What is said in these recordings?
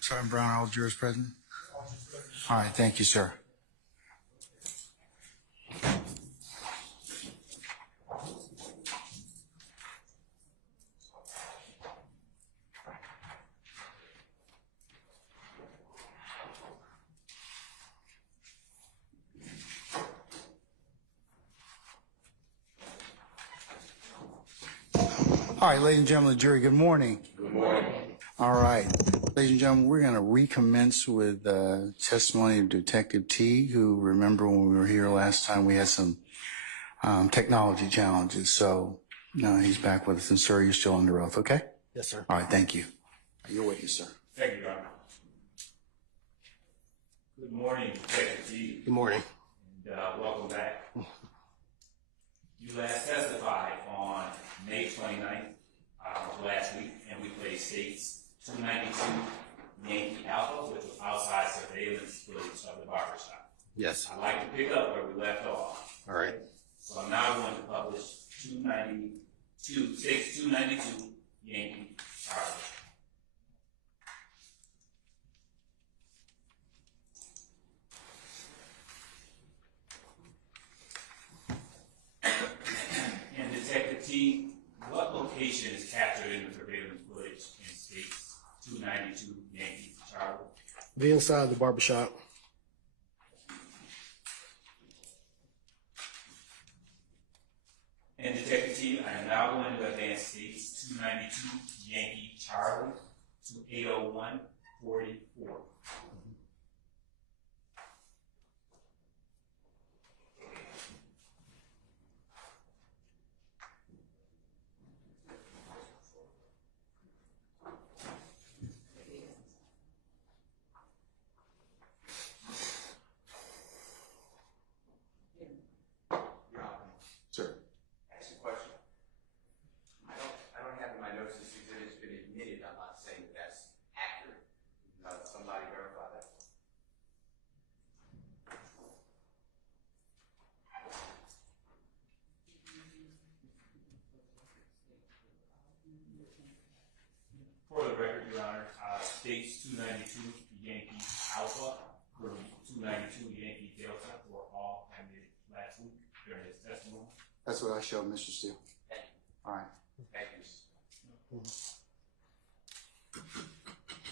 Sergeant Brown, all jurors present? All right, thank you, sir. All right, ladies and gentlemen of the jury, good morning. Good morning. All right, ladies and gentlemen, we're going to recommence with testimony of Detective T, who, remember when we were here last time, we had some technology challenges. So he's back with us. And sir, you're still under oath, okay? Yes, sir. All right, thank you. Your witness, sir. Thank you, Your Honor. Good morning, Detective T. Good morning. And welcome back. You last testified on May 29th of last week, and we played States 292 Yankee Alpha, which was outside surveillance footage of the barbershop. Yes. I'd like to pick up where we left off. All right. So I'm now going to publish States 292 Yankee Alpha. And Detective T, what location is captured in the surveillance footage in States 292 Yankee Charlie? The inside of the barbershop. And Detective T, I am now going to advance States 292 Yankee Charlie to 801-44. Sir. Ask a question. I don't have in my notes this exhibit's been admitted. I'm not saying that that's accurate. Somebody verify that. For the record, Your Honor, States 292 Yankee Alpha or 292 Yankee Delta were all admitted last week during his testimony. That's what I showed, Mr. Steele. Thank you. All right. Thank you.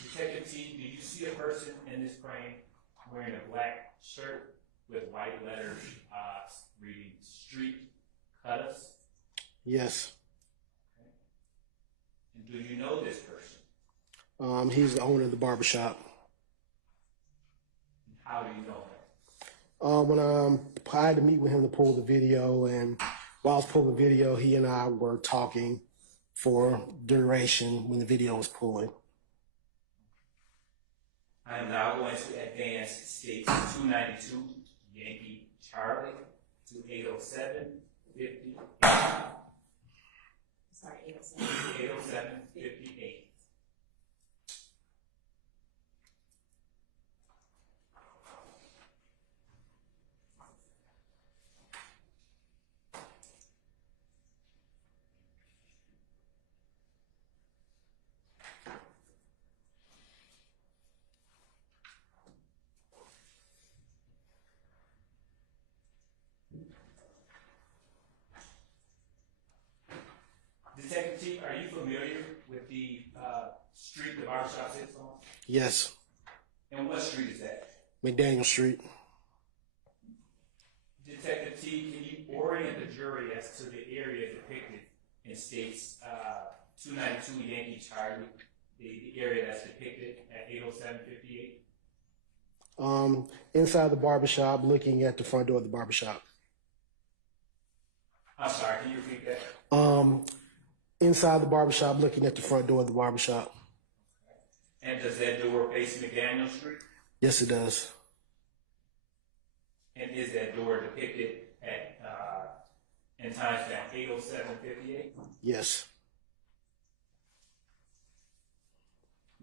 Detective T, do you see a person in this frame wearing a black shirt with white letters reading Street Cut Us? Yes. And do you know this person? He's the owner of the barbershop. How do you know him? When I had to meet with him to pull the video, and while I was pulling the video, he and I were talking for duration when the video was pulling. I am now going to advance States 292 Yankee Charlie to 807-58. Sorry, 807. 807-58. Detective T, are you familiar with the street the barbershop sits on? Yes. And what street is that? McDaniel Street. Detective T, can you orient the jury as to the area depicted in States 292 Yankee Charlie, the area that's depicted at 807-58? Inside the barbershop, looking at the front door of the barbershop. I'm sorry, can you repeat that? Inside the barbershop, looking at the front door of the barbershop. And does that door face McDaniel Street? Yes, it does. And is that door depicted at in timestamp 807-58? Yes.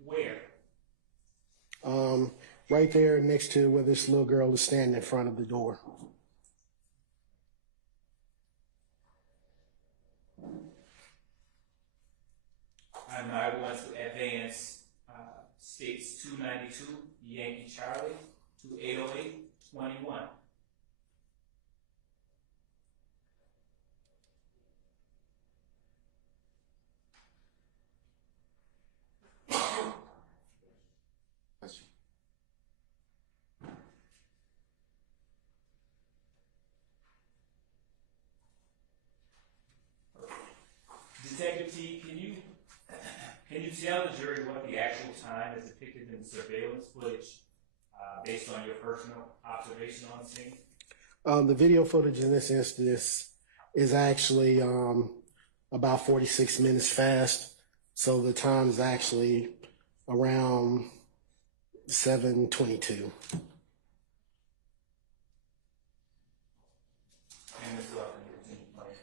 Where? Right there next to where this little girl is standing in front of the door. I want to advance States 292 Yankee Charlie to 808-21. Question. Detective T, can you tell the jury what the actual time is depicted in the surveillance footage based on your personal observation on the scene? The video footage in this instance is actually about 46 minutes fast, so the time is actually around 7:22. And Ms. Love, can you continue playing?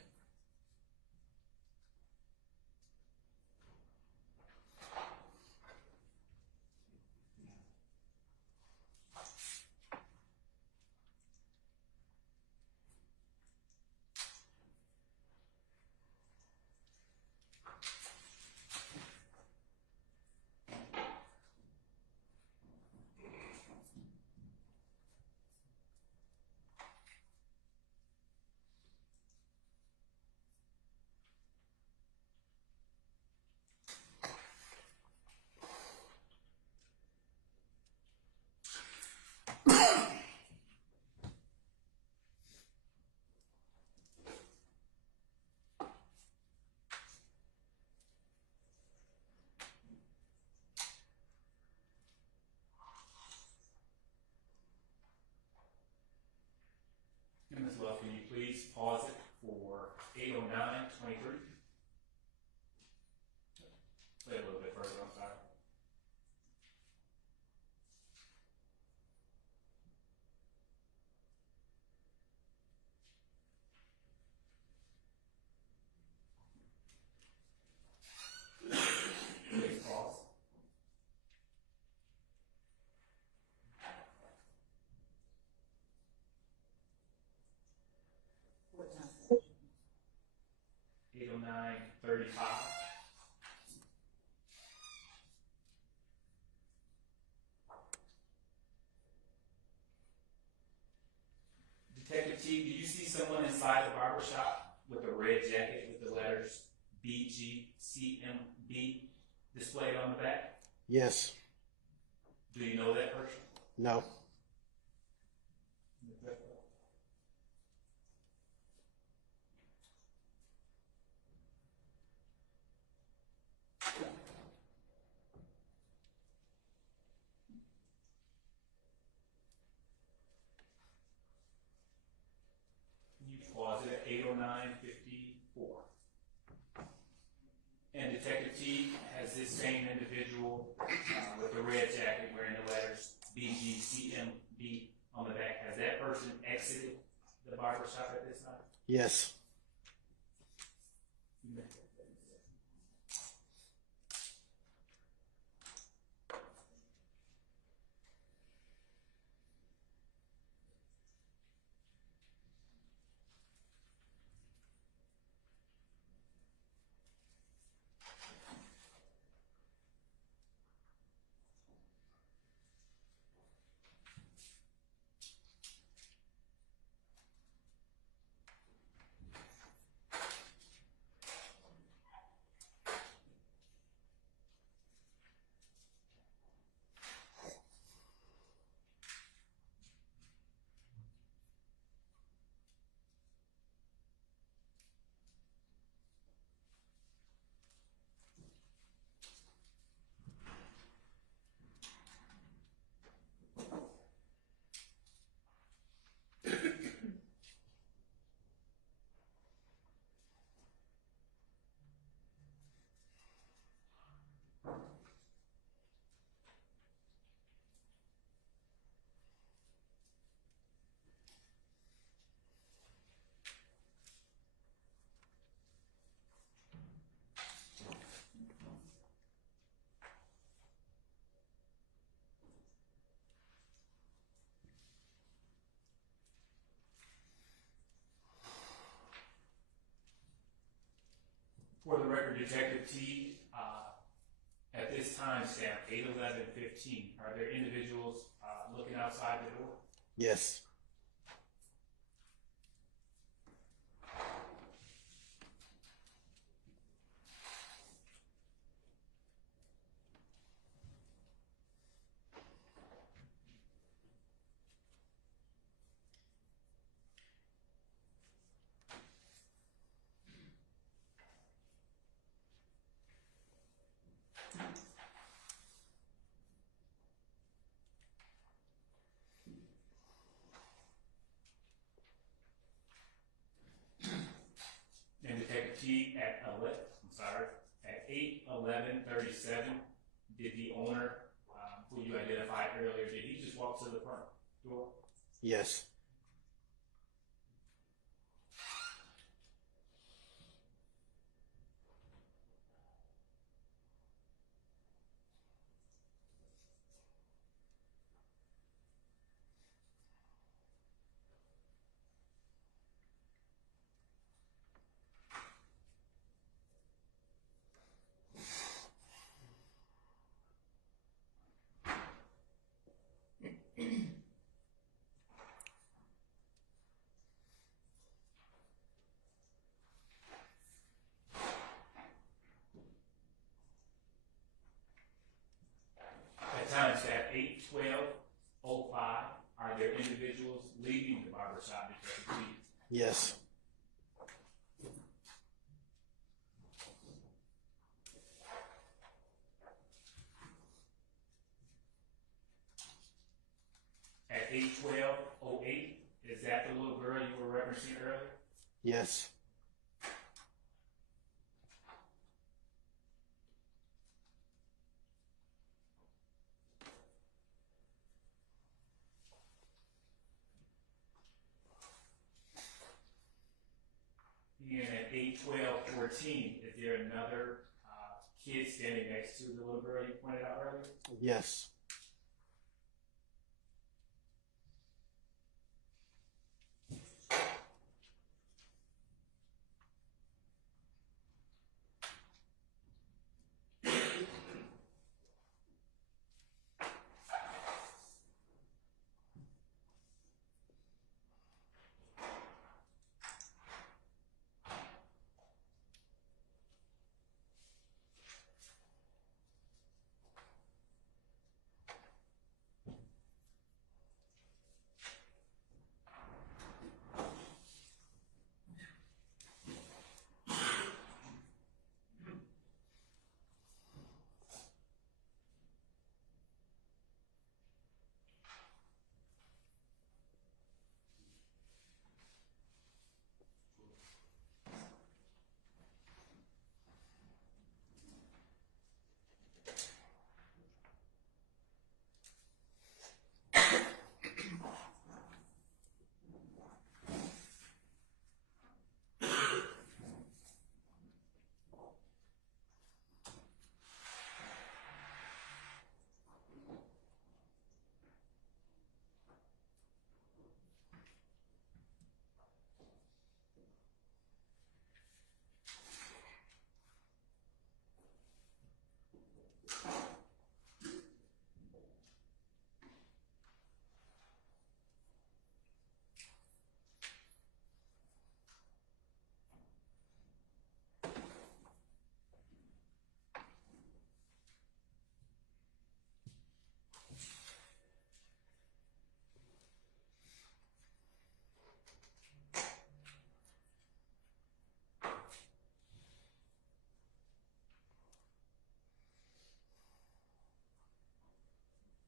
And Ms. Love, can you please pause it for 809-23? Play a little bit further, I'm sorry. Please pause. What time is it? 809-35. Detective T, do you see someone inside the barbershop with a red jacket with the letters BGCMB displayed on the back? Yes. Do you know that person? No. You pause it at 809-54. And Detective T, has this same individual with the red jacket wearing the letters BGCMB on the back, has that person exited the barbershop at this time? Yes. For the record, Detective T, this timestamp, 8/11/15, are there individuals looking outside the door? Yes. And Detective T at 8/11/37, did the owner, who you identified earlier, did he just walk to the front door? Yes. At timestamp 8/12/05, are there individuals leaving the barbershop, Detective T? Yes. At 8/12/08, is that the little girl you were referencing earlier? Yes. And at 8/12/14, is there another kid standing next to the little girl you pointed out earlier? Yes.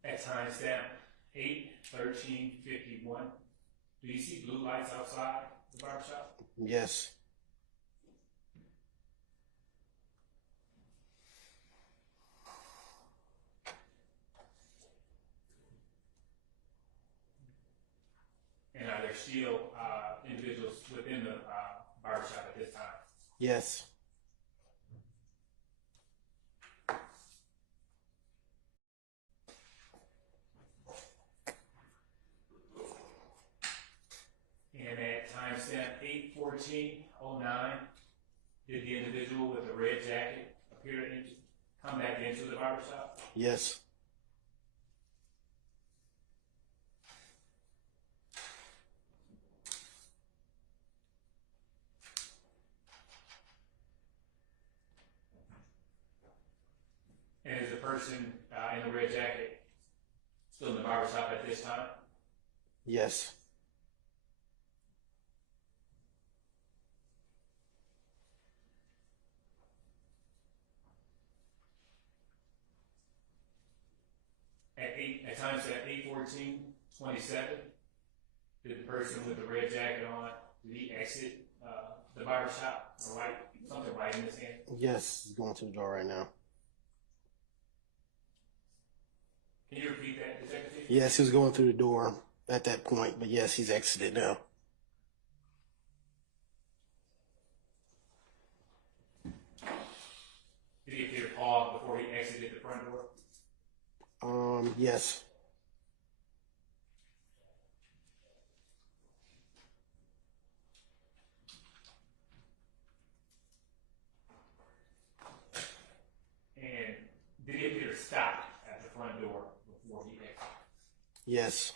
At timestamp 8/13/51, do you see blue lights outside the barbershop? Yes. And are there still individuals within the barbershop at this time? Yes. And at timestamp 8/14/09, did the individual with the red jacket appear in come back into the barbershop? Yes. And is the person in the red jacket still in the barbershop at this time? Yes. At times at 8:14:27, did the person with the red jacket on, did he exit the barbershop or something right in his hand? Yes. He's going to the door right now. Can you repeat that, Detective? Yes, he was going through the door at that point, but yes, he's exited now. Did he appear to pause before he exited the front door? Yes. And did he appear to stop at the front door before he exited? Yes.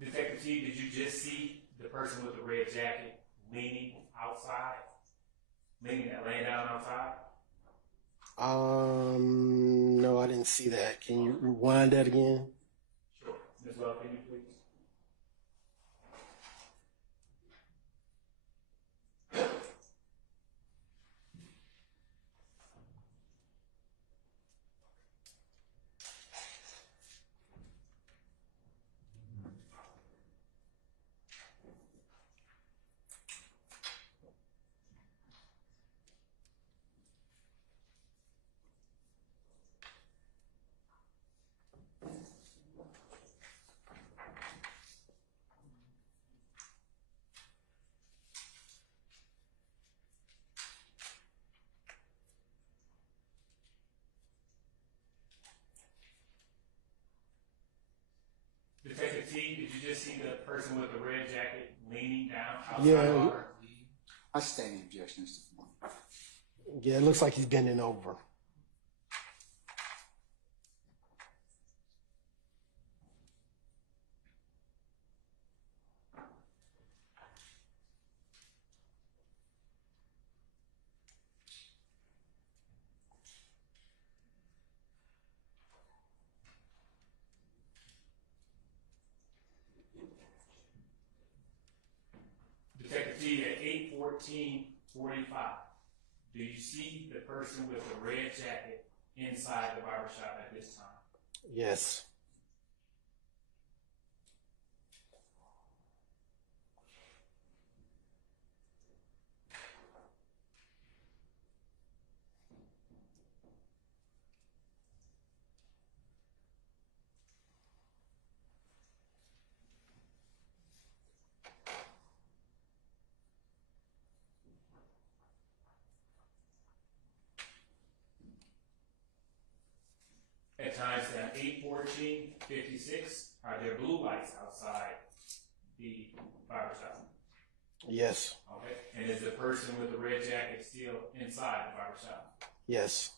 Detective T, did you just see the person with the red jacket leaning outside? Laying down outside? No, I didn't see that. Can you rewind that again? Sure. Ms. Love, can you please? Detective T, did you just see the person with the red jacket leaning down outside Yeah. the bar? I stand the objection, Mr. Moore. Yeah, it looks like he's bending over. Detective T, at 8:14:45, do you see the person with the red jacket inside the barbershop at this time? Yes. At times at 8:14:56, are there blue lights outside the barbershop? Yes. Okay. And is the person with the red jacket still inside the barbershop? Yes.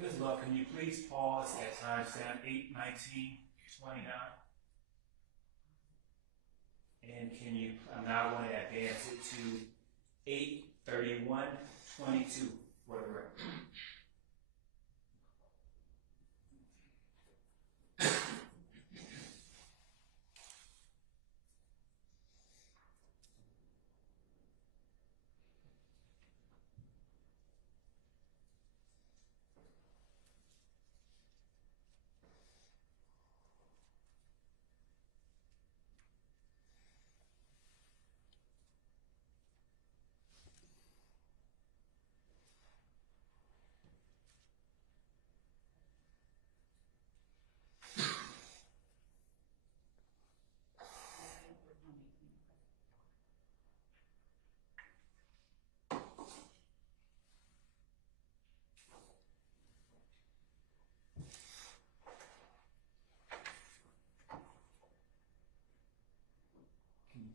Ms. Love, can you please pause at timestamp 8:19:29? And can you, I'm now going to advance it to 8:31:22 for the record.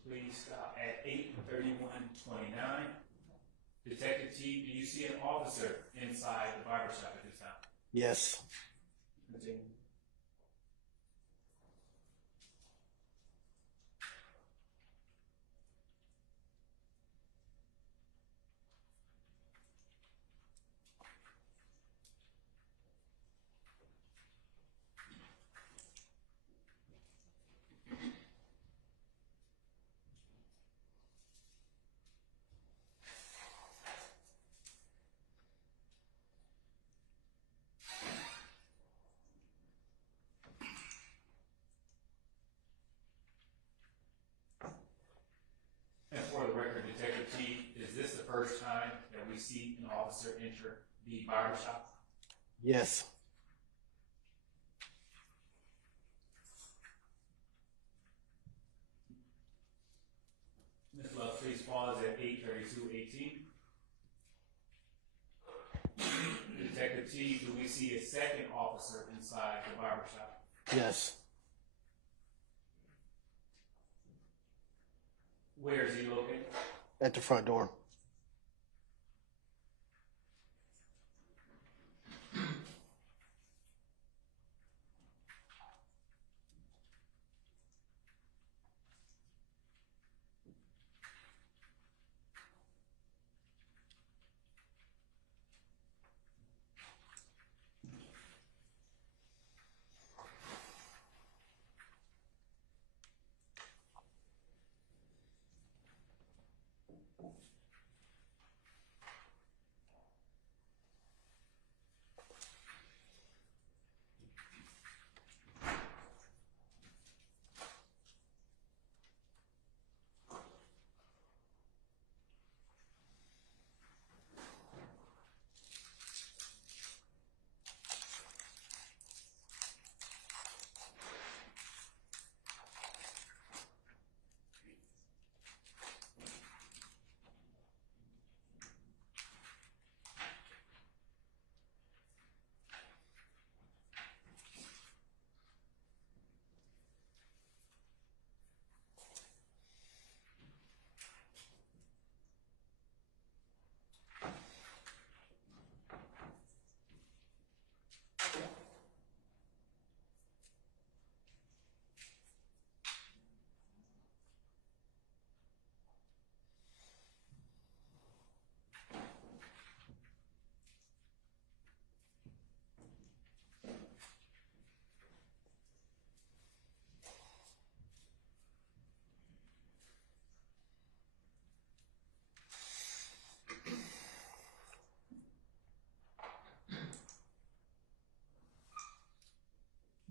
Please stop at 8:31:29. Detective T, do you see an officer inside the barbershop at this time? Yes. Continue. And for the record, Detective T, is this the first time that we see an officer enter the barbershop? Yes. Ms. Love, please pause at 8:32:18. Detective T, do we see a second officer inside the barbershop? Yes. Where is he located? At the front door.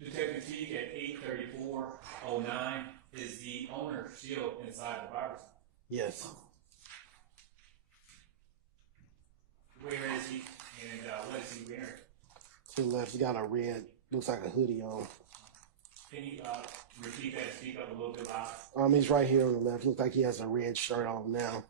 Detective Teague at 8:34:09, is the owner still inside the barbershop? Yes. Where is he, and what is he wearing? To the left, he got a red, looks like a hoodie on. Can you repeat that and speak up a little bit louder? He's right here on the left. Looks like he has a red shirt on now.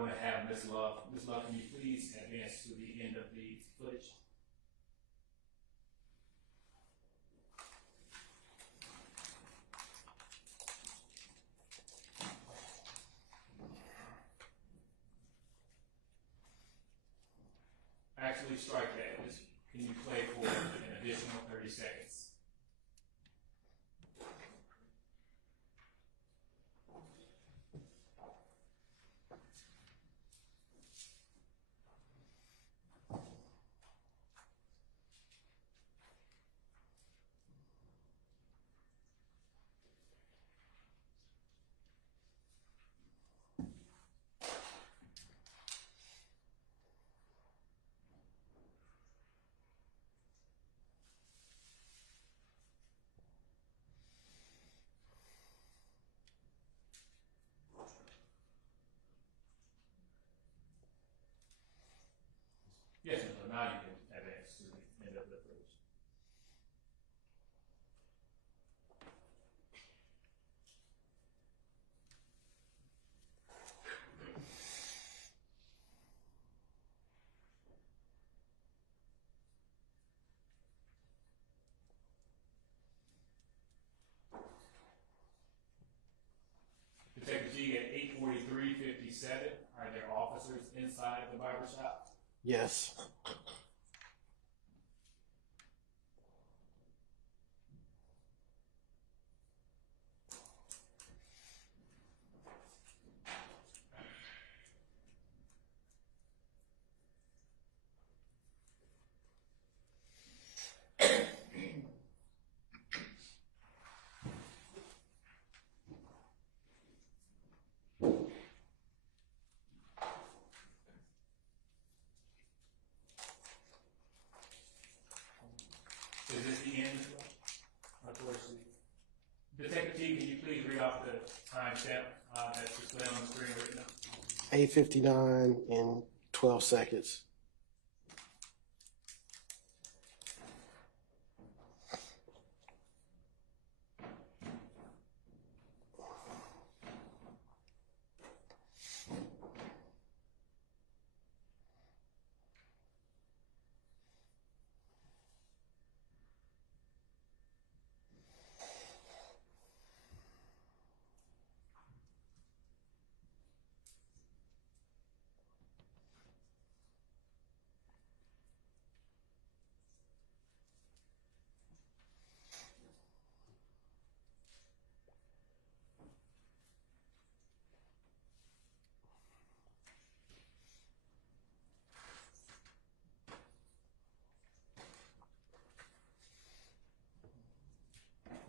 going to have Ms. Love. Ms. Love, can you please advance to the end of the footage? Actually, strike that. Just, can you play for an additional 30 seconds? Yes, so now you can advance to the end of the footage. Detective G, at 8:43:57, are there officers inside the barbershop? Yes. Is this the end? Unfortunately. Detective T, can you please read off the timestamp that's displayed on the screen right now? 8:59 and 12 seconds.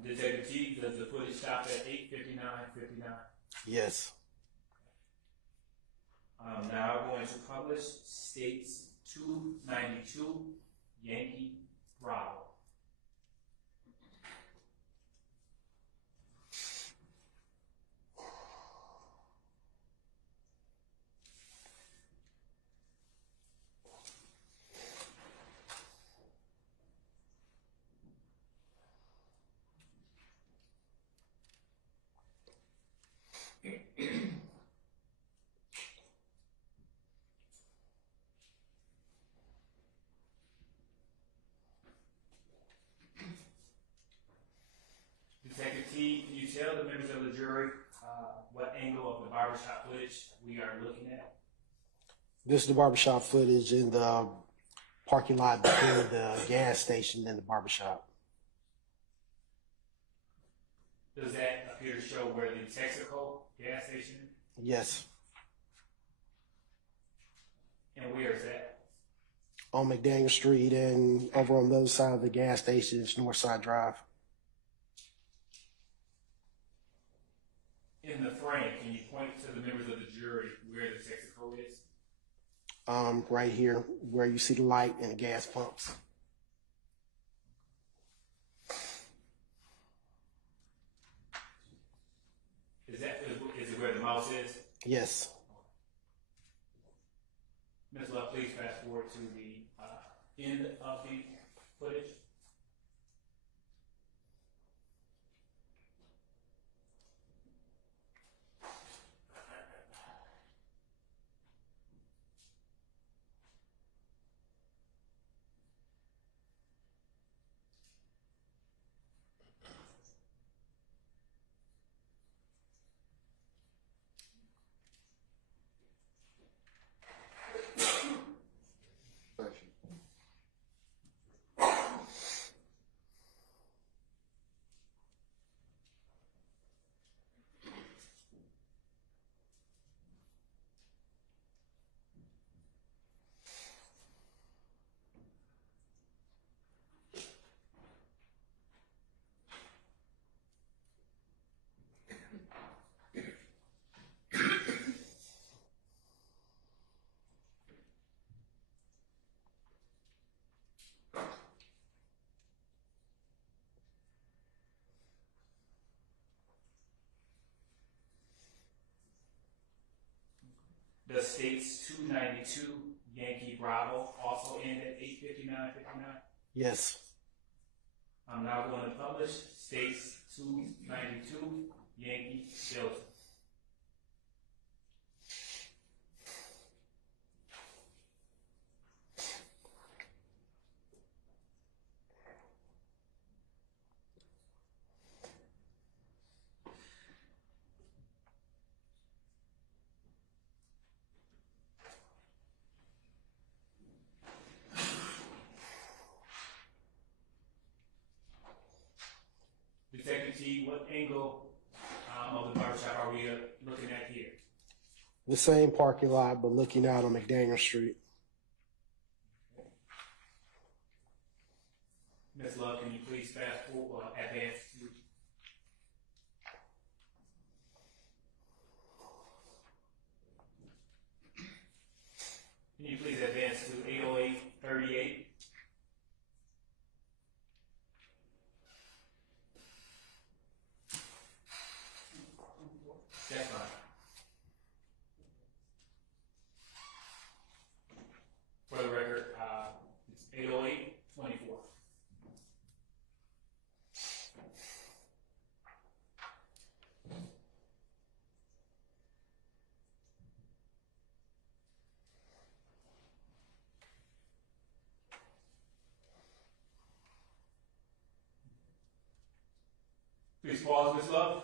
Detective T, does the footage stop at 8:59:59? Yes. Now I'm going to publish States 292 Yankee Bravo. Detective T, can you tell the members of the jury what angle of the barbershop footage we are looking at? This is the barbershop footage in the parking lot between the gas station and the barbershop. Does that appear to show where the Texaco gas station is? Yes. And where is that? On McDaniel Street and over on the other side of the gas station, it's Northside Drive. In the frame, can you point to the members of the jury where the Texaco is? Right here where you see the light and the gas pumps. Is it where the mouse is? Yes. Ms. Love, please fast forward to the end of the footage. the state's 292 Yankee Bravo also end at 8:59:59? Yes. I'm now going to publish state's 292 Yankee Delta. Detective T, what angle of the barbershop are we looking at here? The same parking lot, but looking out on McDaniel Street. Ms. Love, can you please fast forward, advance to? Can you please advance to 808:38? That's fine. For the record, it's 808:24. Please pause, Ms. Love.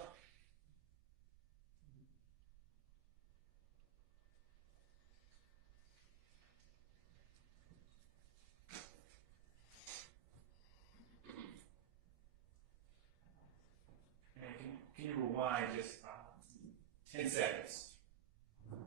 And can you rewind just 10 seconds? Okay.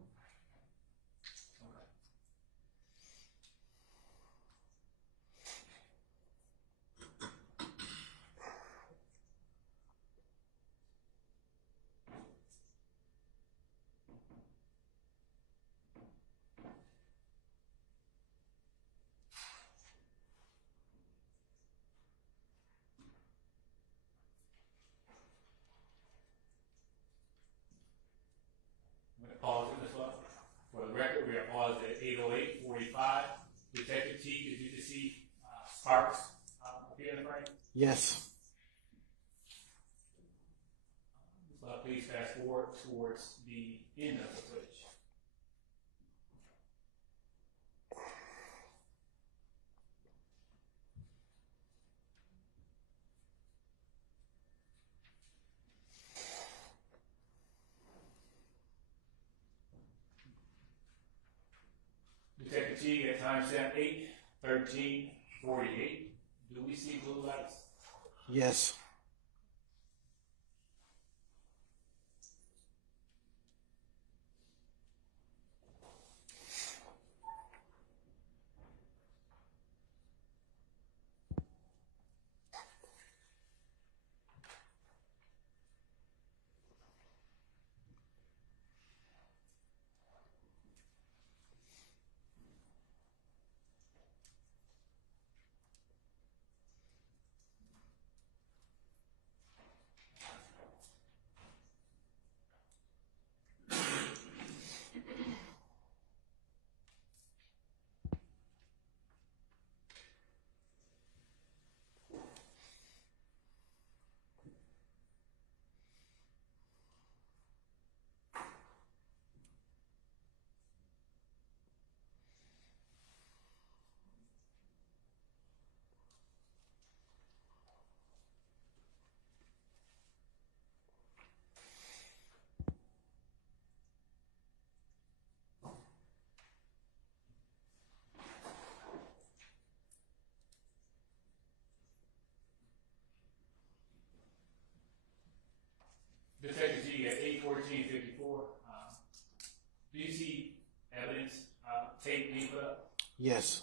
I'm going to pause it this one. For the record, we are paused at 808:45. Detective T, did you just see sparks appear in the frame? Yes. Please fast forward towards the end of the footage. Detective T at timestamp 8:13:48. Do we see blue lights? Yes. Detective G at 8:14:54. Do you see evidence, tape being put up? Yes.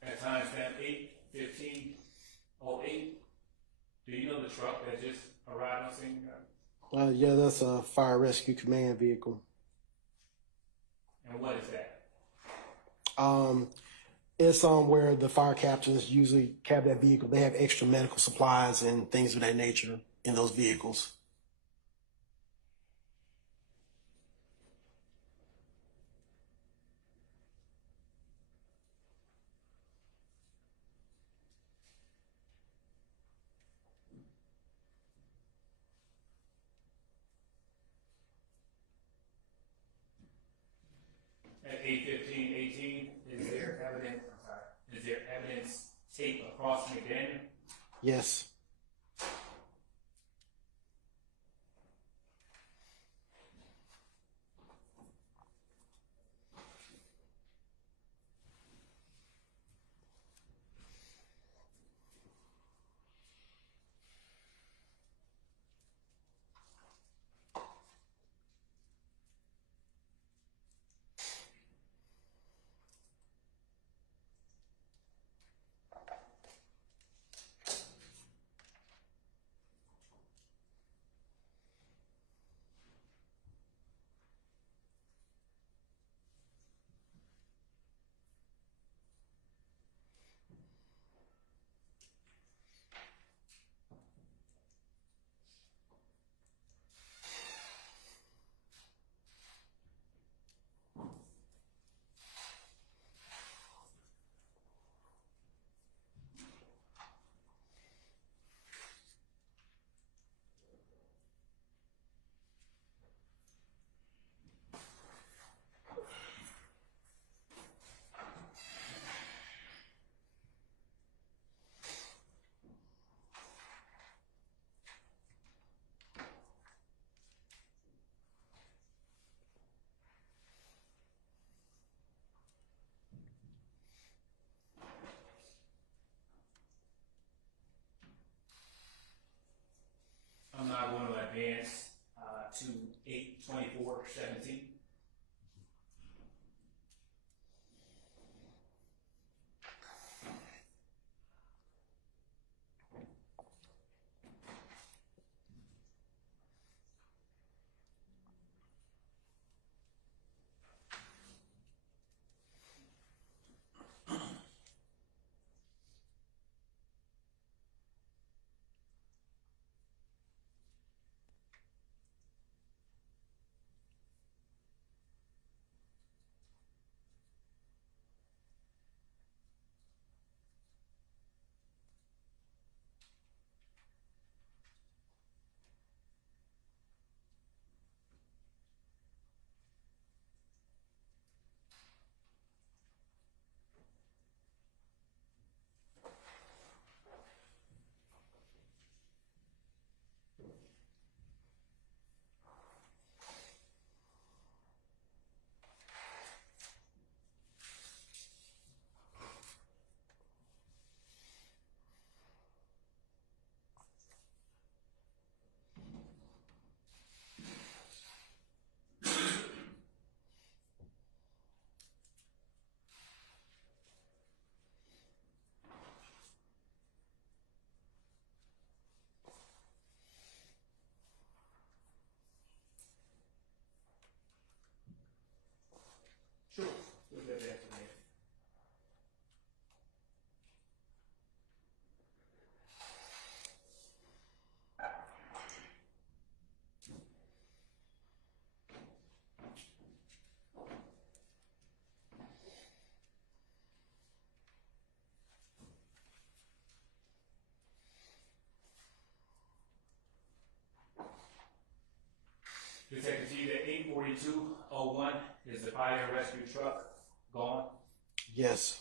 At timestamp 8:15:01. 08. Do you know the truck that just arrived on scene? Yeah, that's a fire rescue command vehicle. And what is that? It's where the fire captains usually have that vehicle. They have extra medical supplies and things of that nature in those vehicles. At 8:15:18, is there evidence? I'm sorry. Is there evidence tape across McDaniel? Yes. I'm now going to advance to 8:24:17. Sure. We'll get that from there. Detective T, the 84201 is the fire and rescue truck gone? Yes.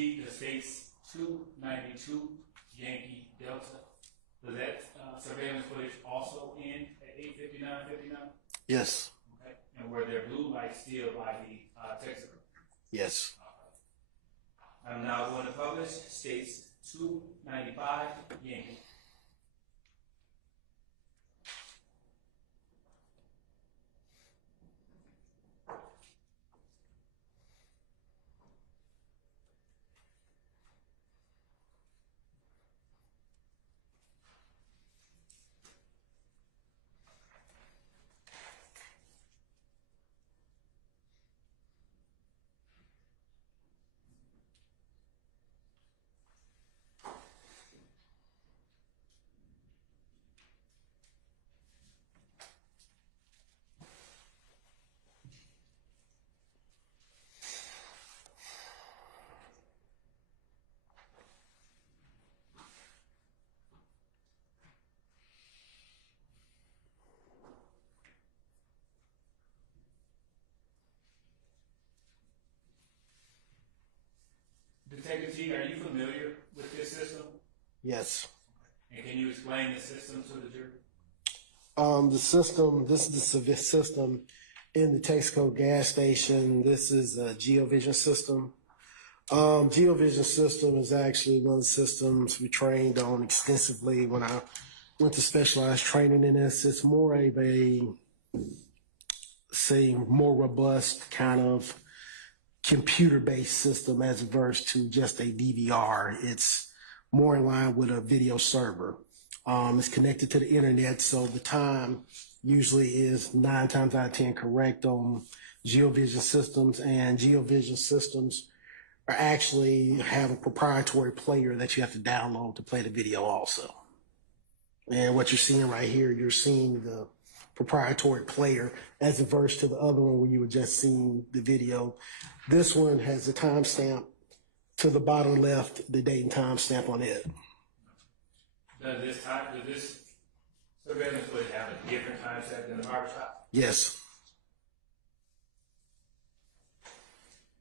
T that states 292 Yankee Delta. Does that surveillance footage also end at 8:59:59? Yes. Okay. And were there blue lights still by the Texaco? Yes. I'm now going to publish. States 295 Yankee. Detective T, are you familiar with this system? Yes. And can you explain the system to the jury? The system, this is the system in the Texaco gas station. This is a GeoVision system. GeoVision system is actually one of the systems we trained on extensively when I went to specialized training in this. It's more of a, say, more robust kind of computer-based system as opposed to just a DVR. It's more in line with a video server. It's connected to the internet, so the time usually is 9 times out of 10 correct on GeoVision systems, and GeoVision systems are actually have a proprietary player that you have to download to play the video also. And what you're seeing right here, you're seeing the proprietary player as opposed to the other one where you were just seeing the video. This one has a timestamp to the bottom left, the date and time stamp on it. Does this surveillance footage have a different time stamp than the barbershop? Yes.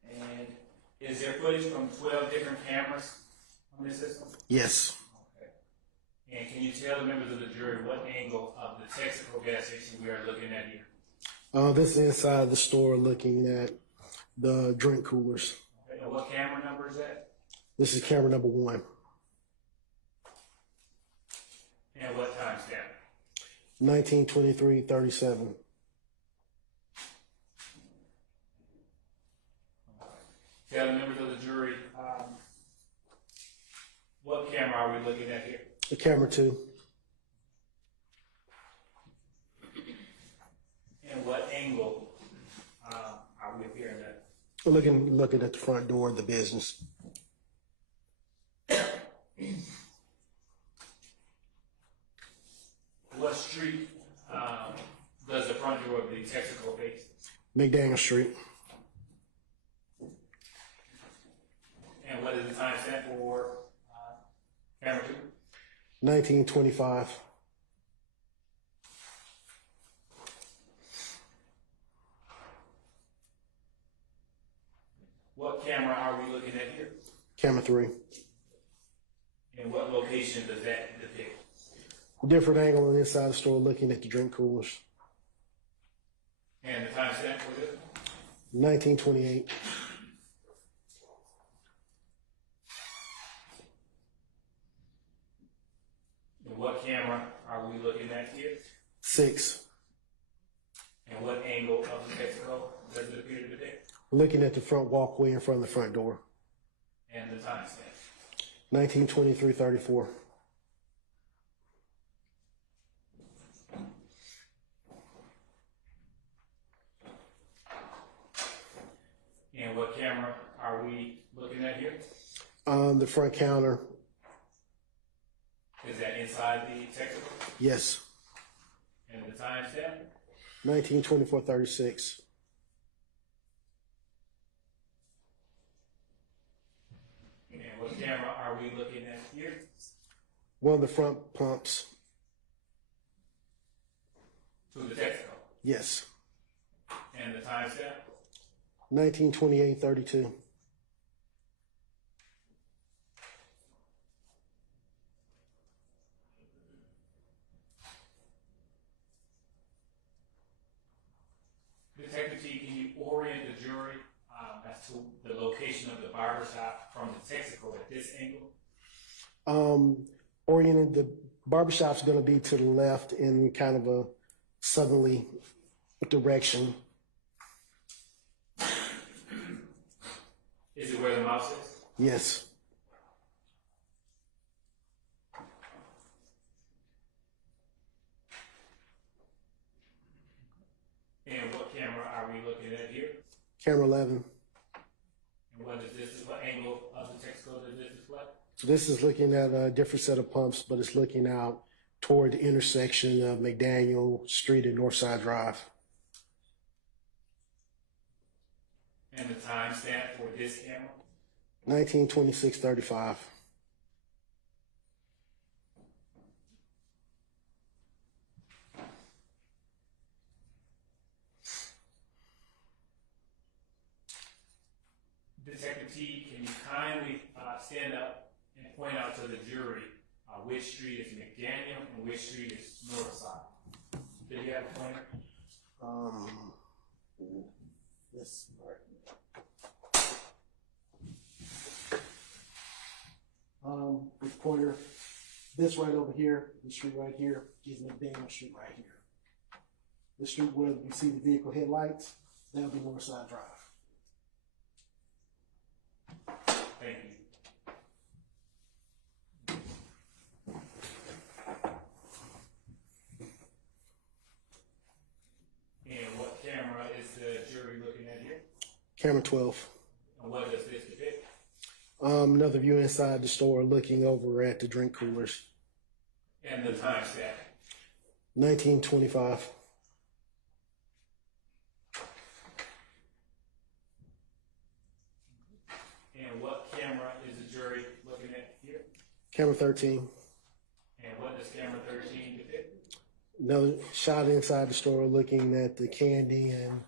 And is there footage from 12 different cameras on this system? Yes. Okay. And can you tell the members of the jury what angle of the Texaco gas station we are looking at here? This is inside the store looking at the drink coolers. Okay. And what camera number is that? This is camera number 1. And what time stamp? 1923:37. Tell the members of the jury what camera are we looking at here? The camera 2. And what angle are we appearing at? We're looking at the front door of the business. What street does the front door of the Texaco face? McDaniel Street. And what is the time stamp for camera 2? 1925. What camera are we looking at here? Camera 3. And what location does that depict? Different angle on the inside of the store looking at the drink coolers. And the time stamp for this? 1928. And what camera are we looking at here? 6. And what angle of the Texaco does it appear to depict? Looking at the front walkway in front of the front door. And the time stamp? 1923:34. And what camera are we looking at here? The front counter. Is that inside the Texaco? Yes. And the time stamp? 1924:36. And what camera are we looking at here? One of the front pumps. To the Texaco? Yes. And the time stamp? 1928:32. Barbershop from the Texaco at this angle? Oriented, the barbershop's going to be to the left in kind of a southerly direction. Is it where the mouse is? Yes. And what camera are we looking at here? Camera 11. And what is this? What angle of the Texaco does this display? So this is looking at a different set of pumps, but it's looking out toward the intersection of McDaniel Street and Northside Drive. And the timestamp for this camera? 1926-35. Detective T, can you kindly stand up and point out to the jury which street is McDaniel and which street is Northside? Do you have a pointer? This part. This pointer, this right over here, the street right here, is McDaniel Street right here. The street where you see the vehicle headlights, that'll be Northside Drive. Thank you. And what camera is the jury looking at here? Camera 12. And what does this depict? Another view inside the store looking over at the drink coolers. And the timestamp? 1925. And what camera is the jury looking at here? Camera 13. And what does camera 13 depict? Another shot inside the store looking at the candy and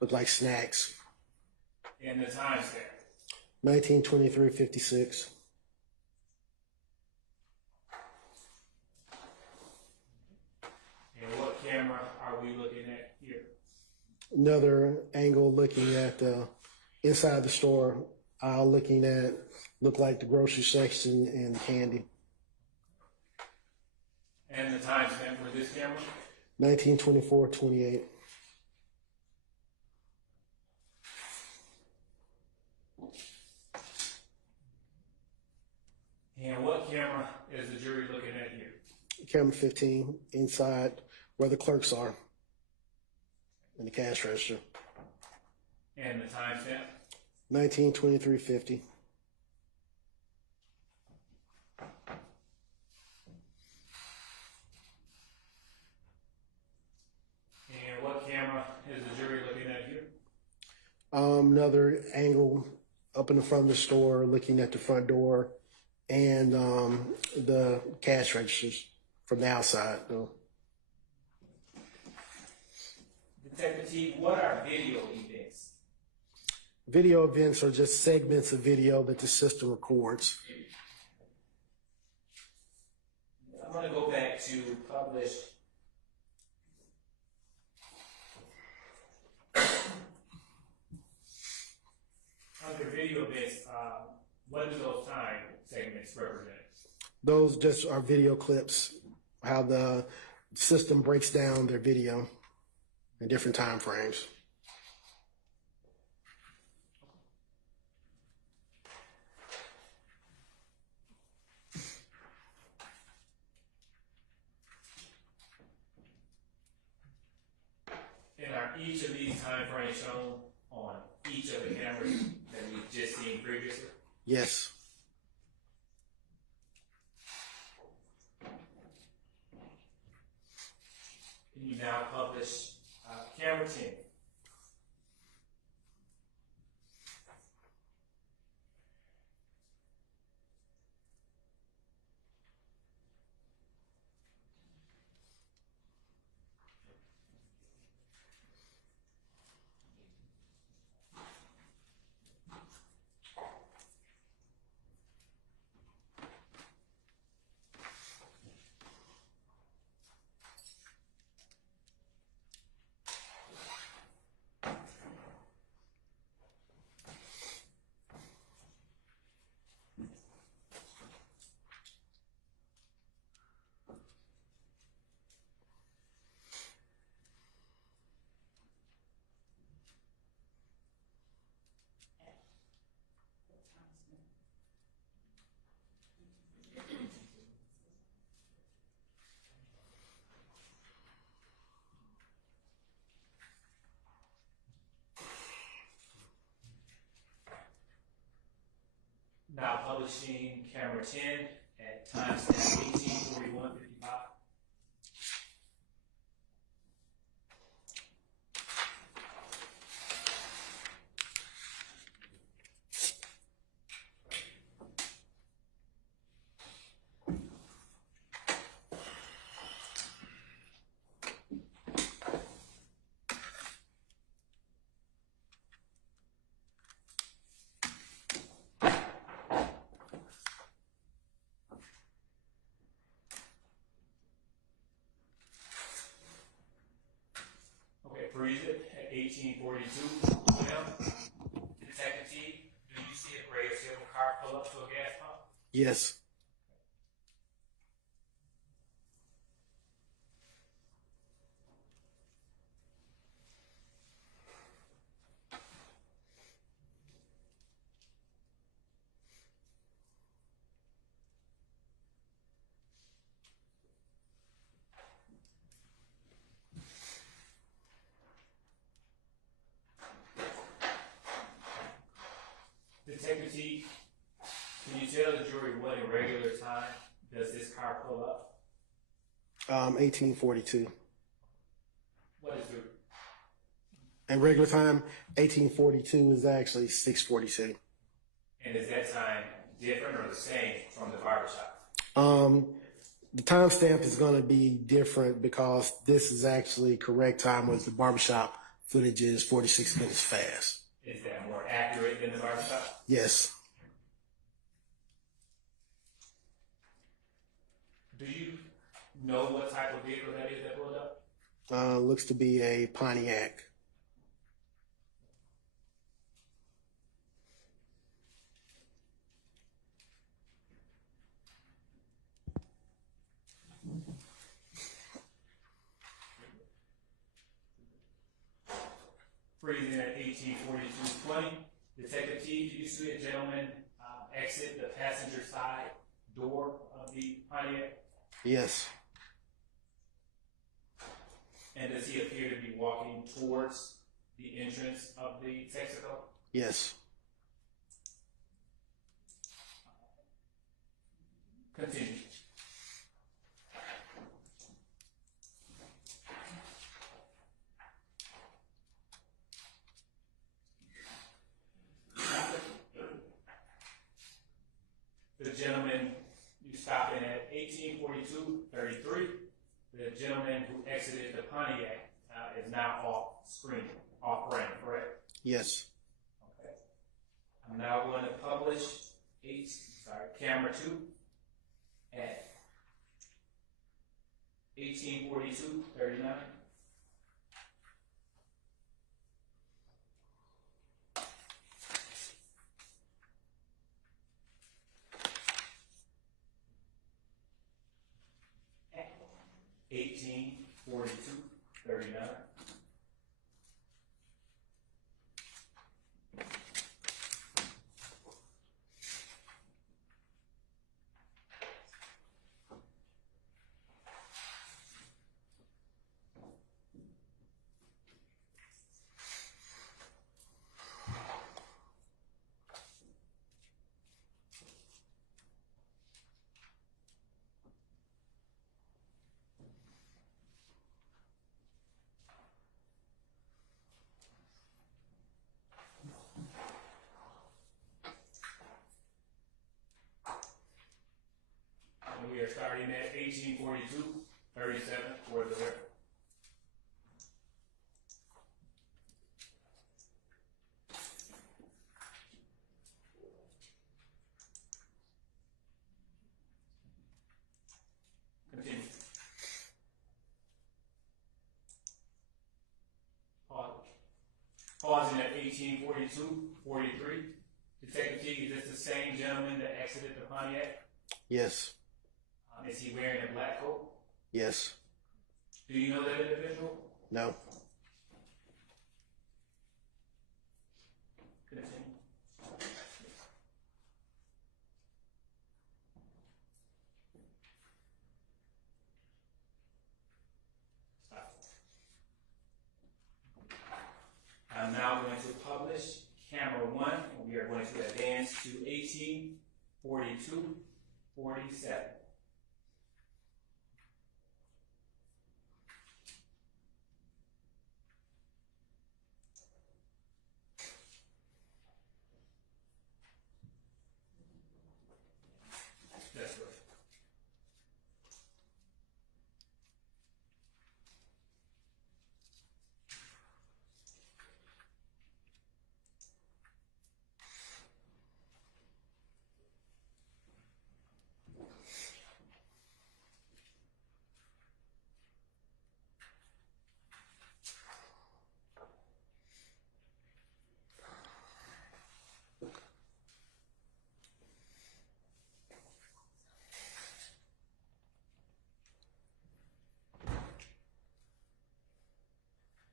look like snacks. And the timestamp? 1923-56. And what camera are we looking at here? Another angle looking at inside the store aisle looking at look like the grocery section and candy. And the timestamp for this camera? 1924-28. And what camera is the jury looking at here? Camera 15 inside where the clerks are in the cash register. And the timestamp? 1923-50. And what camera is the jury looking at here? Another angle up in the front of the store looking at the front door and the cash registers from the outside though. Detective T, what are video events? Video events are just segments of video that the system records. I'm going to go back to published. Under video events, what do those time segments represent? Those just are video clips, how the system breaks down their video in different time frames. And are each of these time frames shown on each of the cameras that we've just seen previously? Yes. Can you now publish camera 10? publishing camera 10 at timestamp 18:41:55. Okay, freeze it at 18:42. Well, Detective T, do you see a gray or silver car pull up to a gas pump? Yes. Detective T, can you tell the jury what irregular time does this car pull up? 1842. What is the, And regular time, 1842 is actually 6:42. and is that time different or the same from the barbershop? The timestamp is going to be different because this is actually correct time, whereas the barbershop footage is 46 minutes fast. Is that more accurate than the barbershop? Yes. Do you know what type of vehicle that is that pulled up? Looks to be a Pontiac. Freezing at 18:42:20. Detective T, do you see a gentleman exit the passenger side door of the Pontiac? Yes. And does he appear to be walking towards the entrance of the Texaco? Yes. Continue. The gentleman, you stop in at 18:42:33. The gentleman who exited the Pontiac is now off screen, off frame, correct? Yes. Okay. I'm now going to publish camera 2 at 18:42:39. At 18:42:39. And we are starting at 18:42:37 for the record. Continue. Pause. Pausing at 18:42:43. Detective T, is this the same gentleman that exited the Pontiac? Yes. Is he wearing a black coat? Yes. Do you know that individual? No. Continue. Stop. I'm now going to publish camera 1, and we are going to advance to 42, 47. That's right.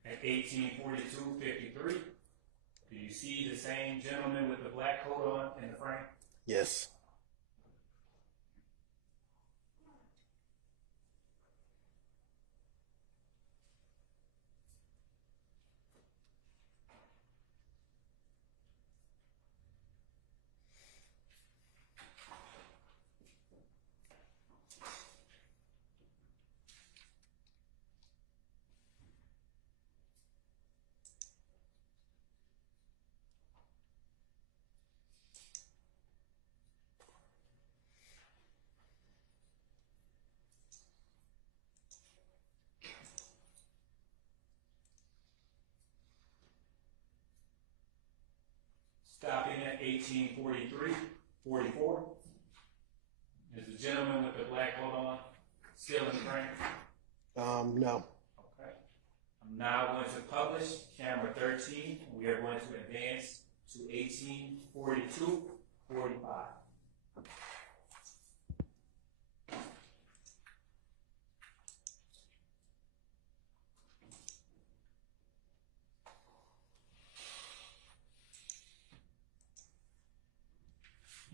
At 1842-53, do you see the same gentleman with the black coat on in the frame? Yes. Stopping at 1843-44. Is the gentleman with the black coat on still in the frame? No. Okay. I'm now going to publish camera 13. We are going to advance to 1842-45.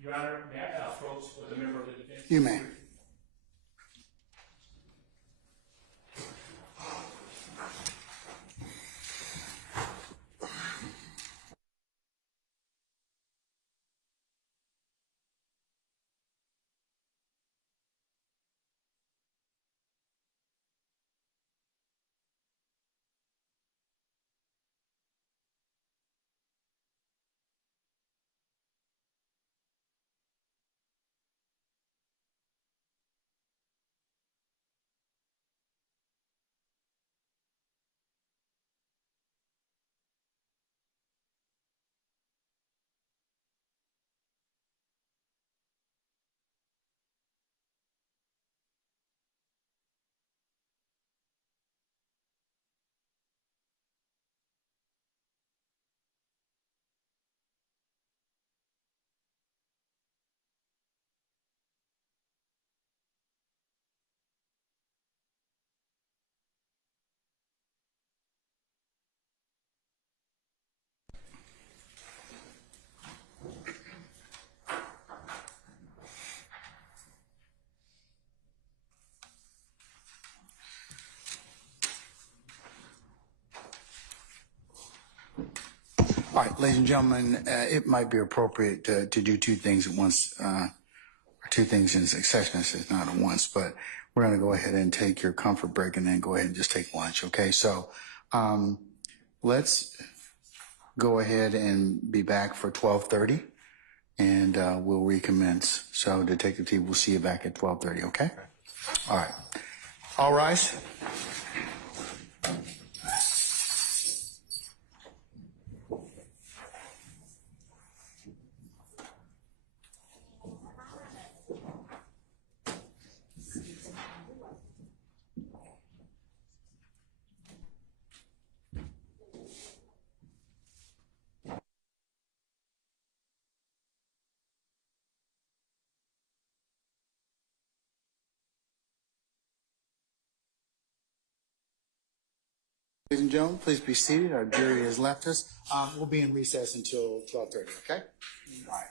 Your Honor, may I approach with a member of the defense? You may. All right, ladies and gentlemen, it might be appropriate to do two things at once, or two things in succession. This is not at once, but we're going to go ahead and take your comfort break and then go ahead and just take lunch. Okay, so let's go ahead and be back for 12:30, and we'll recommence. So, Detective T, we'll see you back at 12:30. Okay. All right. All rise. Ladies and gentlemen, please be seated. Our jury has left us. We'll be in recess until 12:30, okay? All right.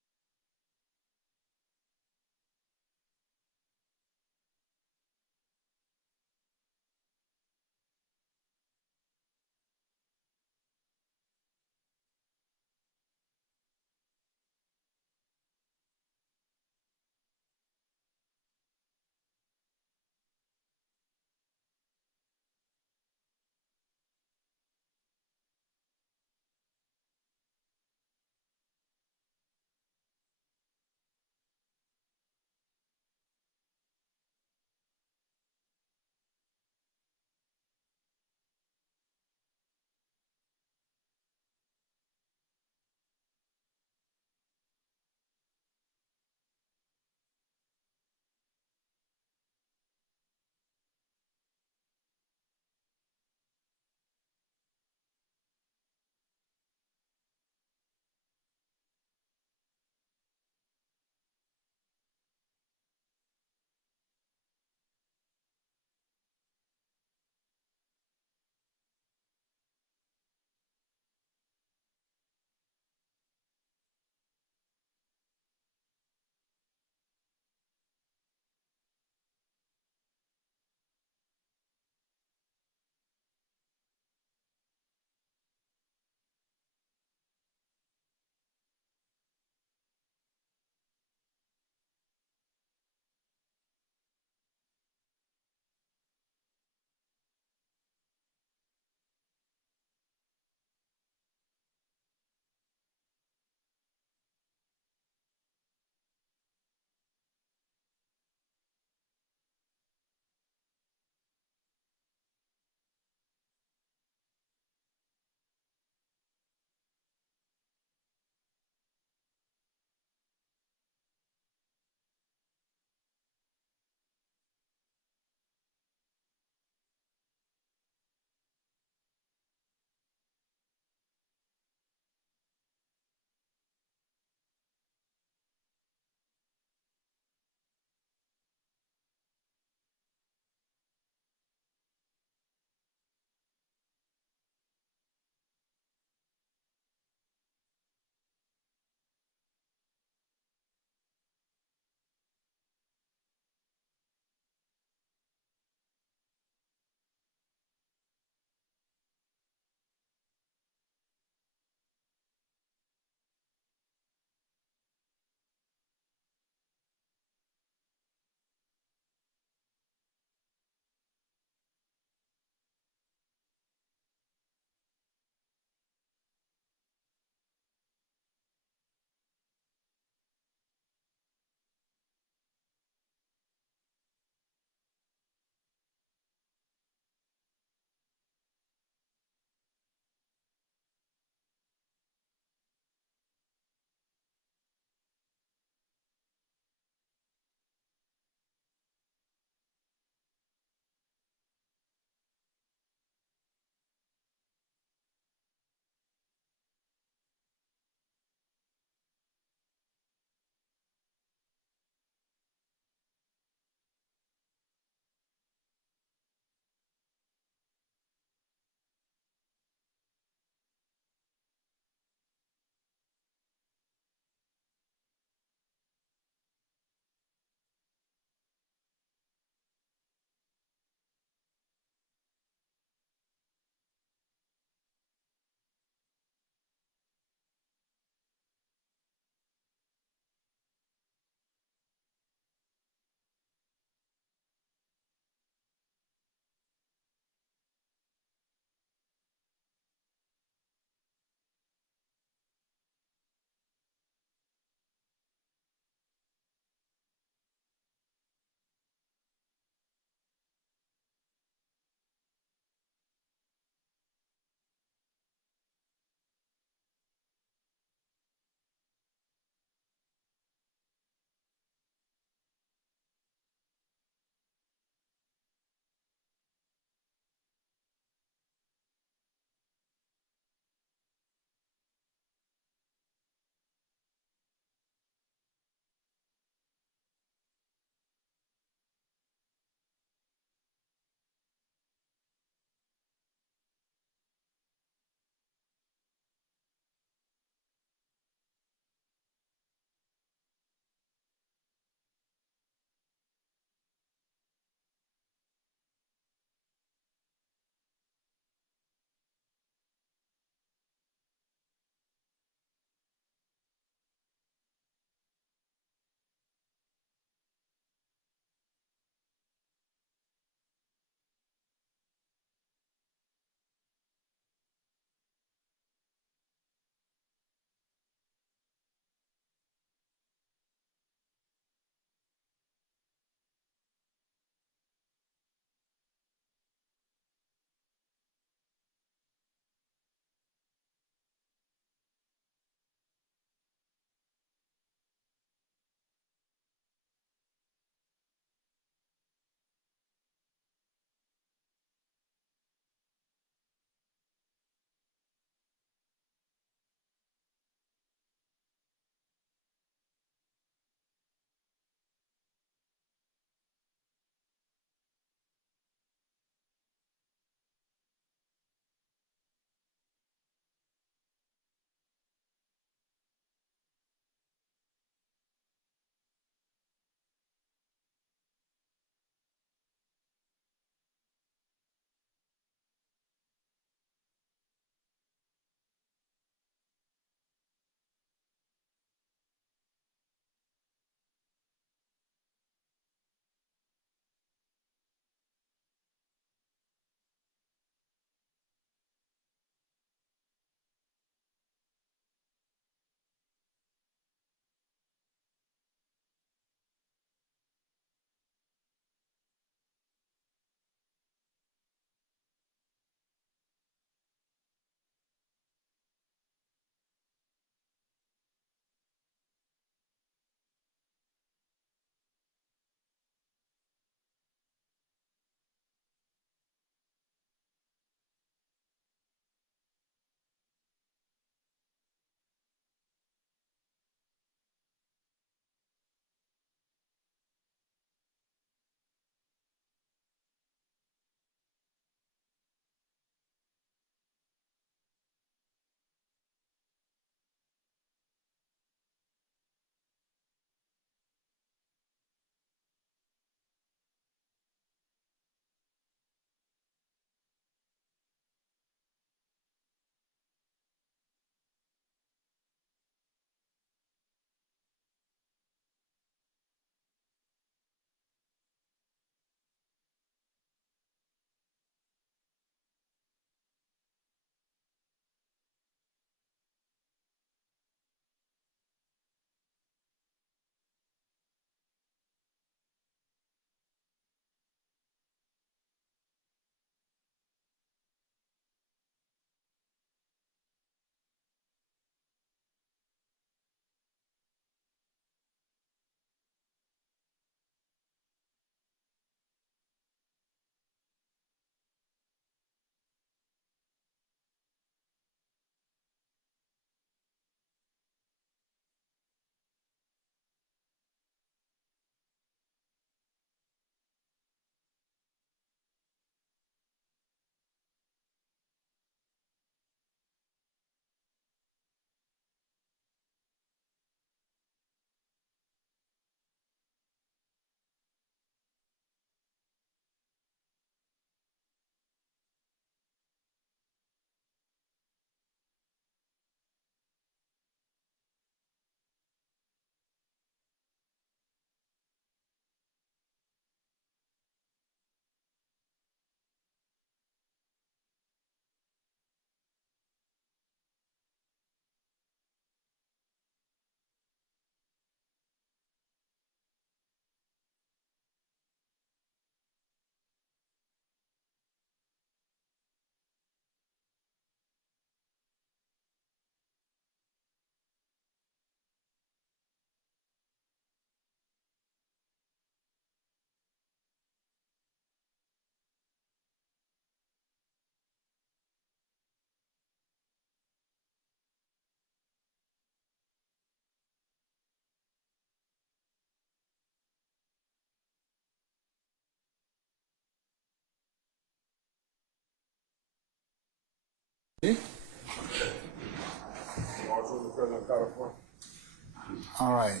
All right.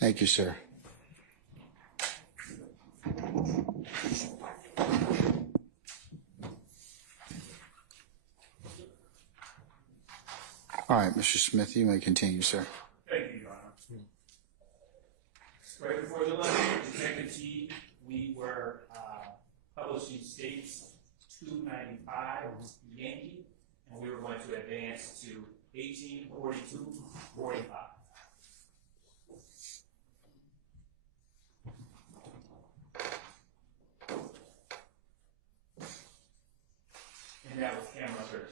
Thank you, sir. All right, Mr. Smith, you may continue, sir. Thank you, Your Honor. Right before the lunch, Detective T, we were publishing states 295 Yankee, and we were going to advance to 1842-45. And that was camera 13.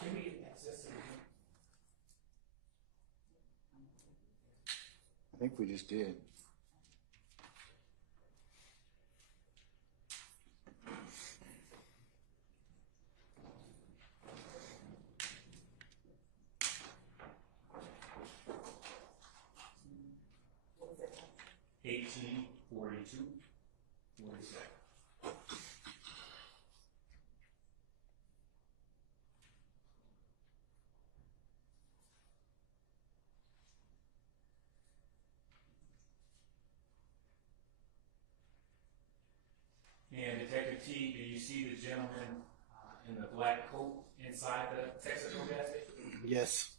Can we get access to the I think we just did. What was it? 1842-47. And Detective T, do you see the gentleman in the black coat inside the Texaco gas station? Yes.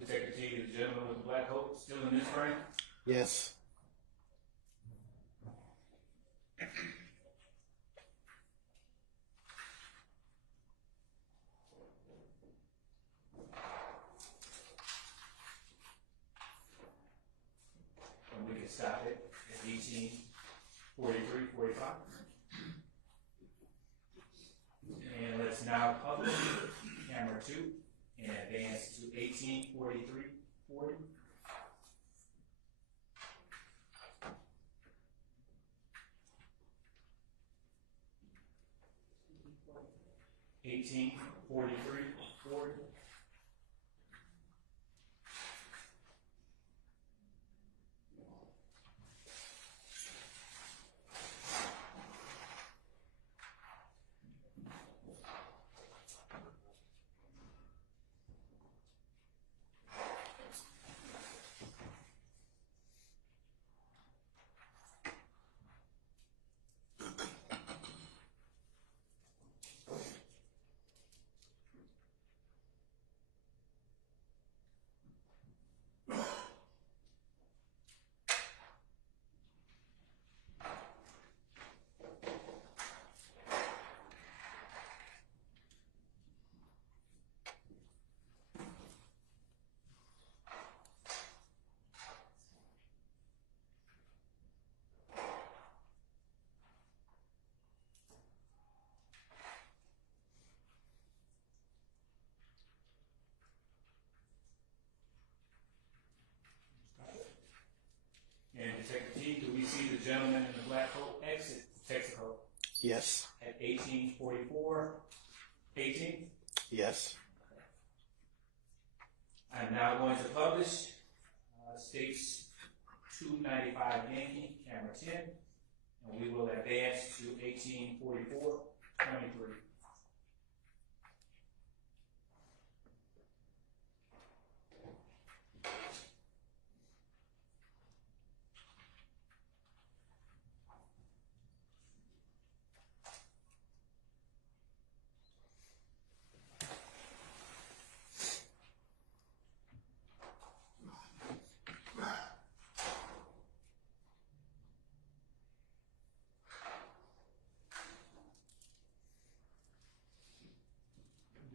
Detective T, the gentleman with the black coat still in this frame? Yes. And we can stop it at 1843-45. And let's now publish camera 2 and advance to 1843-40. $18.43.40. And Detective T, do we see the gentleman in the black coat exit Texaco Yes. at 18:44:18? Yes. I'm now going to publish states 295 Yankee, camera 10, and we will advance to 1844, 23.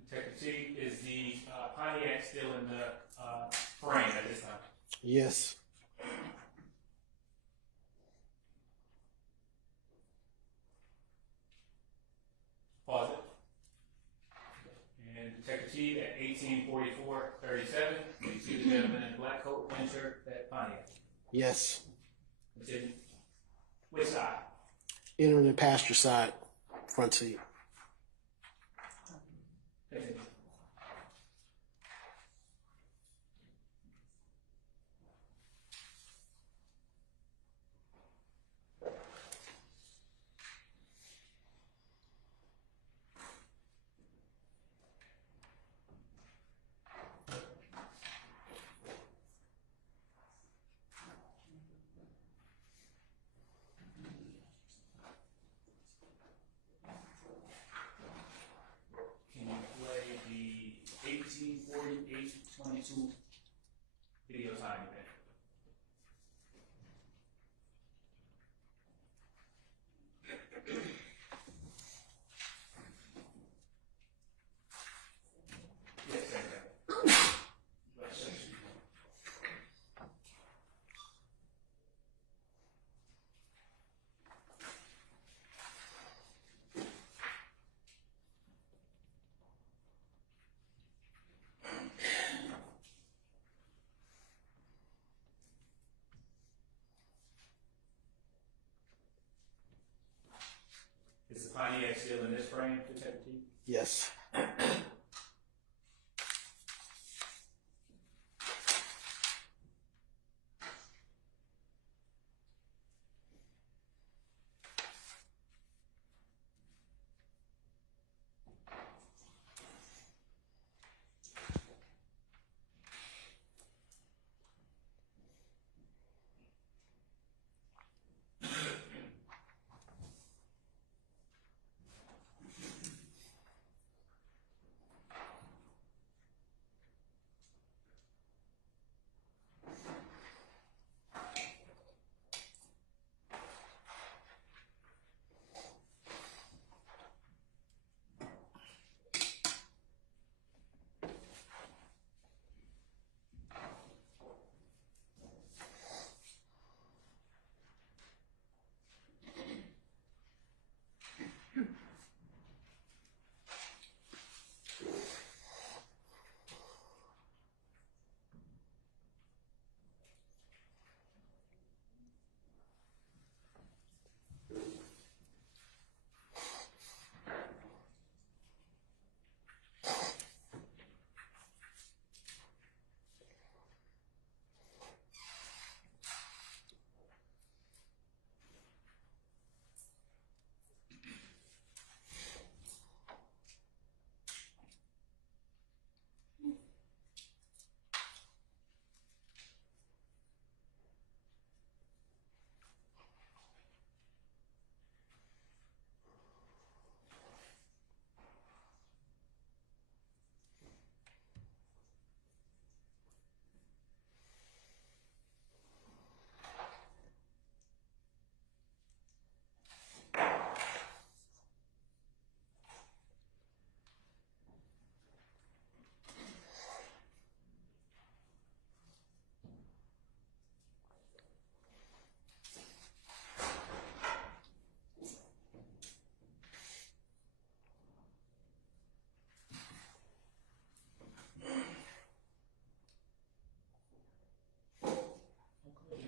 Detective T, is the Pontiac still in the frame at this time? Yes. Pause it. And Detective T at 1844-37, you see the gentleman in the black coat enter that Pontiac. Yes. Continue. Which side? Entering the passenger side, front seat. Continue. Can you play the 1848-22 video time event? Yes, sir. Is the Pontiac still in this frame, Detective T? Yes.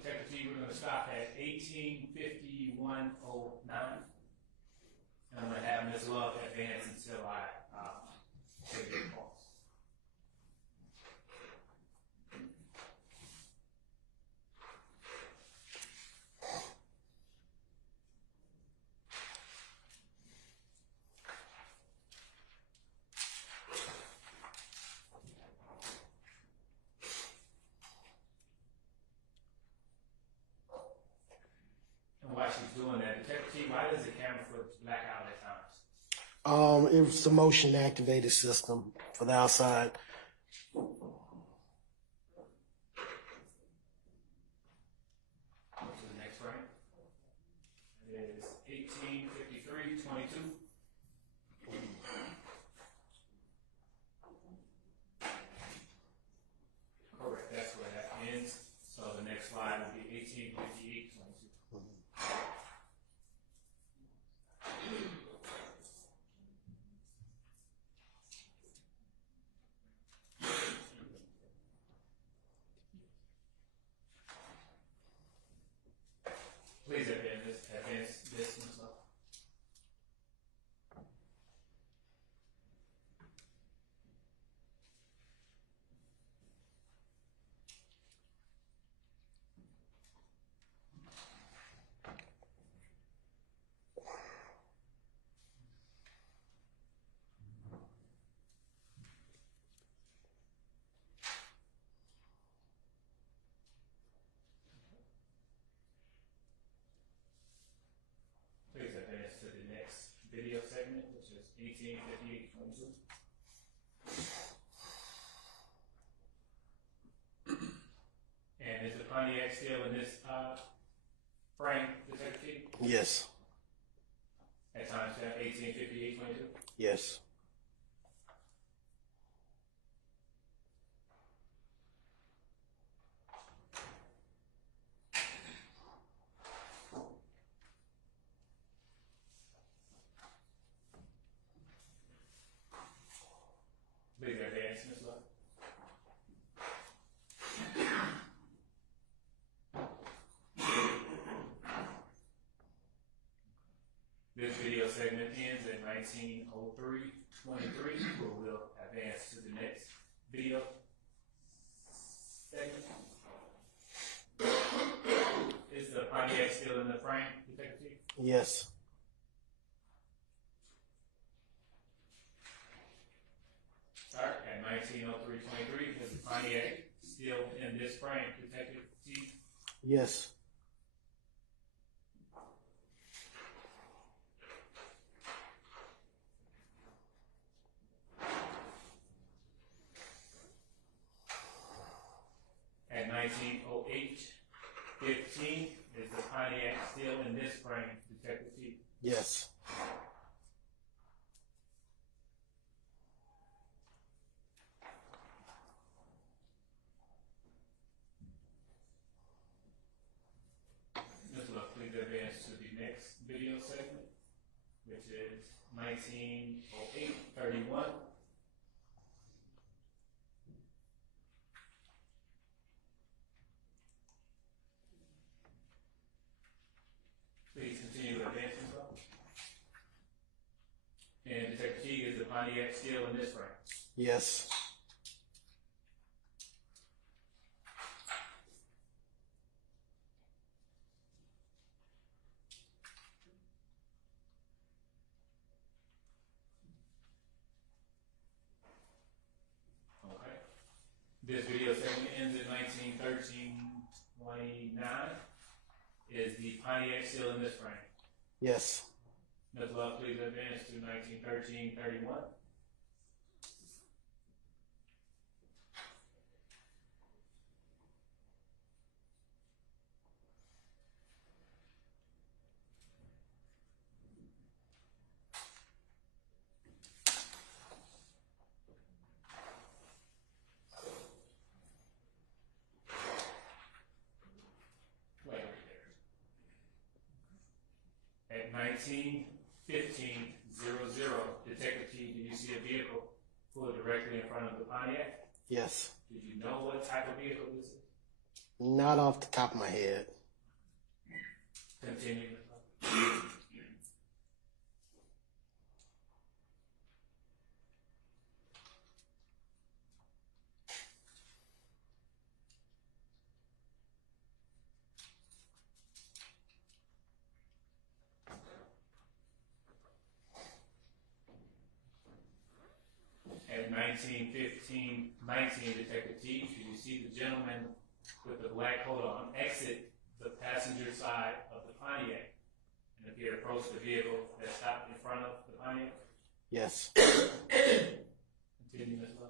Detective T, we're going to stop at 1851:09. And I'm going to have Ms. Love advance until I take your calls. she's doing that, Detective T, why does the camera foot black out at times? It was the motion activated system for the outside. Go to the next frame. It is 18:53:22. Correct, that's where that ends. So the next slide will be 18:58:22. Please advance this one, so. Please advance to the next video segment, which is 18:58:22. And is the Pontiac still in this frame, Detective T? Yes. At timestamp 18:58:22. Yes. Please advance, Ms. Love. This video segment ends at 19:03:23. We'll advance to the next video segment. Is the Pontiac still in the frame, Detective T? Yes. Start at 19:03:23. Is the Pontiac still in this frame, Detective T? Yes. At 19:08:15. Is the Pontiac still in this frame, Detective T? Yes. Ms. Love, please advance to the next video segment, which is 19:08:31. Please continue to advance, Ms. Love. And Detective T, is the Pontiac still in this frame? Yes. Okay. This video segment ends at 19:13:29. Is the Pontiac still in this frame? Yes. Ms. Love, please advance to 19:13:31. Wait right there. At 19:15:00, Detective T, do you see a vehicle pull directly in front of the Pontiac? Yes. Do you know what type of vehicle this is? Not off the top of my head. Continue. At 19:15:19, Detective T, do you see the gentleman with the black coat on exit the passenger side of the Pontiac vehicle that stopped in front of the Pontiac? Yes. Continue, Ms. Love.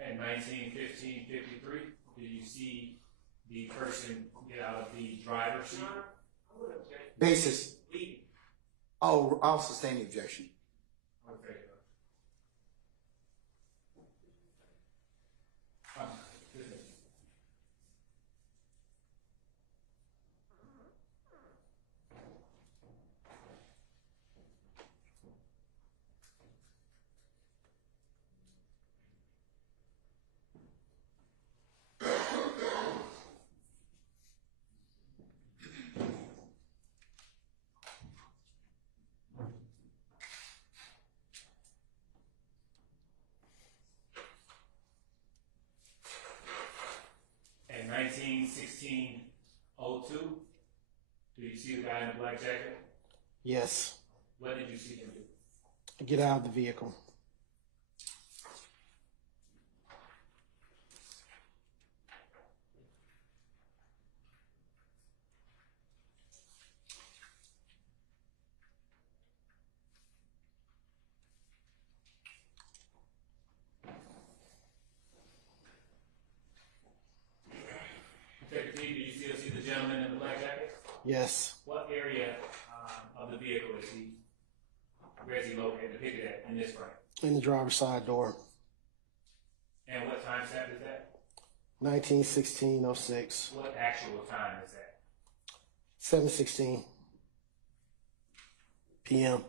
At 19:15:53, do you see the person get out of the driver's seat? Basis. Oh, I'll sustain the objection. Okay. At 19:16:02, do you see the guy in the black jacket? Yes. What did you see him do? Get out of the vehicle. Detective T, do you still see the gentleman in the black jacket? Yes. What area of the vehicle is he? Where is he located? Depicted at in this frame. In the driver's side door. And what time stamp is that? 19:16:06. What actual time is that? 7:16 p.m.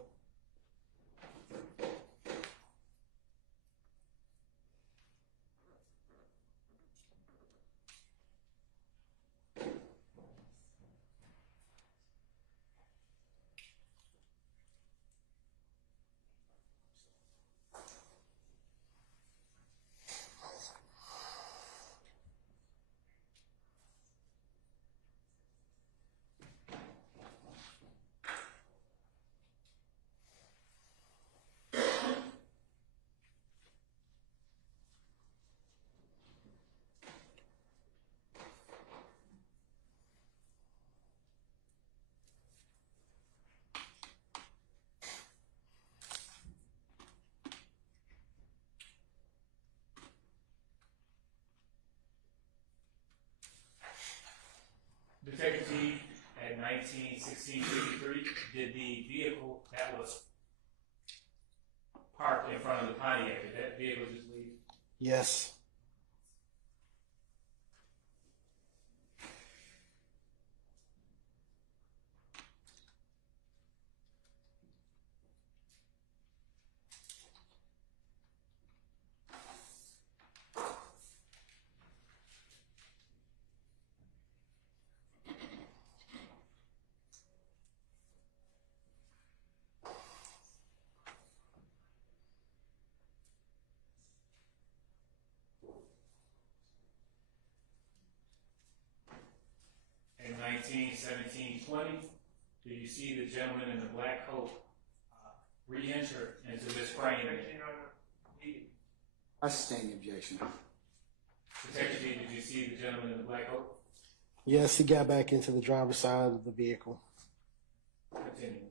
Detective T, at 19:16:53, did the vehicle that was parked in front of the Pontiac, did that vehicle just leave? Yes. In 19:17:20, do you see the gentleman in the black coat re-enter into this frame? I sustain the objection. Detective T, did you see the gentleman in the black coat? Yes, he got back into the driver's side of the vehicle. Continue.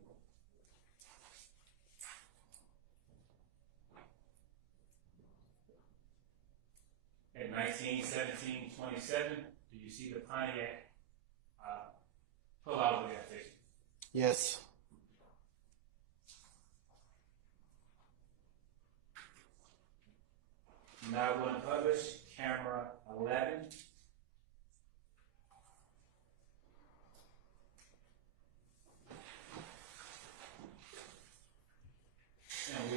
At 19:17:27, do you see the Pontiac pull out of the gas station? Yes. Now one published, camera 11. And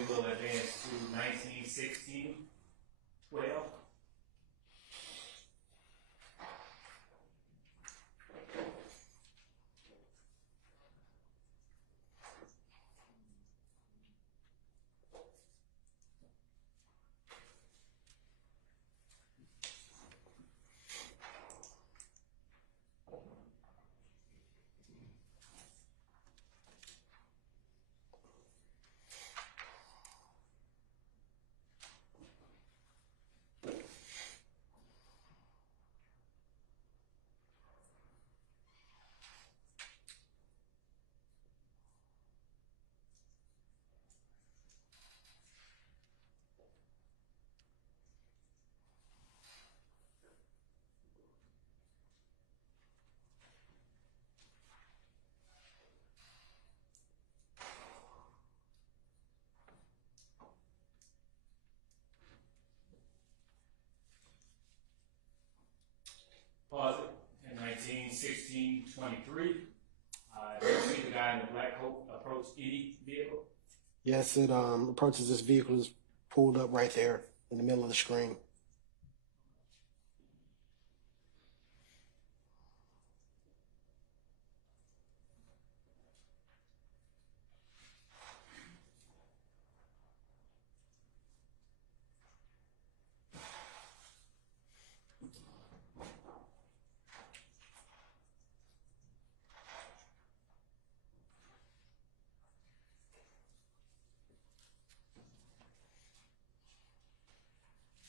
1916-23. Did you see the guy in the black coat approach any vehicle? Yes, it approaches this vehicle is pulled up right there in the middle of the screen.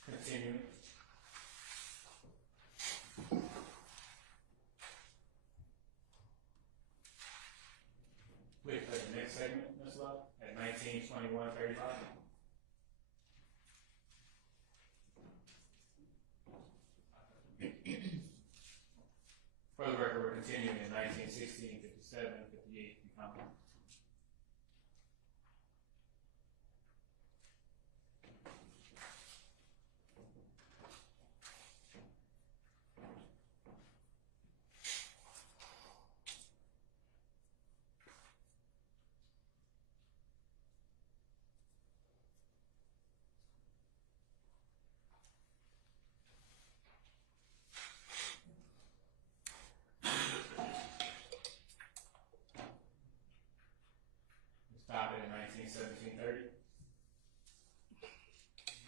Continuing. Please play the next segment, Ms. Love, at 19:21:35. For the record, we're continuing in 1916, 57, 58, and counting. Stop it in 1917-30.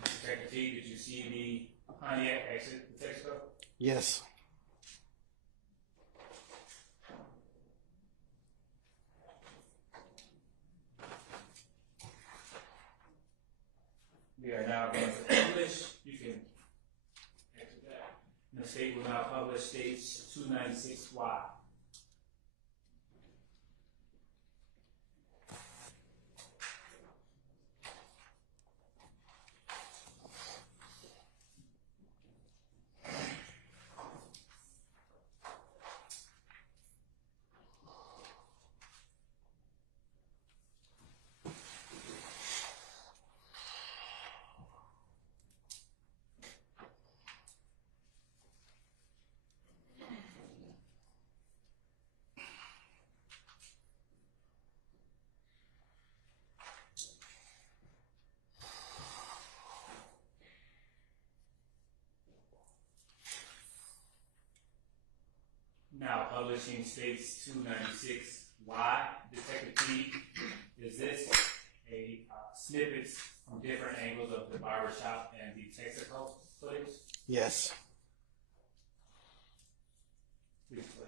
Detective T, did you see the Pontiac exit the Texaco? Yes. We are now going to publish. You can exit that. And the state will now publish states 296Y. Now publishing states 296Y. Detective T, is this a snippets from different angles of the Barbershop and the Texaco footage? Yes. Please play.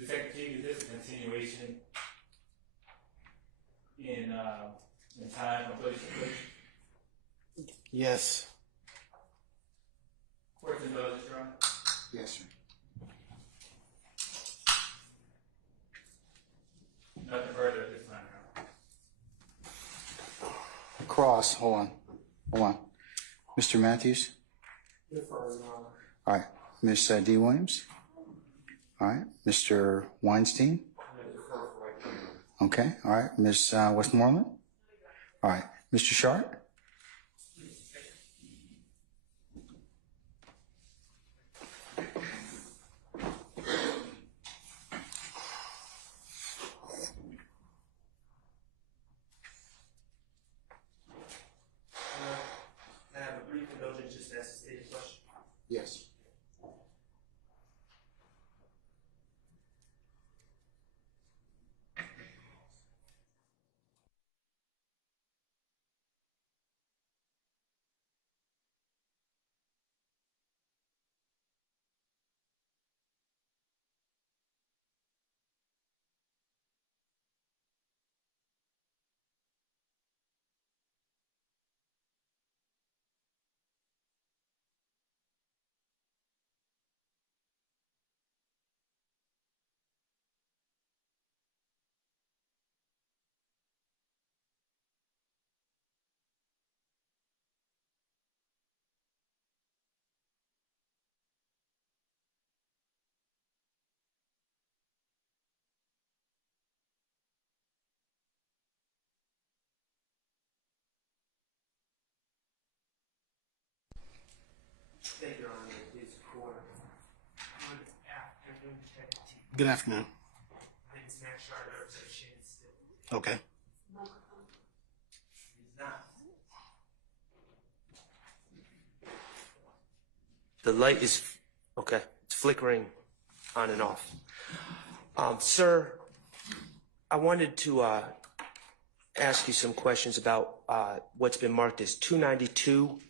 Detective T, is this a continuation in time from place to place? Yes. Court indulgence, Your Honor. Yes, sir. Nothing further at this time, Your Honor. Cross, hold on. Mr. Matthews? All right. Ms. D. Williams? All right. Mr. Weinstein? Okay. All right. Ms. Westmoreland? All right. Mr. Sharp? I have a brief indulgence just to ask a stated question. Yes. Thank you, Your Honor. Please record. Good afternoon, Detective T. Good afternoon. My name is Matt Sharp, I represent Shannon Still. Okay. He's not. The light is, okay, it's flickering on and off. Sir, I wanted to ask you some questions about what's been marked as 292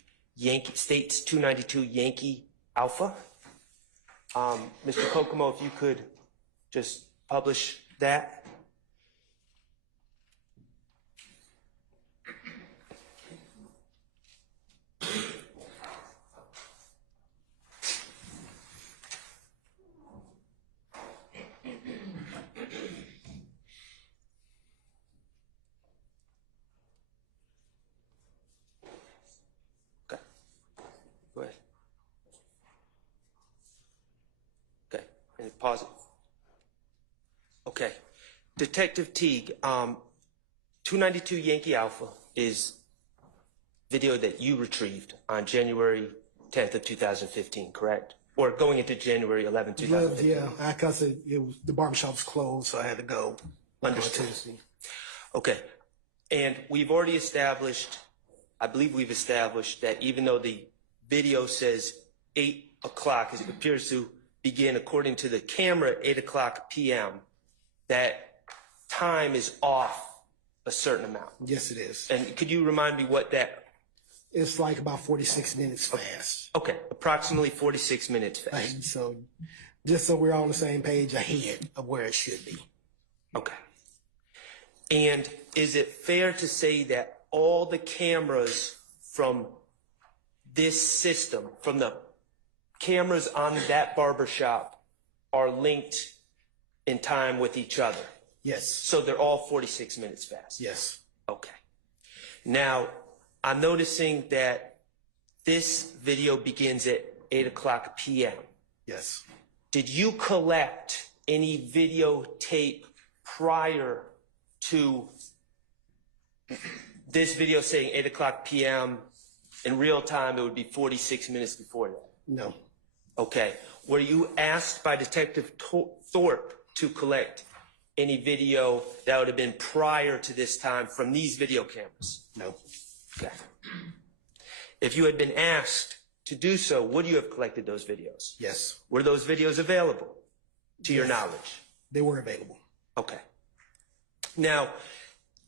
Yankee, States 292 Yankee Alpha. Mr. Kokomo, if you could just publish that. Okay. Go ahead. Okay. And pause it. Okay. Detective Teague, 292 Yankee Alpha is video that you retrieved on January 10th of 2015, correct? Or going into January 11th, 2015? Yeah, because it was, the barbershop was closed, so I had to go. Understood. Tuesday. Okay. And we've already established, I believe we've established that even though the video says 8 o'clock, as it appears to begin according to the camera at 8 o'clock p.m., that time is off a certain amount. Yes, it is. And could you remind me what that, It's like about 46 minutes fast. okay, approximately 46 minutes fast. Like, so just so we're all on the same page ahead of where it should be. Okay. And is it fair to say that all the cameras from this system, from the cameras on that barbershop, are linked in time with each other? Yes. So they're all 46 minutes fast? Yes. Okay. Now, I'm noticing that this video begins at 8 o'clock p.m. Yes. Did you collect any videotape prior to this video saying 8 o'clock p.m. In real time, it would be 46 minutes before that? No. Okay. Were you asked by Detective Thorpe to collect any video that would have been prior to this time from these video cameras? No. Okay. If you had been asked to do so, would you have collected those videos? Yes. Were those videos available to your knowledge? They were available. Okay. Now,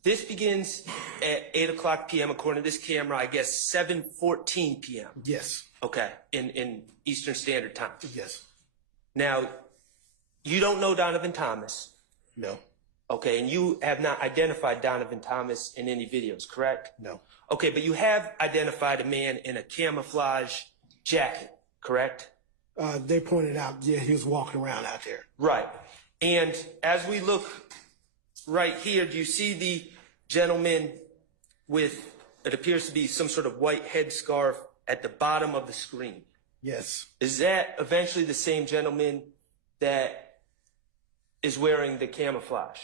this begins at 8 o'clock p.m. according to this camera, I guess 7:14 p.m. Yes. Okay, in Eastern Standard Time. Yes. Now, you don't know Donovan Thomas. No. Okay, and you have not identified Donovan Thomas in any videos, correct? No. Okay, but you have identified a man in a camouflage jacket, correct? They pointed out, yeah, he was walking around out there. Right. And as we look right here, do you see the gentleman with, it appears to be some sort of white headscarf at the bottom of the screen? Yes. Is that eventually the same gentleman that is wearing the camouflage?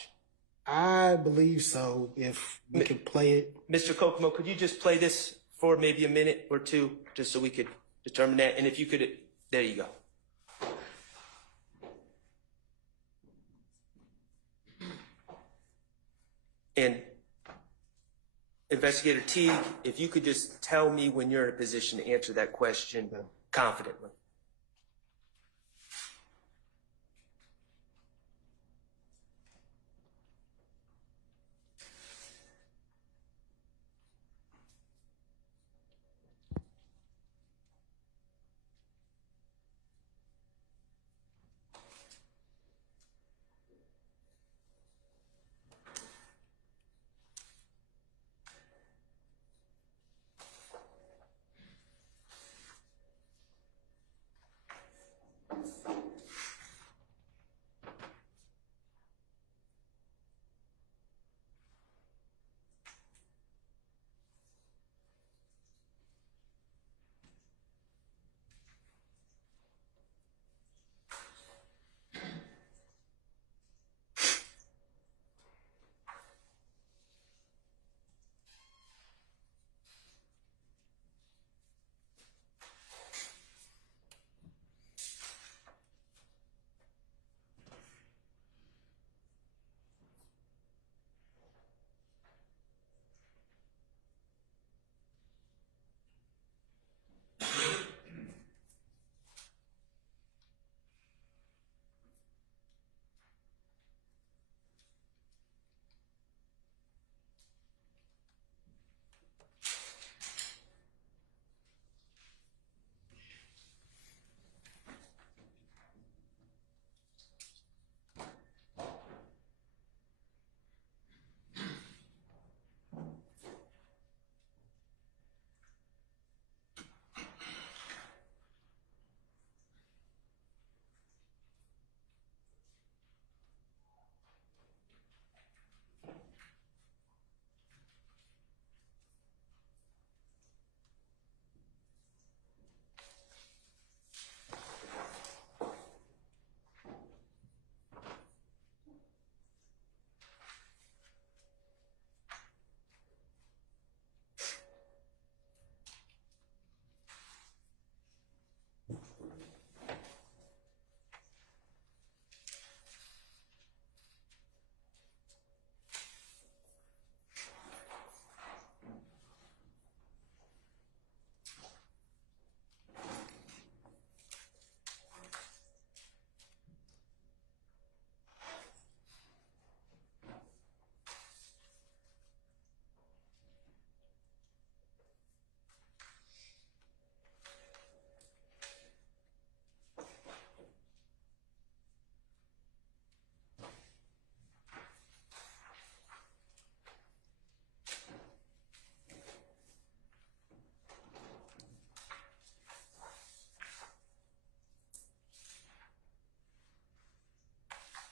I believe so. If we could play it. Mr. Kokomo, could you just play this for maybe a minute or two, just so we could determine that? And if you could, there you go. And Investigator Teague, if you could just tell me when you're in a position to answer that question confidently.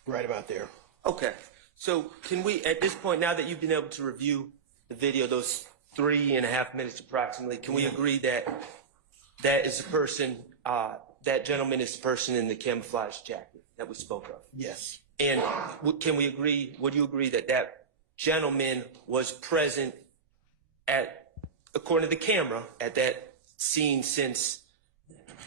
Right about there. Okay, so can we, at this point, now that you've been able to review the video, those 3.5 minutes approximately, can we agree that that is the person, that gentleman is the person in the camouflage jacket that we spoke of? Yes. And can we agree, would you agree that that gentleman was present at, according to the camera, at that scene since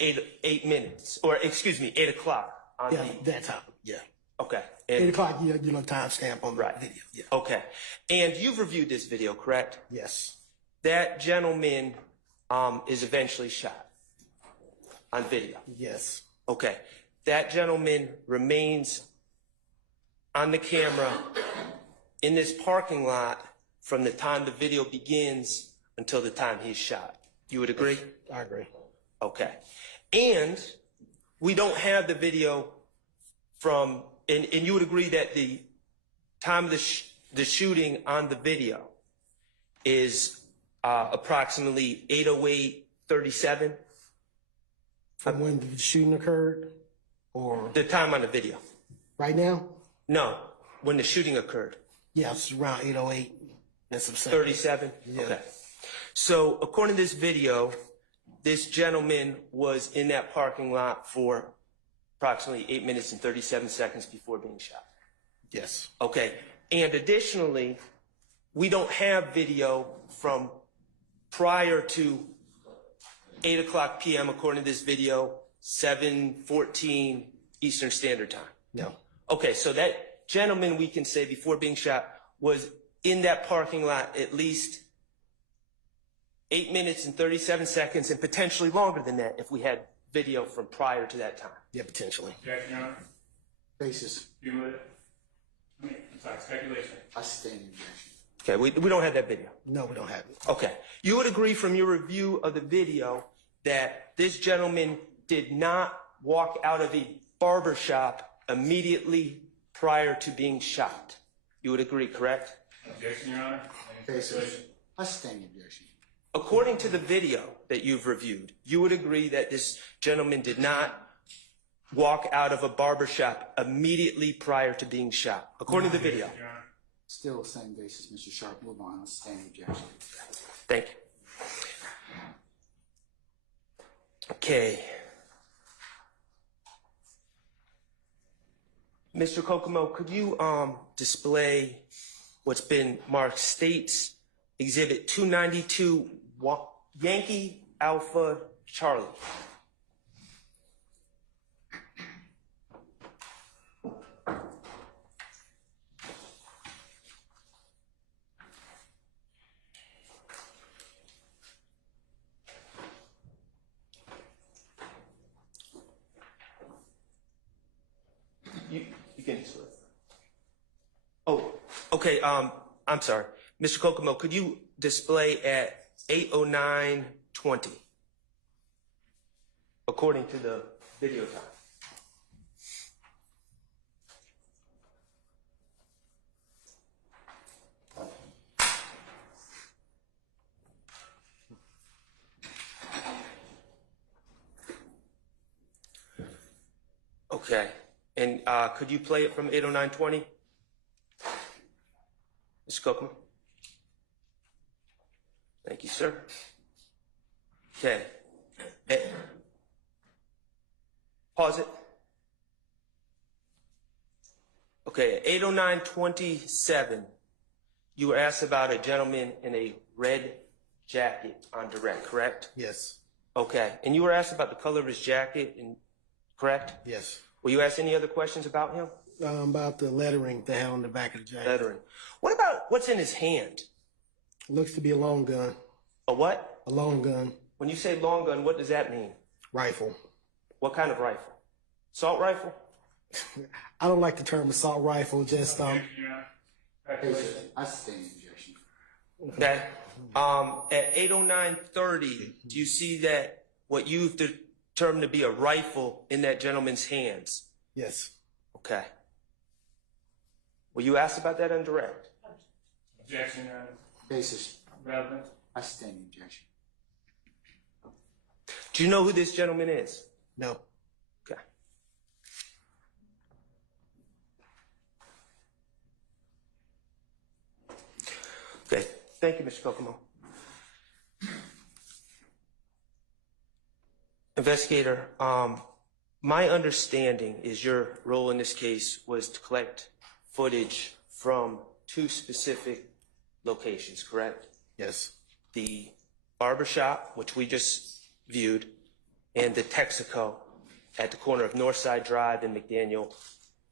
8 minutes, or excuse me, 8 o'clock on Yeah, the, that time. Yeah. okay. 8 o'clock, you know, timestamp on the Right. video. Yeah. Okay. And you've reviewed this video, correct? Yes. That gentleman is eventually shot on video. Yes. Okay. That gentleman remains on the camera in this parking lot from the time the video begins until the time he's shot. You would agree? I agree. Okay. And we don't have the video from, and you would agree that the time of the shooting on the video is approximately 8:08:37? From when the shooting occurred, or The time on the video. right now? No, when the shooting occurred. Yeah, it's around 8:08 and some seconds. 37? Yeah. Okay. So according to this video, this gentleman was in that parking lot for approximately 8 minutes and 37 seconds before being shot. Yes. Okay. And additionally, we don't have video from prior to 8 o'clock p.m. according to this video, 7:14 Eastern Standard Time. No. Okay, so that gentleman, we can say, before being shot, was in that parking lot at least 8 minutes and 37 seconds, and potentially longer than that if we had video from prior to that time. Yeah, potentially. Objection, Your Honor. Basis. Cumulative. I'm sorry, speculation. I sustain the objection. Okay, we don't have that video. No, we don't have it. Okay. You would agree from your review of the video that this gentleman did not walk out of a barbershop immediately prior to being shot. You would agree, correct? Objection, Your Honor. Basis. I sustain the objection. According to the video that you've reviewed, you would agree that this gentleman did not walk out of a barbershop immediately prior to being shot, according to the video. Your Honor. Still the same basis, Mr. Sharp. Move on. I sustain the objection. Thank you. Okay. Mr. Kokomo, could you display what's been marked States Exhibit 292 Yankee Alpha Charlie? You can display. Oh, okay. I'm sorry, Mr. Kokomo. Could you display at 8:09:20 according to the video time? Okay. And could you play it from 8:09:20? Mr. Kokomo? Thank you, sir. Okay. Pause it. Okay, at 8:09:27, you were asked about a gentleman in a red jacket on direct, correct? Yes. Okay, and you were asked about the color of his jacket, correct? Yes. Were you asked any other questions about him? About the lettering they had on the back of the jacket. Lettering. What about what's in his hand? Looks to be a long gun. A what? A long gun. When you say long gun, what does that mean? Rifle. What kind of rifle? Assault rifle? I don't like the term assault rifle, just Objection, Your Honor. Basis. I sustain the objection. Okay. At 8:09:30, do you see that what you've determined to be a rifle in that gentleman's hands? yes. Okay. Were you asked about that on direct? Objection, Your Honor. Basis. Relevant. I sustain the objection. Do you know who this gentleman is? No. Okay. Okay. Thank you, Mr. Kokomo. Investigator, my understanding is your role in this case was to collect footage from two specific locations, correct? Yes. The Barbershop, which we just viewed, and the Texaco at the corner of Northside Drive and McDaniel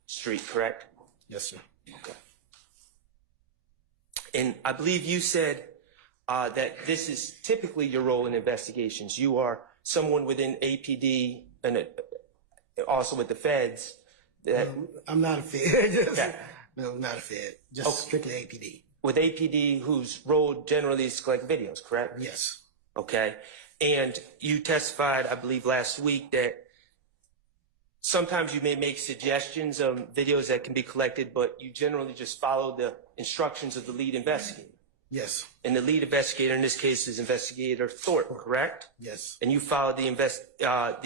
Street, correct? Yes, sir. Okay. And I believe you said that this is typically your role in investigations. You are someone within APD and also with the feds. That I'm not a Fed. Okay. No, not a Fed. Just strictly APD. with APD, whose role generally is to collect videos, correct? Yes. Okay. And you testified, I believe, last week that sometimes you may make suggestions of videos that can be collected, but you generally just follow the instructions of the lead investigator. Yes. And the lead investigator in this case is Investigator Thorpe, correct? Yes. And you followed the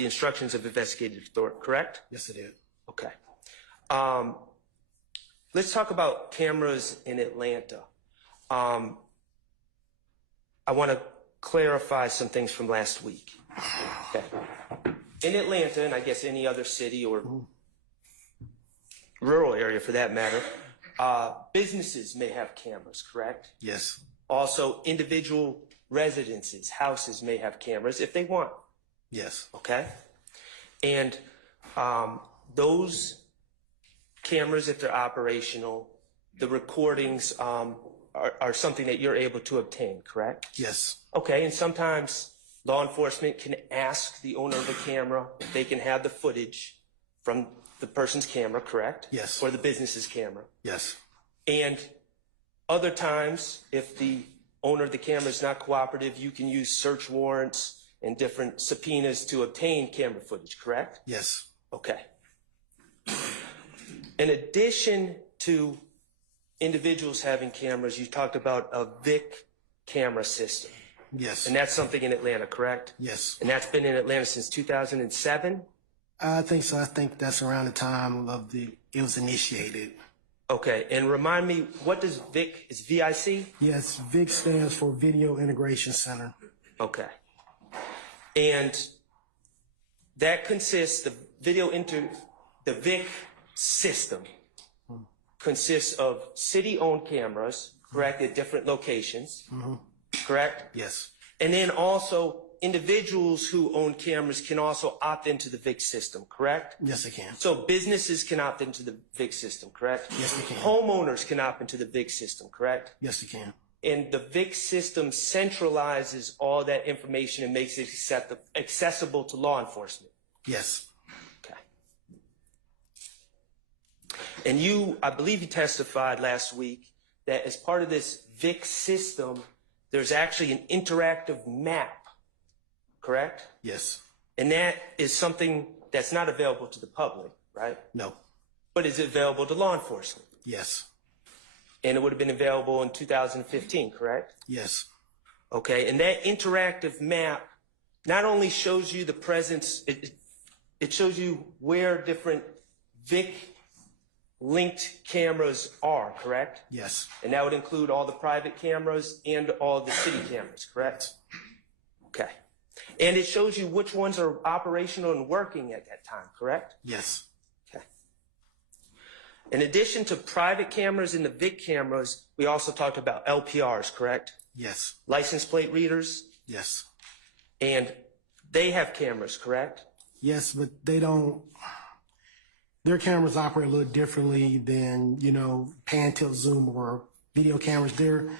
instructions of Investigator Thorpe, correct? Yes, it is. Okay. let's talk about cameras in Atlanta. I want to clarify some things from last week. Okay. In Atlanta, and I guess any other city or rural area for that matter, businesses may have cameras, correct? Yes. Also, individual residences, houses may have cameras if they want, Yes. okay? And those cameras, if they're operational, the recordings are something that you're able to obtain, correct? Yes. Okay, and sometimes law enforcement can ask the owner of the camera if they can have the footage from the person's camera, correct? Yes. Or the business's camera. Yes. And other times, if the owner of the camera is not cooperative, you can use search warrants and different subpoenas to obtain camera footage, correct? Yes. Okay. In addition to individuals having cameras, you talked about a VIC camera system. Yes. And that's something in Atlanta, correct? Yes. And that's been in Atlanta since 2007? I think so. I think that's around the time of it was initiated. Okay, and remind me, what does VIC, is VIC? Yes, VIC stands for Video Integration Center. Okay. And that consists, the VIC system consists of city-owned cameras, correct, at different locations, correct? Yes. And then also individuals who own cameras can also opt into the VIC system, correct? Yes, they can. So businesses can opt into the VIC system, correct? Yes, they can. Homeowners can opt into the VIC system, correct? Yes, they can. And the VIC system centralizes all that information and makes it accessible to law enforcement. Yes. Okay. And you, I believe you testified last week that as part of this VIC system, there's actually an interactive map, correct? Yes. And that is something that's not available to the public, right? No. But is it available to law enforcement? Yes. And it would have been available in 2015, correct? Yes. Okay, and that interactive map not only shows you the presence, it shows you where different VIC linked cameras are, correct? Yes. And that would include all the private cameras and all the city cameras, correct? Okay. And it shows you which ones are operational and working at that time, correct? Yes. Okay. In addition to private cameras and the VIC cameras, we also talked about LPRs, correct? Yes. License plate readers, Yes. and they have cameras, correct? Yes, but they don't. Their cameras operate a little differently than, pan, tilt, zoom, or video cameras. Their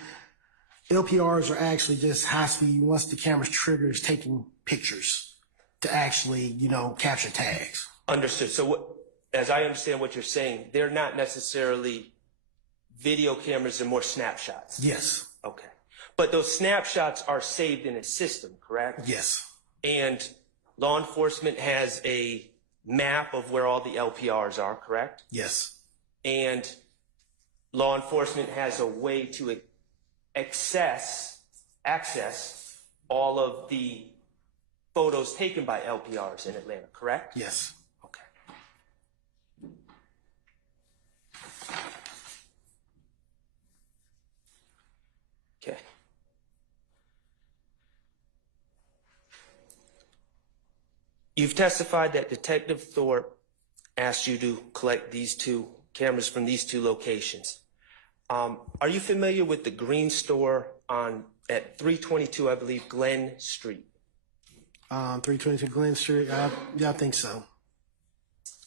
LPRs are actually just high speed. Once the camera's triggered, it's taking pictures to actually, capture tags. Understood. So what, as I understand what you're saying, they're not necessarily video cameras, they're more snapshots. Yes. Okay. But those snapshots are saved in a system, correct? Yes. And law enforcement has a map of where all the LPRs are, correct? Yes. And law enforcement has a way to access all of the photos taken by LPRs in Atlanta, correct? Yes. Okay. Okay. You've testified that Detective Thorpe asked you to collect these two cameras from these two locations. Are you familiar with the Green Store at 322, I believe, Glen Street? 322 Glen Street. Yeah, I think so.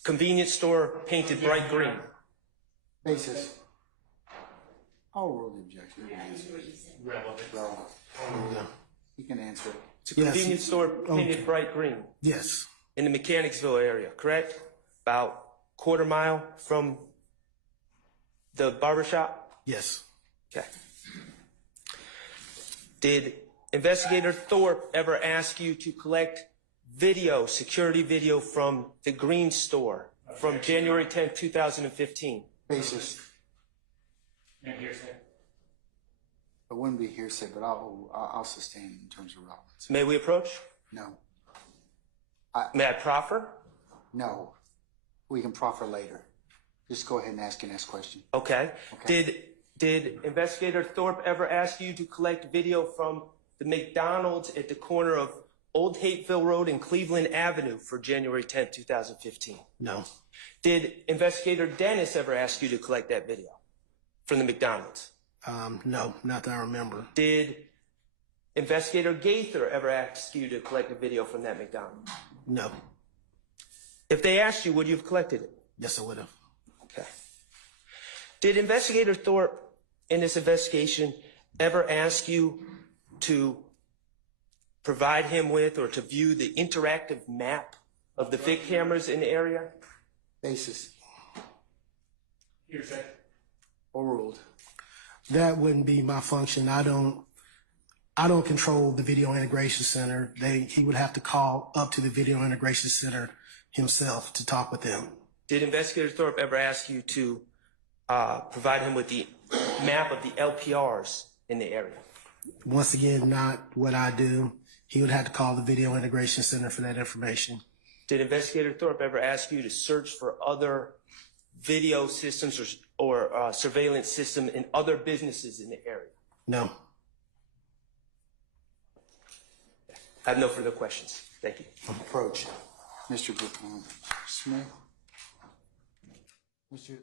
Convenience store painted bright green. Basis. I'll rule the objection. Relevant. You can answer it. It's a convenience store painted bright green Yes. in the Mechanicsville area, correct? About quarter mile from the barbershop? Yes. Okay. Did Investigator Thorpe ever ask you to collect video, security video from the Green Store from January 10th, 2015? Basis. And hearsay. It wouldn't be hearsay, but I'll sustain in terms of relevance. May we approach? No. May I proffer? No. We can proffer later. Just go ahead and ask your next question. Okay. Did Investigator Thorpe ever ask you to collect video from the McDonald's at the corner of Old Hateville Road and Cleveland Avenue for January 10th, 2015? No. Did Investigator Dennis ever ask you to collect that video from the McDonald's? No, not that I remember. Did Investigator Gaither ever ask you to collect a video from that McDonald's? No. If they asked you, would you have collected it? Yes, I would have. Okay. Did Investigator Thorpe in this investigation ever ask you to provide him with or to view the interactive map of the VIC cameras in the area? Basis. Hearsay. Overruled. That wouldn't be my function. I don't control the video integration center. He would have to call up to the video integration center himself to talk with them. Did Investigator Thorpe ever ask you to provide him with the map of the LPRs in the area? Once again, not what I do. He would have to call the video integration center for that information. Did Investigator Thorpe ever ask you to search for other video systems or surveillance system in other businesses in the area? No. I have no further questions. Thank you. Approach. Mr. Smith. Mr.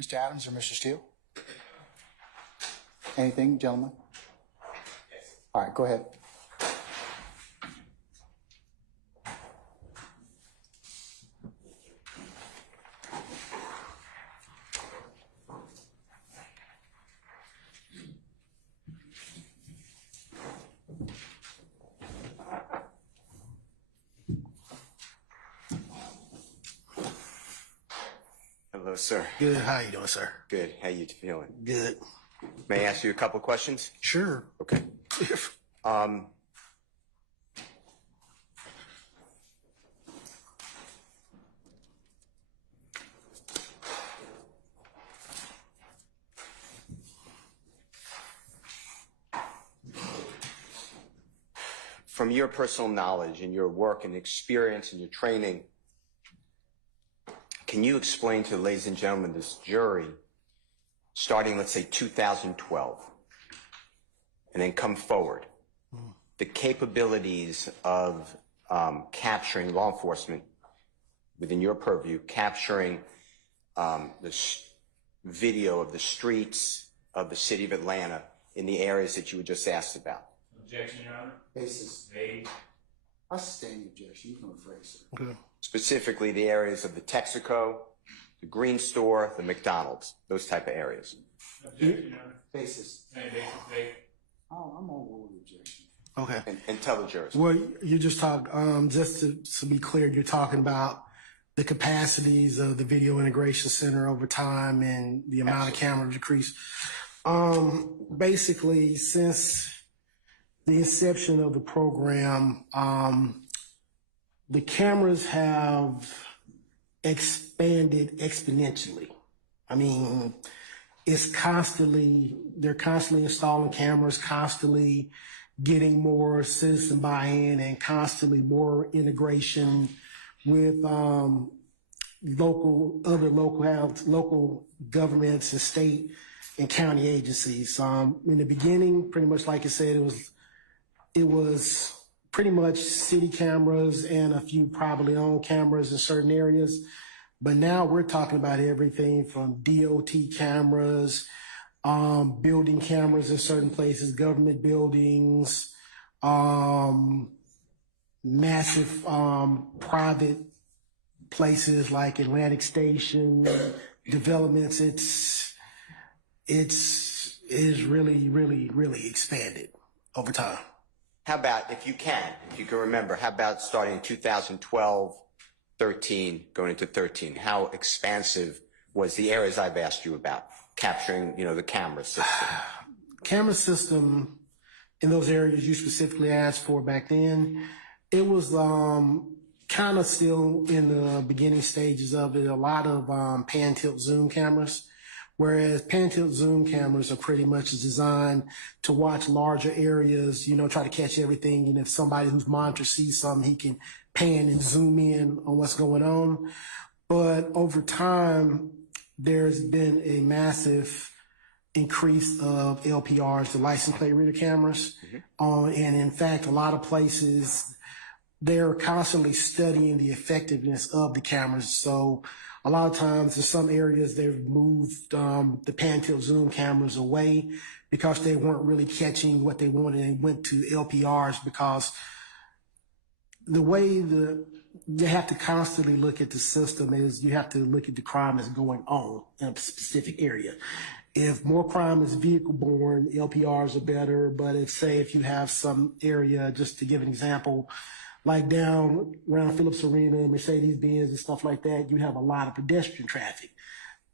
Mr. Adams or Mr. Steele? Anything, gentlemen? Yes. All right, go ahead. Hello, sir. Good. How you doing, sir? Good. How you feeling? Good. May I ask you a couple questions? Sure. Okay. Um, from your personal knowledge and your work and experience and your training, can you explain to the ladies and gentlemen, this jury, starting, let's say, 2012, and then come forward, the capabilities of capturing law enforcement within your purview, capturing video of the streets of the city of Atlanta in the areas that you were just asked about? Objection, Your Honor. Basis. Vague. I sustain the objection. You can rephrase it. Okay. Specifically the areas of the Texaco, the Green Store, the McDonald's, those type of areas. Objection, Your Honor. Basis. Same basis, vague. Oh, I'm on board with the objection. Okay. And tell the jurors. Well, you just talk, just to be clear, you're talking about the capacities of the video integration center over time and the amount of cameras decrease. Basically, since the inception of the program, the cameras have expanded exponentially. I mean, they're constantly installing cameras, constantly getting more citizen buy-in, and constantly more integration with local governments and state and county agencies. In the beginning, pretty much like I said, it was pretty much city cameras and a few privately owned cameras in certain areas. But now we're talking about everything from DOT cameras, building cameras in certain places, government buildings, massive private places like Atlantic Station, developments. It's really, really, really expanded over time. How about, if you can remember, how about starting in 2012, 13, going into 13? How expansive was the areas I've asked you about, capturing, the camera system? Camera system in those areas you specifically asked for back then, it was kind of still in the beginning stages of it. A lot of pan tilt zoom cameras, whereas pan tilt zoom cameras are pretty much designed to watch larger areas, try to catch everything. And if somebody who's monitor sees something, he can pan and zoom in on what's going on. But over time, there's been a massive increase of LPRs, the license plate reader cameras. And in fact, a lot of places, they're constantly studying the effectiveness of the cameras. So a lot of times in some areas, they've moved the pan tilt zoom cameras away because they weren't really catching what they wanted, and went to LPRs because the way you have to constantly look at the system is you have to look at the crime that's going on in a specific area. If more crime is vehicle borne, LPRs are better. But if you have some area, just to give an example, like down around Phillips Arena, Mercedes-Benz and stuff like that, you have a lot of pedestrian traffic.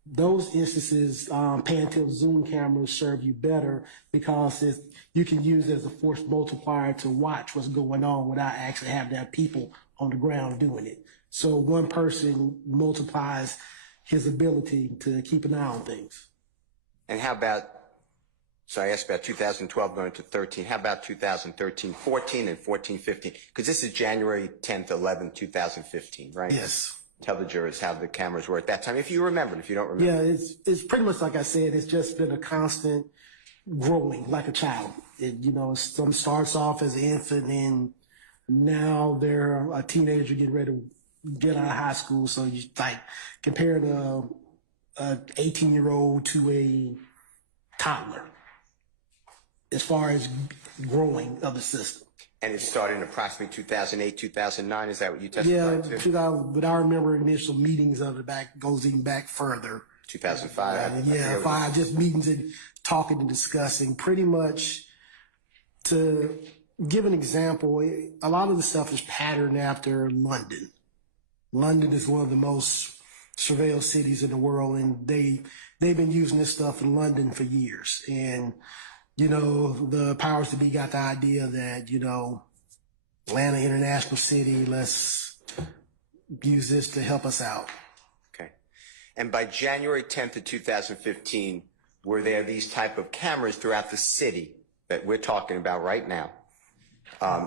Those instances, pan tilt zoom cameras serve you better because you can use it as a force multiplier to watch what's going on without actually having to have people on the ground doing it. So one person multiplies his ability to keep an eye on things. And how about, so I asked about 2012 going to 13. How about 2013, 14, and 14, 15? Because this is January 10th, 11th, 2015, right? Yes. Tell the jurors how the cameras were at that time, if you remember. If you don't remember. Yeah, it's pretty much like I said. It's just been a constant growing, like a child. Some starts off as an infant, and now they're a teenager getting ready to get out of high school. So you comparing a 18-year-old to a toddler as far as growing of the system. And it started in approximately 2008, 2009. Is that what you testified to? 2000, but I remember initial meetings of it goes even back further. 2005. Just meetings and talking and discussing. Pretty much, to give an example, a lot of the stuff is patterned after London. London is one of the most surveilled cities in the world, and they've been using this stuff in London for years. And the powers to be got the idea that, Atlanta International City, let's use this to help us out. Okay. And by January 10th of 2015, were there these type of cameras throughout the city that we're talking about right now?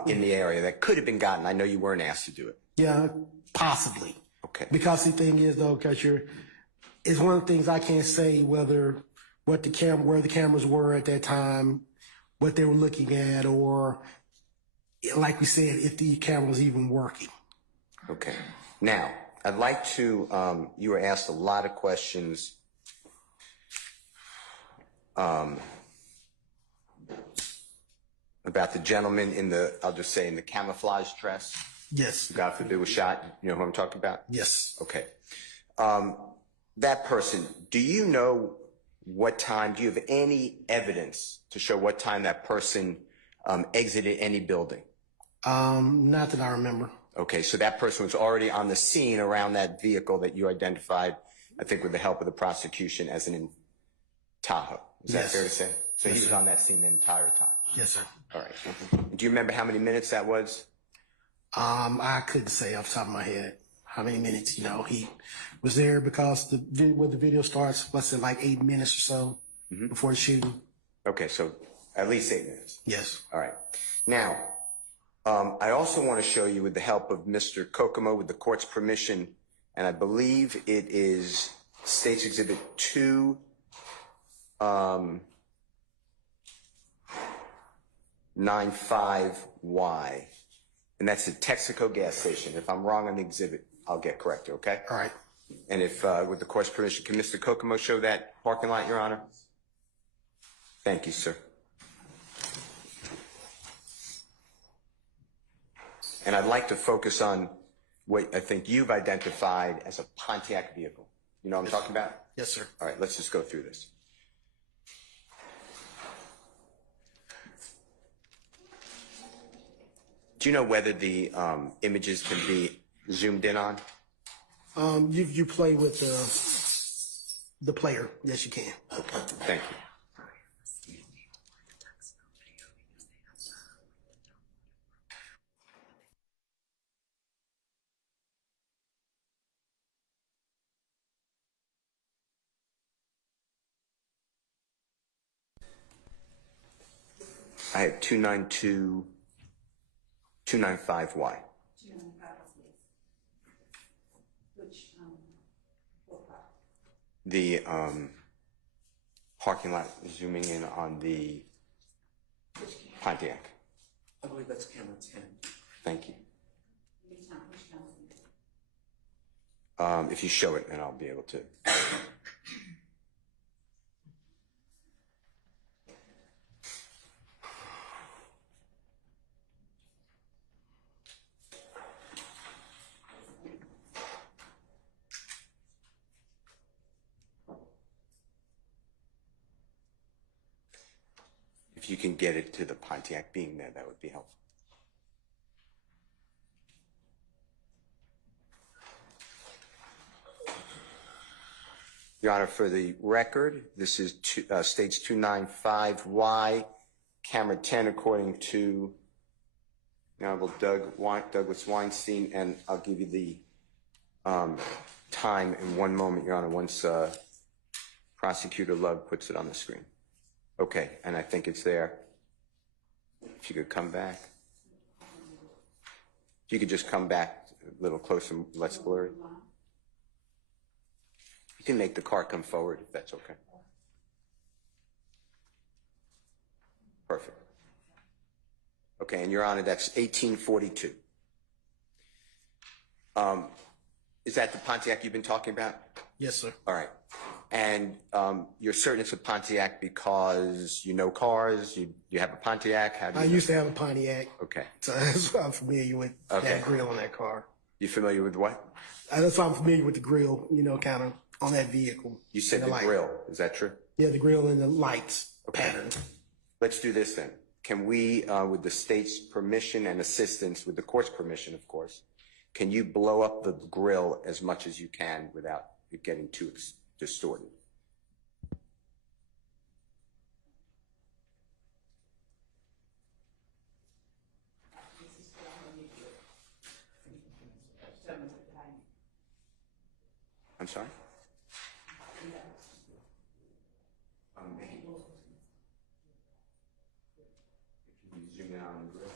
in the area that could have been gotten? I know you weren't asked to do it. Yeah, possibly. Okay. Because the thing is though, because it's one of the things I can't say whether where the cameras were at that time, what they were looking at, or like we said, if the camera was even working. Okay. Now, I'd like to, you were asked a lot of questions about the gentleman in the, I'll just say in the camouflage dress. Yes. God forbid was shot. You know who I'm talking about? Yes. Okay. That person, do you know what time, do you have any evidence to show what time that person exited any building? Not that I remember. Okay, so that person was already on the scene around that vehicle that you identified, I think with the help of the prosecution, as in Tahoe. Is that fair to say? So he was on that scene the entire time? Yes, sir. All right. Do you remember how many minutes that was? I couldn't say off the top of my head how many minutes. You know, he was there because when the video starts, what's it, like 8 minutes or so before the shooting? Okay, so at least 8 minutes. Yes. All right. Now, I also want to show you, with the help of Mr. Kokomo, with the court's permission, and I believe it is State's Exhibit 295Y, and that's the Texaco gas station. If I'm wrong on the exhibit, I'll get corrected, okay? All right. And if, with the court's permission, can Mr. Kokomo show that parking lot, Your Honor? Thank you, sir. And I'd like to focus on what I think you've identified as a Pontiac vehicle. You know what I'm talking about? Yes, sir. All right, let's just go through this. Do you know whether the images can be zoomed in on? You play with the player. Yes, you can. Okay, thank you. I have 295Y. 295, yes. Which, what part? The parking lot zooming in on the Pontiac. I believe that's camera 10. Thank you. Which camera? If you show it, then I'll be able to. If you can get it to the Pontiac being there, that would be helpful. Your Honor, for the record, this is States 295Y, camera 10, according to the Honorable Douglas Weinstein, and I'll give you the time in one moment, Your Honor, once Prosecutor Love puts it on the screen. Okay, and I think it's there. If you could come back. If you could just come back a little closer, less blurry. You can make the car come forward if that's okay. Perfect. Okay, and Your Honor, that's 1842. Is that the Pontiac you've been talking about? Yes, sir. All right. And you're certain it's a Pontiac because you know cars, you have a Pontiac? How do you I used to have a Pontiac. Okay. So that's why I'm familiar with Okay. that grill on that car. You familiar with what? That's why I'm familiar with the grill, you know, kind of on that vehicle. You said And the light. grill. Is that true? Yeah, the grill and the lights Okay. pattern. Let's do this then. Can we, with the state's permission and assistance, with the court's permission, of course, can you blow up the grill as much as you can without it getting too distorted? I'm sorry? Can you zoom in on the grill?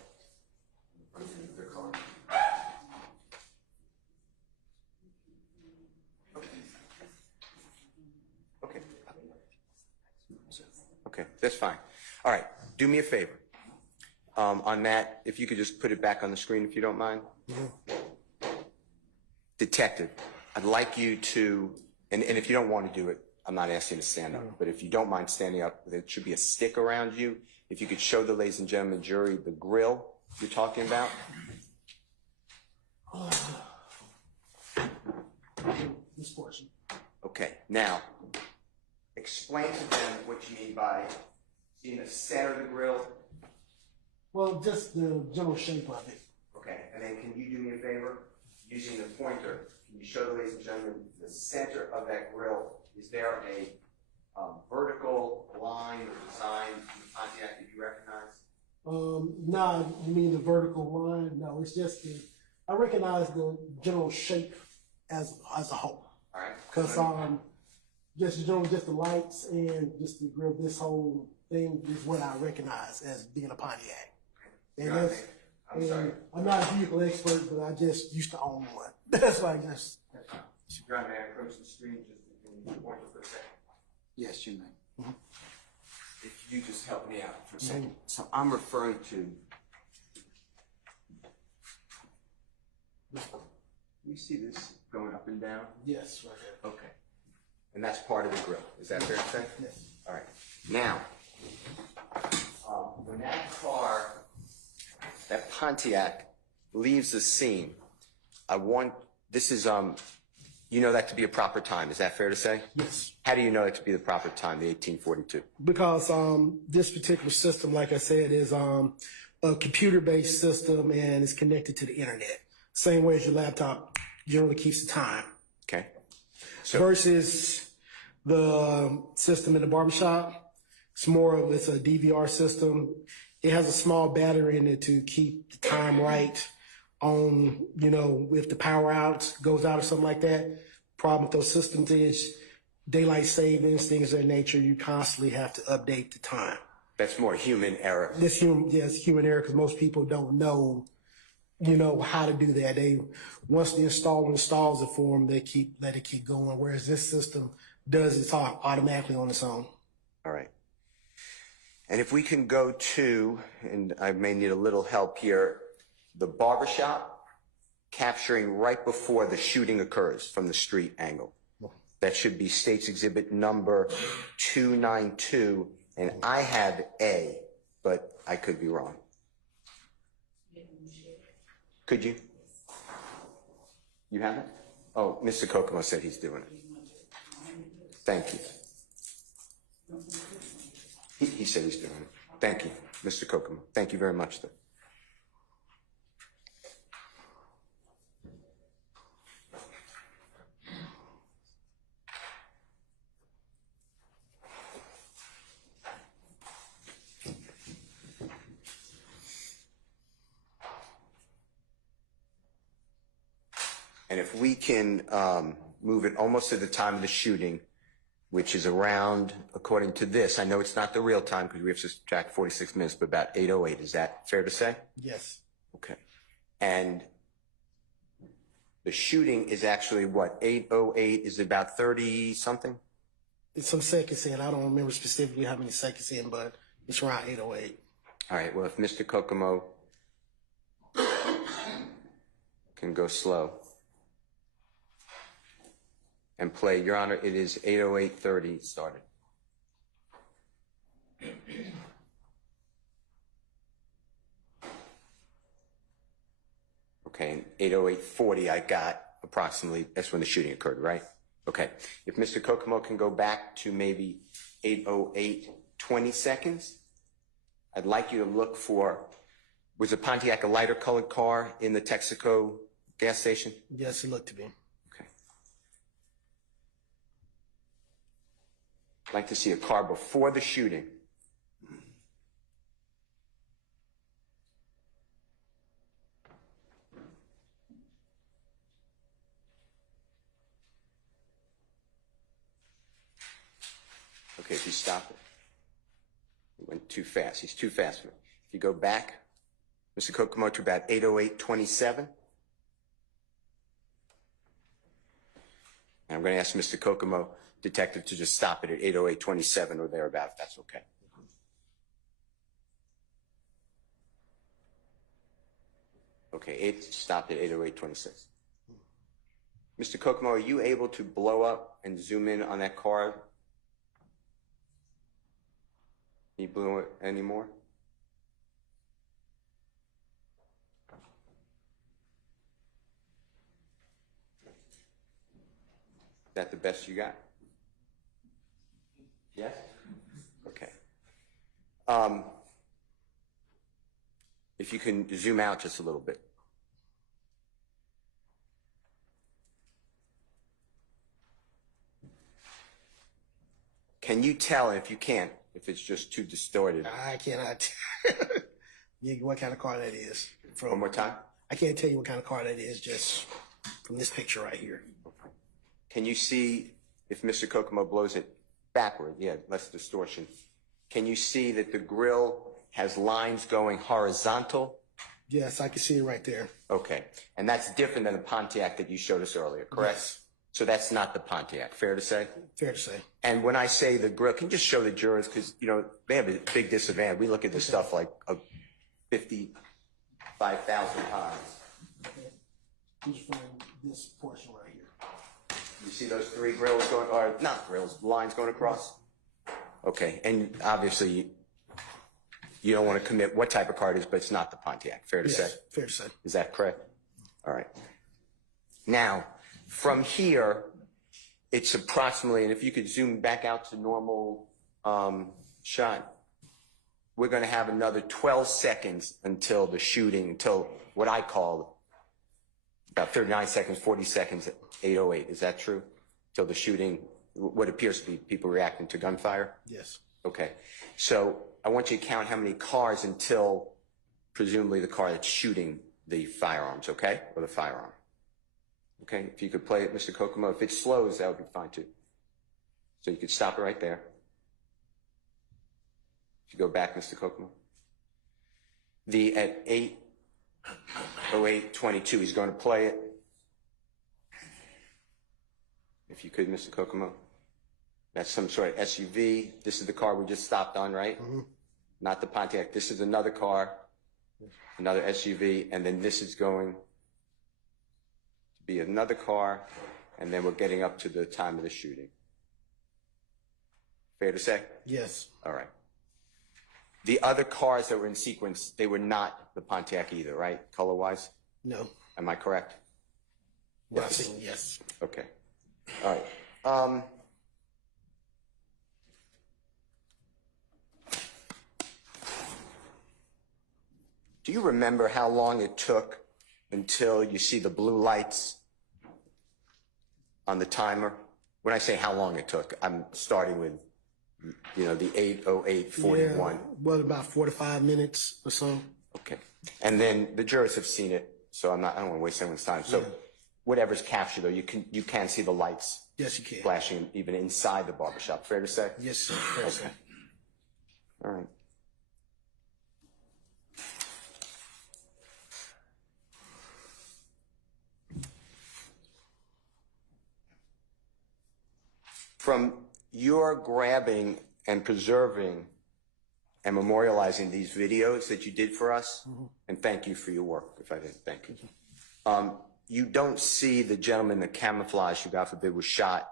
Okay, that's fine. All right, do me a favor. On that, if you could just put it back on the screen if you don't mind. Detective, I'd like you to, and if you don't want to do it, I'm not asking you to stand up, but if you don't mind standing up, there should be a stick around you. If you could show the ladies and gentlemen jury the grill you're talking about. This portion. Okay, now, explain to them what you mean by seeing the center of the grill. Well, just the general shape of it. Okay, and then can you do me a favor? Using the pointer, can you show the ladies and gentlemen the center of that grill? Is there a vertical line or design in the Pontiac that you recognize? Nah, you mean the vertical line? No, it's just I recognize the general shape as a whole. All right. Because just the lights and just the grill, this whole thing is what I recognize as being a Pontiac. And that's, I'm not a vehicle expert, but I just used to own one. That's why I just. John, may I approach the screen just in the pointer for a second? Yes, you may. If you just help me out for a second. So I'm referring to. You see this going up and down? Yes, right there. Okay. And that's part of the grill. Is that fair to say? Yes. All right. Now, when that car, that Pontiac, leaves the scene, this is, you know that to be a proper time. Is that fair to say? Yes. How do you know that to be the proper time, the 1842? Because this particular system, like I said, is a computer-based system and is connected to the internet. Same way as your laptop generally keeps the time. Okay. So, Versus the system in the barbershop, it's a DVR system. It has a small battery in it to keep the time right on, if the power out goes out or something like that. Problem with those systems is daylight savings, things of that nature. You constantly have to update the time. that's more human error. Human error, because most people don't know, how to do that. Once the installer installs it for them, let it keep going. Whereas this system does it automatically on its own. All right. And if we can go to, and I may need a little help here, the barbershop, capturing right before the shooting occurs from the street angle. That should be State's Exhibit number 292, and I have A, but I could be wrong. Could you? You have it? Oh, Mr. Kokomo said he's doing it. Thank you. He said he's doing it. Thank you, Mr. Kokomo. Thank you very much, though. And if we can move it almost to the time of the shooting, which is around, according to this, I know it's not the real time because we have to subtract 46 minutes, but about 8:08. Is that fair to say? Yes. Okay. And the shooting is actually what? 8:08 is about 30 something? It's some seconds in. I don't remember specifically how many seconds in, but it's around 8:08. All right. Well, if Mr. Kokomo can go slow and play, Your Honor, it is 8:08:30 started. Okay, and 8:08:40 I got approximately, that's when the shooting occurred, right? Okay, if Mr. Kokomo can go back to maybe 8:08:20 seconds, I'd like you to look for, was the Pontiac a lighter colored car in the Texaco gas station? Yes, it looked to be. Okay. I'd like to see a car before the shooting. Okay, if you stop it. He went too fast. He's too fast for me. If you go back, Mr. Kokomo, to about 8:08:27. And I'm going to ask Mr. Kokomo, detective, to just stop it at 8:08:27 or thereabout, if that's okay. Okay, it stopped at 8:08:26. Mr. Kokomo, are you able to blow up and zoom in on that car? Can you blow it anymore? Is that the best you got? Yes? Okay. If you can zoom out just a little bit. Can you tell, if you can't, if it's just too distorted? I cannot. What kind of car that is? One more time. I can't tell you what kind of car that is just from this picture right here. Can you see, if Mr. Kokomo blows it backward, yeah, less distortion, can you see that the grill has lines going horizontal? Yes, I can see it right there. Okay, and that's different than the Pontiac that you showed us earlier, correct? Yes. So that's not the Pontiac, fair to say? Fair to say. And when I say the grill, can you just show the jurors, because, you know, they have a big disadvantage. We look at this stuff like 55,000 times. Just from this portion right here. You see those three grills going, or not grills, lines going across? Okay, and obviously you don't want to commit what type of car it is, but it's not the Pontiac, fair to say? Yes, fair to say. Is that correct? All right. Now, from here, it's approximately, and if you could zoom back out to normal shot, we're going to have another 12 seconds until the shooting, until what I call about 39 seconds, 40 seconds at 8:08. Is that true? Till the shooting, what appears to be people reacting to gunfire? Yes. Okay. So I want you to count how many cars until presumably the car that's shooting the firearms, okay? Or the firearm. Okay, if you could play it, Mr. Kokomo. If it slows, that would be fine too. So you could stop it right there. If you go back, Mr. Kokomo. At 8:08:22, he's going to play it. If you could, Mr. Kokomo. That's some sort of SUV. This is the car we just stopped on, right? Mm-hmm. Not the Pontiac. This is another car, another SUV, and then this is going to be another car, and then we're getting up to the time of the shooting. Fair to say? Yes. All right. The other cars that were in sequence, they were not the Pontiac either, right? Color-wise? No. Am I correct? Yes. Yes. Okay. All right. Do you remember how long it took until you see the blue lights on the timer? When I say how long it took, I'm starting with, you know, the 8:08:41. Yeah, well, about 4 to 5 minutes or so. Okay. And then the jurors have seen it, so I don't want to waste anyone's time. So whatever's captured, though, you can see the lights. Yes, you can. Flashing even inside the barbershop. Fair to say? Yes, sir. Fair to say. All right. From your grabbing and preserving and memorializing these videos that you did for us, and thank you for your work, if I didn't thank you. You don't see the gentleman, the camouflage who, God forbid, was shot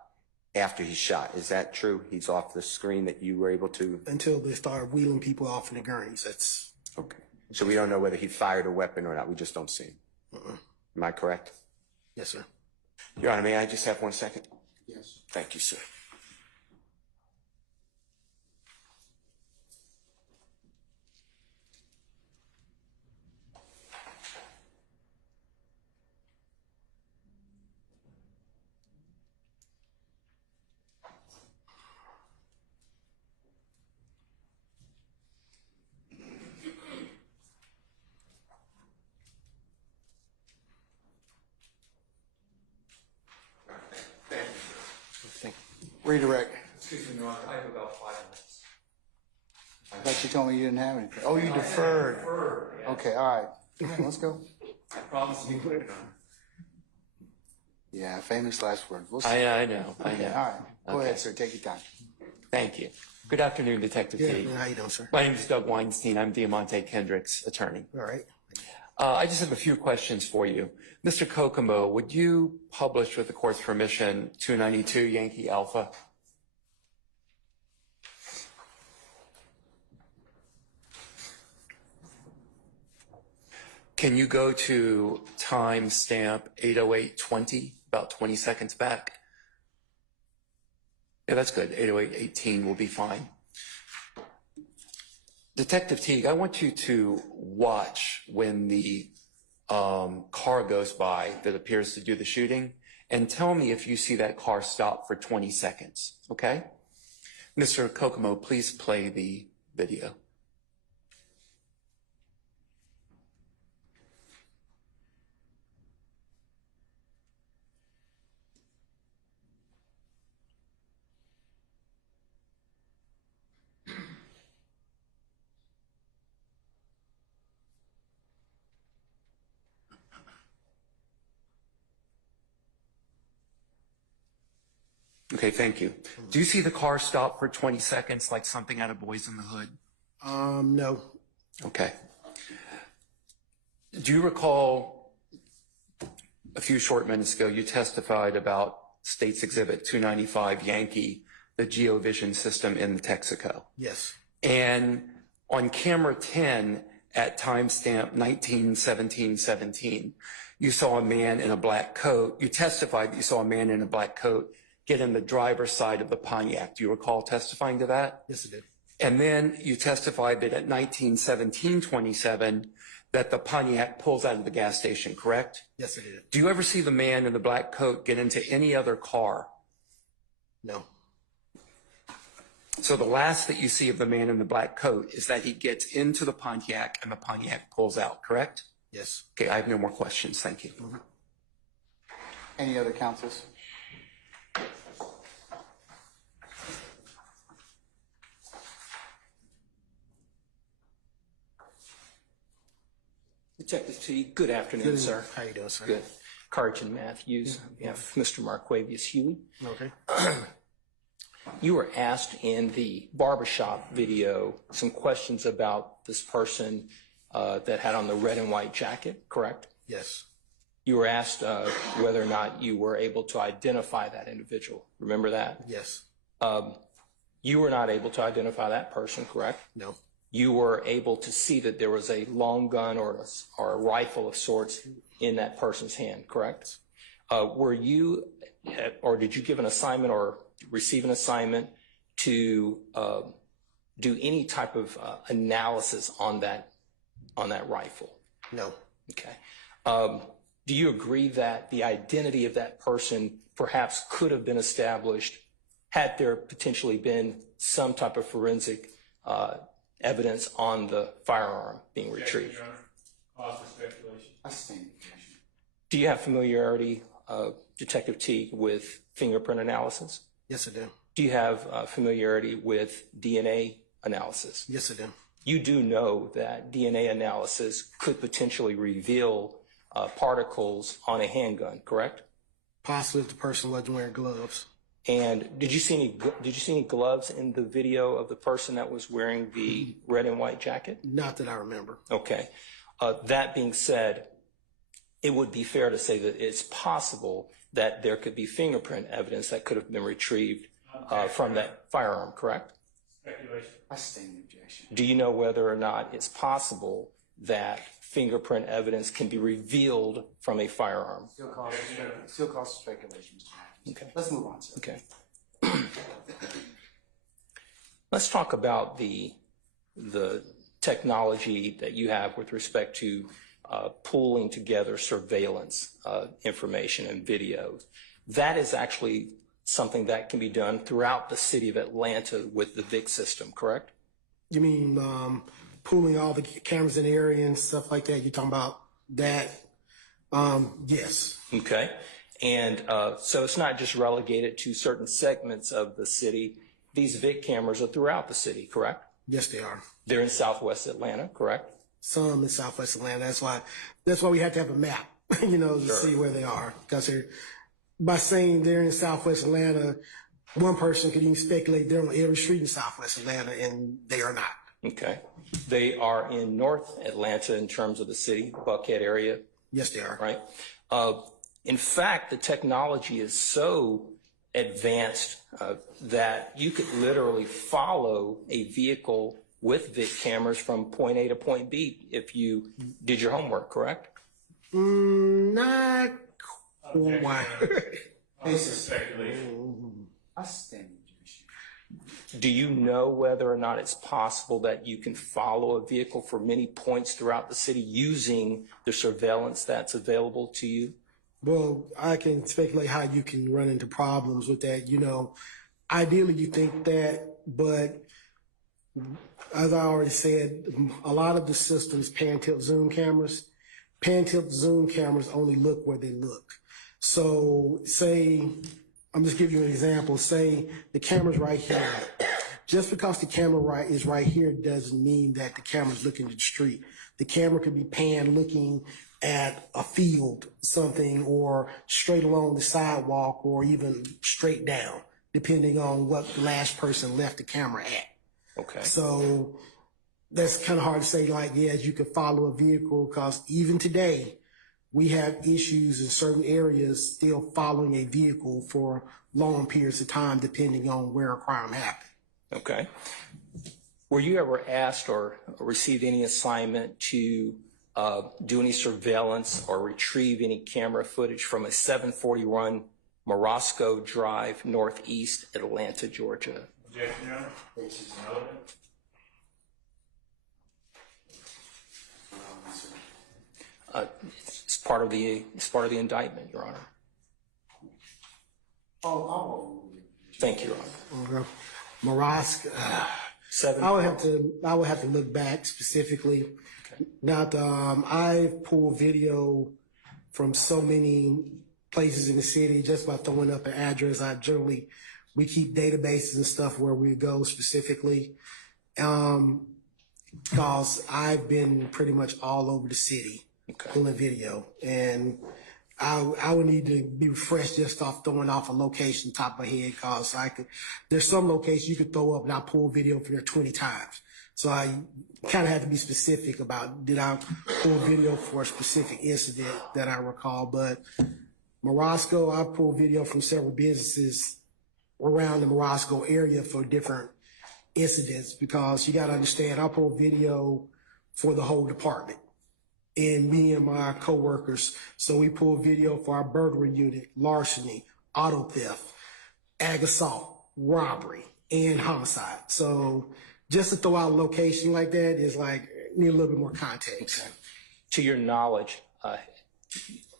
after he's shot. Is that true? He's off the screen that you were able to? Until they start wheeling people off in the gurneys. That's okay. So we don't know whether he fired a weapon or not. We just don't see him. Am I correct? Yes, sir. Your Honor, may I just have 1 second? Yes. Thank you, sir. Redirect. Excuse me, Your Honor, I have about 5 minutes. I thought you told me you didn't have anything. Oh, you deferred. Okay, all right. Yeah, let's go. I promise you. Yeah, famous last words. We'll see. I know. Okay, all right. Go ahead, sir. Take your time. Thank you. Good afternoon, Detective Yeah, T. how you doing, sir? My name is Doug Weinstein. I'm Diamante Kendrick's attorney. All right. I just have a few questions for you. Mr. Kokomo, would you publish with the court's permission 292 Yankee Alpha? Can you go to timestamp 808:20, about 20 seconds back? Yeah, that's good. 808:18 will be fine. Detective Teague, I want you to watch when the car goes by that appears to do the shooting and tell me if you see that car stop for 20 seconds, okay? Mr. Kokomo, please play the video. Okay, thank you. Do you see the car stop for 20 seconds like something out of Boys in the Hood? No. Okay. Do you recall a few short minutes ago you testified about State's Exhibit 295 Yankee, the GeoVision system in the Texaco? Yes. And on camera 10 at timestamp 19:17:17, you saw a man in a black coat. You testified that you saw a man in a black coat get in the driver's side of the Pontiac. Do you recall testifying to that? Yes, I did. And then you testified that at 19:17:27 that the Pontiac pulls out of the gas station, correct? Yes, I did. Do you ever see the man in the black coat get into any other car? No. So the last that you see of the man in the black coat is that he gets into the Pontiac and the Pontiac pulls out, correct? Yes. Okay, I have no more questions. Thank you. Any other counsels? Detective T, good afternoon, sir. How you doing, sir? Good. Carton Matthews, we have Mr. Marquavius Huey. Okay. You were asked in the Barbershop video some questions about this person that had on the red and white jacket, correct? Yes. You were asked whether or not you were able to identify that individual. Remember that? Yes. You were not able to identify that person, correct? No. You were able to see that there was a long gun or a rifle of sorts in that person's hand, correct? Were you, or did you give an assignment or receive an assignment to do any type of analysis on that rifle? No. Okay. Do you agree that the identity of that person perhaps could have been established had there potentially been some type of forensic evidence on the firearm being retrieved? Cause for speculation. I stand. Do you have familiarity, Detective Teague, with fingerprint analysis? Yes, I do. Do you have familiarity with DNA analysis? Yes, I do. You do know that DNA analysis could potentially reveal particles on a handgun, correct? Possibly if the person wasn't wearing gloves. And did you see any gloves in the video of the person that was wearing the red and white jacket? Not that I remember. Okay. That being said, it would be fair to say that it's possible that there could be fingerprint evidence that could have been retrieved from that firearm, correct? Speculation. I stand the objection. Do you know whether or not it's possible that fingerprint evidence can be revealed from a firearm? Still cause speculation. Okay. Let's move on, sir. Okay. Let's talk about the technology that you have with respect to pooling together surveillance information and videos. That is actually something that can be done throughout the city of Atlanta with the VIC system, correct? You mean pooling all the cameras in the area and stuff like that? You're talking about that? Yes. Okay. And so it's not just relegated to certain segments of the city. These VIC cameras are throughout the city, correct? Yes, they are. They're in Southwest Atlanta, correct? Some in Southwest Atlanta. That's why we have to have a map, to see where they are. Because by saying they're in Southwest Atlanta, one person could even speculate they're on every street in Southwest Atlanta, and they are not. Okay. They are in North Atlanta in terms of the city, Buckhead area, Yes, they are. right? In fact, the technology is so advanced that you could literally follow a vehicle with VIC cameras from point A to point B if you did your homework, correct? Not quite. Speculation. I stand. Do you know whether or not it's possible that you can follow a vehicle for many points throughout the city using the surveillance that's available to you? Well, I can speculate how you can run into problems with that. You know, ideally you think that, but as I already said, a lot of the systems, pan tilt zoom cameras only look where they look. So say, I'm just giving you an example. Say the camera's right here. Just because the camera is right here doesn't mean that the camera's looking at the street. The camera could be panned looking at a field, something, or straight along the sidewalk, or even straight down, depending on what the last person left the camera at. Okay. So that's kind of hard to say, like, yes, you could follow a vehicle, because even today, we have issues in certain areas still following a vehicle for long periods of time, depending on where a crime happened. Okay. Were you ever asked or received any assignment to do any surveillance or retrieve any camera footage from a 741 Morosco Drive, Northeast Atlanta, Georgia? Objection, Your Honor. Which is irrelevant. It's part of the indictment, Your Honor. Thank you, Your Honor. Okay. Morosco, I would have to look back specifically. Not, I've pulled video from so many places in the city just by throwing up an address. We keep databases and stuff where we go specifically. Because I've been pretty much all over the city pulling video, and I would need to be refreshed just off throwing off a location top of my head, because there's some locations you could throw up and I pull video from there 20 times. So I kind of have to be specific about, did I pull video for a specific incident that I recall? But Morosco, I pulled video from several businesses around the Morosco area for different incidents, because you got to understand, I pull video for the whole department, and me and my coworkers. So we pull video for our burglary unit, larceny, auto theft, ag assault, robbery, and homicide. So just to throw out a location like that is like, need a little bit more context. Okay. To your knowledge,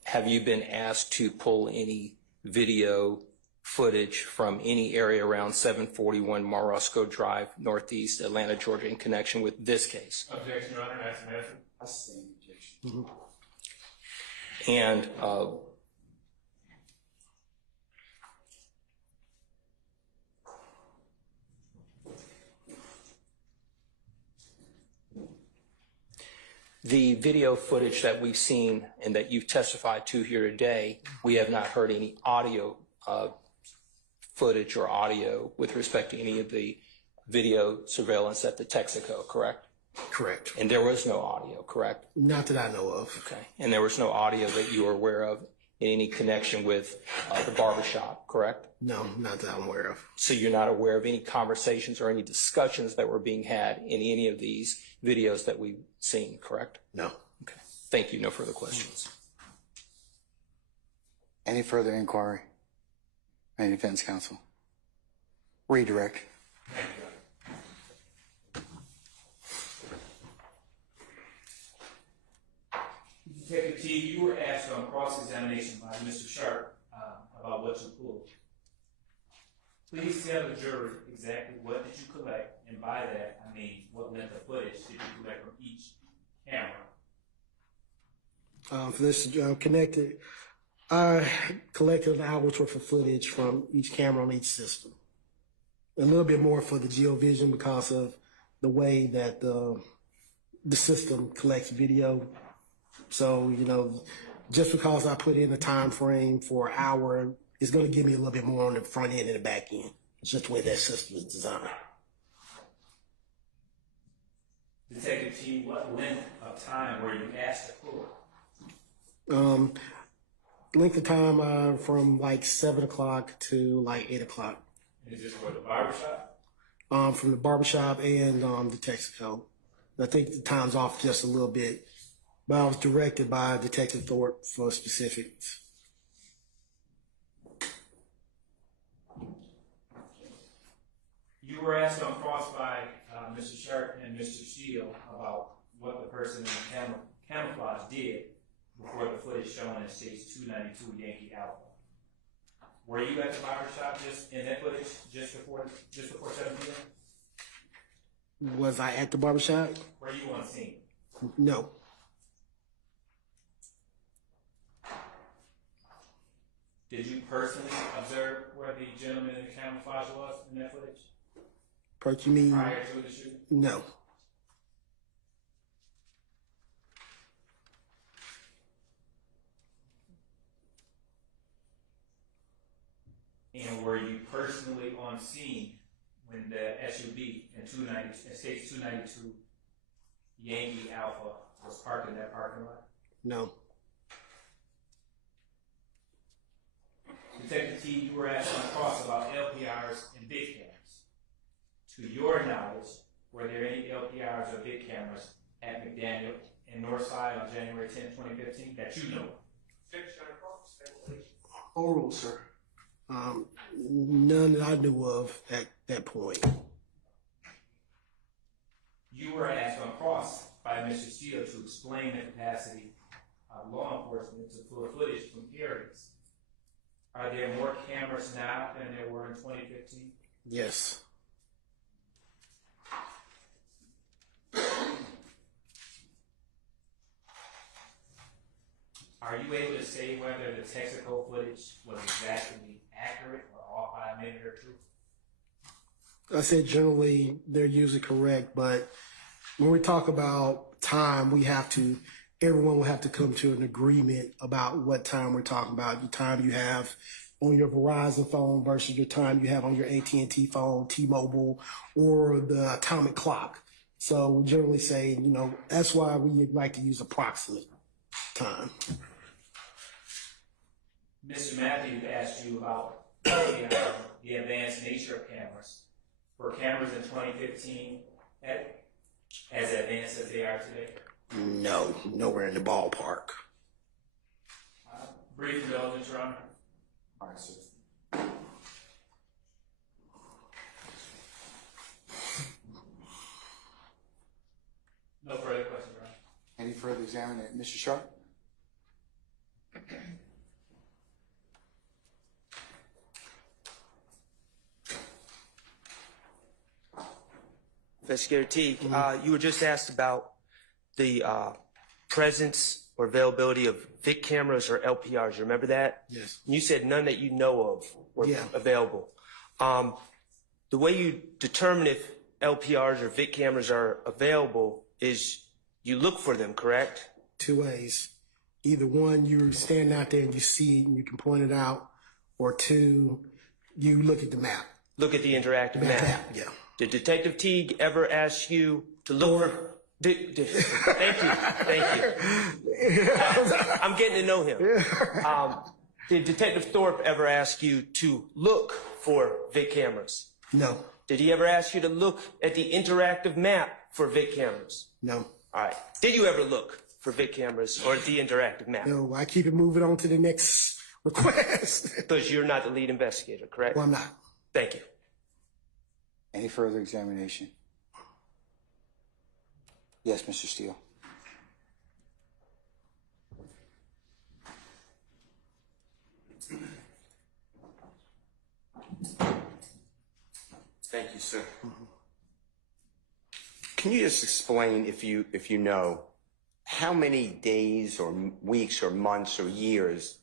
have you been asked to pull any video footage from any area around 741 Morosco Drive, Northeast Atlanta, Georgia, in connection with this case? Objection, Your Honor. That's an answer. I stand. And the video footage that we've seen and that you've testified to here today, we have not heard any audio footage or audio with respect to any of the video surveillance at the Texaco, correct? Correct. And there was no audio, correct? Not that I know of. Okay. And there was no audio that you were aware of in any connection with the barbershop, correct? No, not that I'm aware of. So you're not aware of any conversations or any discussions that were being had in any of these videos that we've seen, correct? No. Okay. Thank you. No further questions. Any further inquiry? Any defense counsel? Redirect. Detective T, you were asked on cross-examination by Mr. Sharp about what you pulled. Please tell the jury exactly what did you collect, and by that, I mean what length of footage did you collect from each camera? For this connected, I collected an hour's worth of footage from each camera on each system. A little bit more for the GeoVision because of the way that the system collects video. So, you know, just because I put in a time frame for an hour, it's going to give me a little bit more on the front end and the back end. It's just the way that system is designed. Detective T, what length of time were you asked to pull it? Length of time from like 7 o'clock to like 8 o'clock. Is this for the barbershop? From the barbershop and the Texaco. I think the time's off just a little bit, but I was directed by Detective Thorpe for specifics. You were asked on cross by Mr. Sharp and Mr. Shield about what the person in the camouflage did before the footage shown in States 292 Yankee Alpha. Were you at the barbershop just in that footage just before 7 p.m.? Was I at the barbershop? Were you on scene? No. Did you personally observe where the gentleman in the camouflage was in that footage You mean? prior to the shooting? No. And were you personally on scene when the SUV in States 292 Yankee Alpha was parked in that parking lot? No. Detective T, you were asked on cross about LPRs and VIC cameras. To your knowledge, were there any LPRs or VIC cameras at McDaniel in Northside on January 10, 2015 that you know of? Oral, sir. None that I knew of at that point. You were asked on cross by Mr. Steele to explain the capacity of law enforcement to pull footage from areas. Are there more cameras now than there were in 2015? Yes. Are you able to say whether the Texaco footage was exactly accurate or off by a minute or two? I said generally they're usually correct, but when we talk about time, everyone will have to come to an agreement about what time we're talking about. The time you have on your Verizon phone versus your time you have on your AT&T phone, T-Mobile, or the atomic clock. So we generally say, that's why we like to use approximate time. Mr. Matthews asked you about the advanced nature of cameras. Were cameras in 2015 as advanced as they are today? No, nowhere in the ballpark. Brief indulgence, Your Honor. All right, sir. No further questions, Your Honor. Any further examination? Mr. Sharp? Investigator T, you were just asked about the presence or availability of VIC cameras or LPRs. You remember that? Yes. You said none that you know of were available. The way you determine if LPRs or VIC cameras are available is you look for them, correct? Two ways. Either one, you stand out there and you see it and you can point it out, or two, you look at the map. Look at the interactive map. Yeah. Did Detective Teague ever ask you to look for... Thank you. I'm getting to know him. Did Detective Thorpe ever ask you to look for VIC cameras? No. Did he ever ask you to look at the interactive map for VIC cameras? No. All right. Did you ever look for VIC cameras or the interactive map? No, I keep it moving on to the next request. Because you're not the lead investigator, correct? Well, I'm not. Thank you. Any further examination? Yes, Mr. Steele. Thank you, sir. Can you just explain, if you know, how many days or weeks or months or years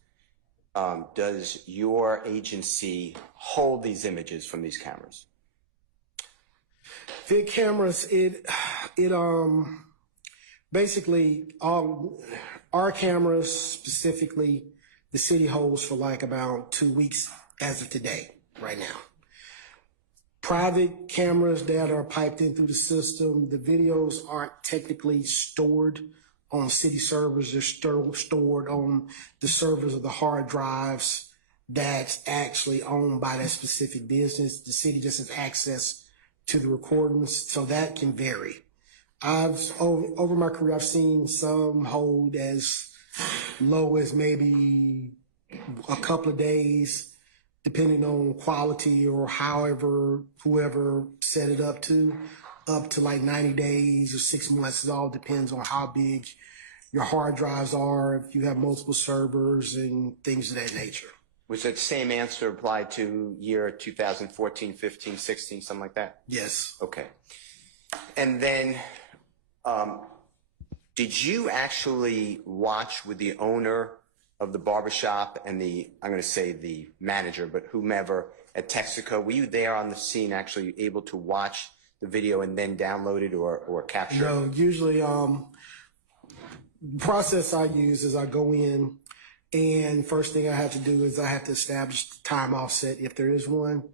does your agency hold these images from these cameras? VIC cameras, basically our cameras specifically, the city holds for like about 2 weeks as of today, right now. private cameras that are piped in through the system, the videos aren't technically stored on city servers. They're stored on the servers of the hard drives that's actually owned by that specific business. The city just has access to the recordings, so that can vary. Over my career, I've seen some hold as low as maybe a couple of days, depending on quality or however whoever set it up to like 90 days or 6 months. It all depends on how big your hard drives are, if you have multiple servers and things of that nature. Was that same answer applied to year 2014, 15, 16, something like that? Yes. Okay. And then, did you actually watch with the owner of the barbershop and I'm going to say the manager, but whomever at Texaco? Were you there on the scene, actually able to watch the video and then download it or capture it? No, usually, the process I use is I go in, and first thing I have to do is I have to establish the time offset if there is one.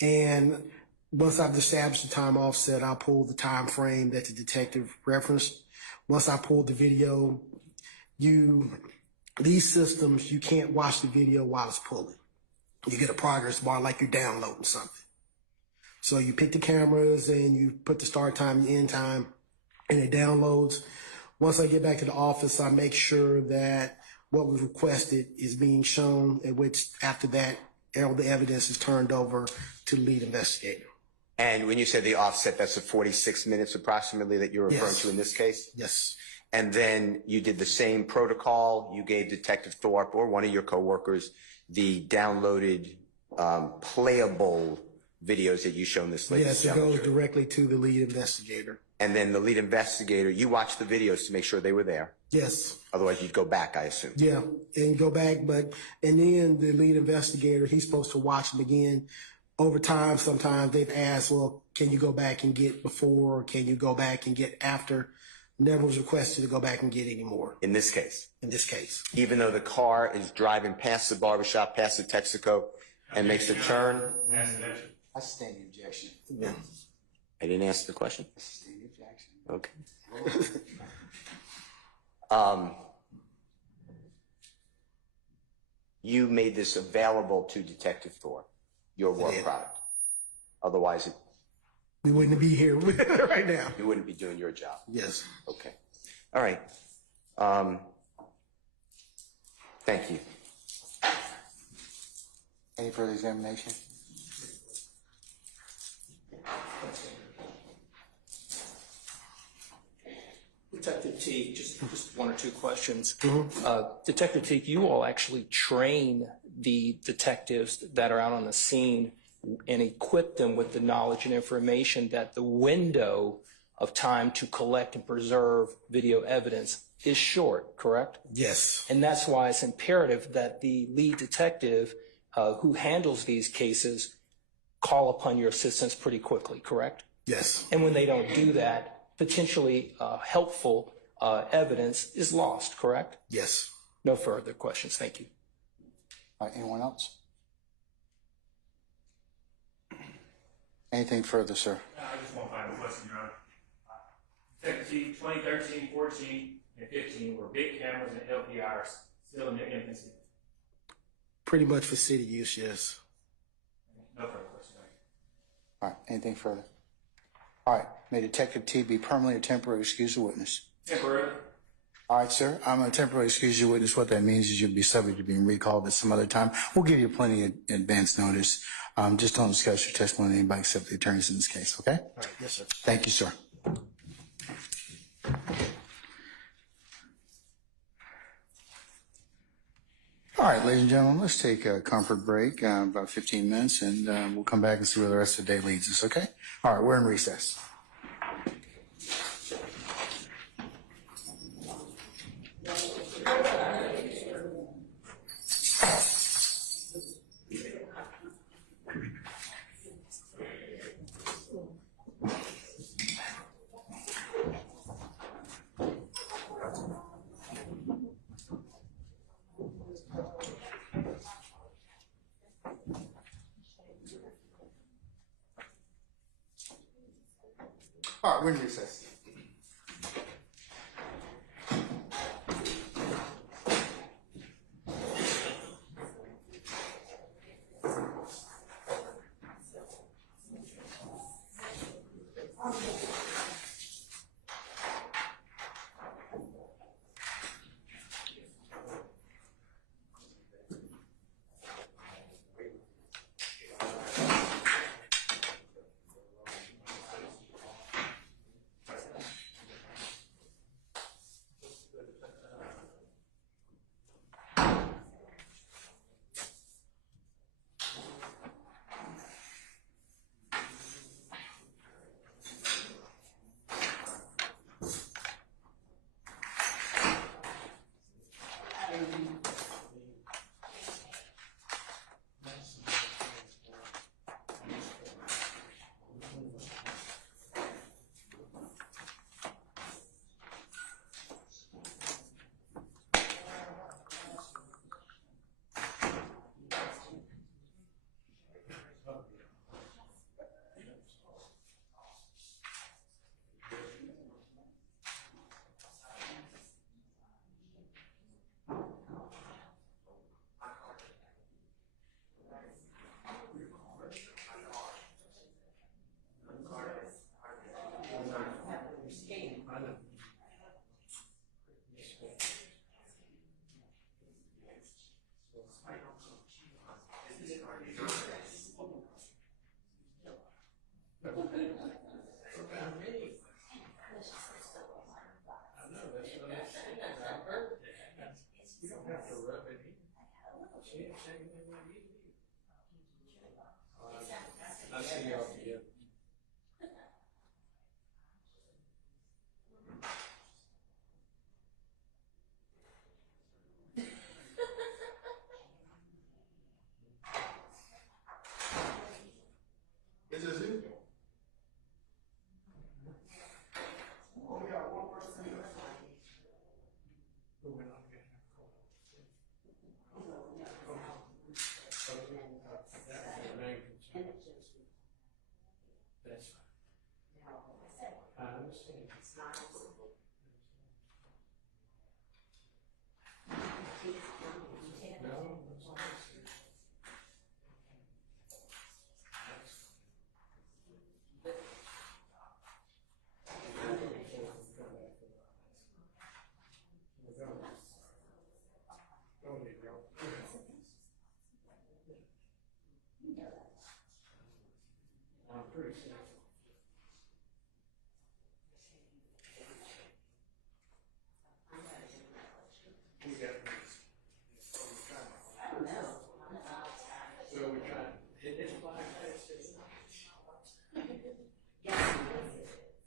And once I've established the time offset, I'll pull the time frame that the detective referenced. Once I pull the video, these systems, you can't watch the video while it's pulling. You get a progress bar like you're downloading something. So you pick the cameras and you put the start time and end time, and it downloads. Once I get back to the office, I make sure that what was requested is being shown, at which after that, all the evidence is turned over to the lead investigator. And when you say the offset, that's the 46 minutes approximately that you're referring to in this case? Yes. And then you did the same protocol. You gave Detective Thorpe or one of your coworkers the downloaded playable videos that you shown this lady. Yes, it goes directly to the lead investigator. And then the lead investigator, you watched the videos to make sure they were there. Yes. Otherwise, you'd go back, I assume. Yeah, and go back, and then the lead investigator, he's supposed to watch them again. Over time, sometimes they've asked, well, can you go back and get before, or can you go back and get after? Never was requested to go back and get any more. In this case? In this case. Even though the car is driving past the barbershop, past the Texaco, and makes a turn? I sustain the objection. Yeah. I didn't answer the question? I sustain the objection. Okay. You made this available to Detective Thorpe, your work product. Otherwise, We wouldn't be here right now. you wouldn't be doing your job. Yes. Okay. All right. Thank you. Any further examination? Detective Teague, just one or two questions. Detective Teague, you all actually train the detectives that are out on the scene and equip them with the knowledge and information that the window of time to collect and preserve video evidence is short, correct? Yes. And that's why it's imperative that the lead detective who handles these cases call upon your assistance pretty quickly, correct? Yes. And when they don't do that, potentially helpful evidence is lost, correct? Yes. No further questions. Thank you. All right, anyone else? Anything further, sir? I just want to find a question, Your Honor. Detective 2013, 14, and 15 were big cameras and LPRs still in their infancy. Pretty much for city use, yes. No further questions. All right, anything further? All right, may Detective T be permanently or temporarily excused a witness? Temporary. All right, sir, I'm going to temporarily excuse your witness. What that means is you'll be subject to being recalled at some other time. We'll give you plenty of advance notice. Just don't discuss your testimony with anybody except the attorneys in this case, okay? All right. Yes, sir. Thank you, sir. All right, ladies and gentlemen, let's take a comfort break, about 15 minutes, and we'll come back and see where the rest of the day leads us, okay? All right, we're in recess. All right, we're in recess.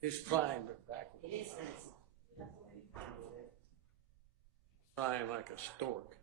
It's flying, but backwards. It is. Flying like a stork.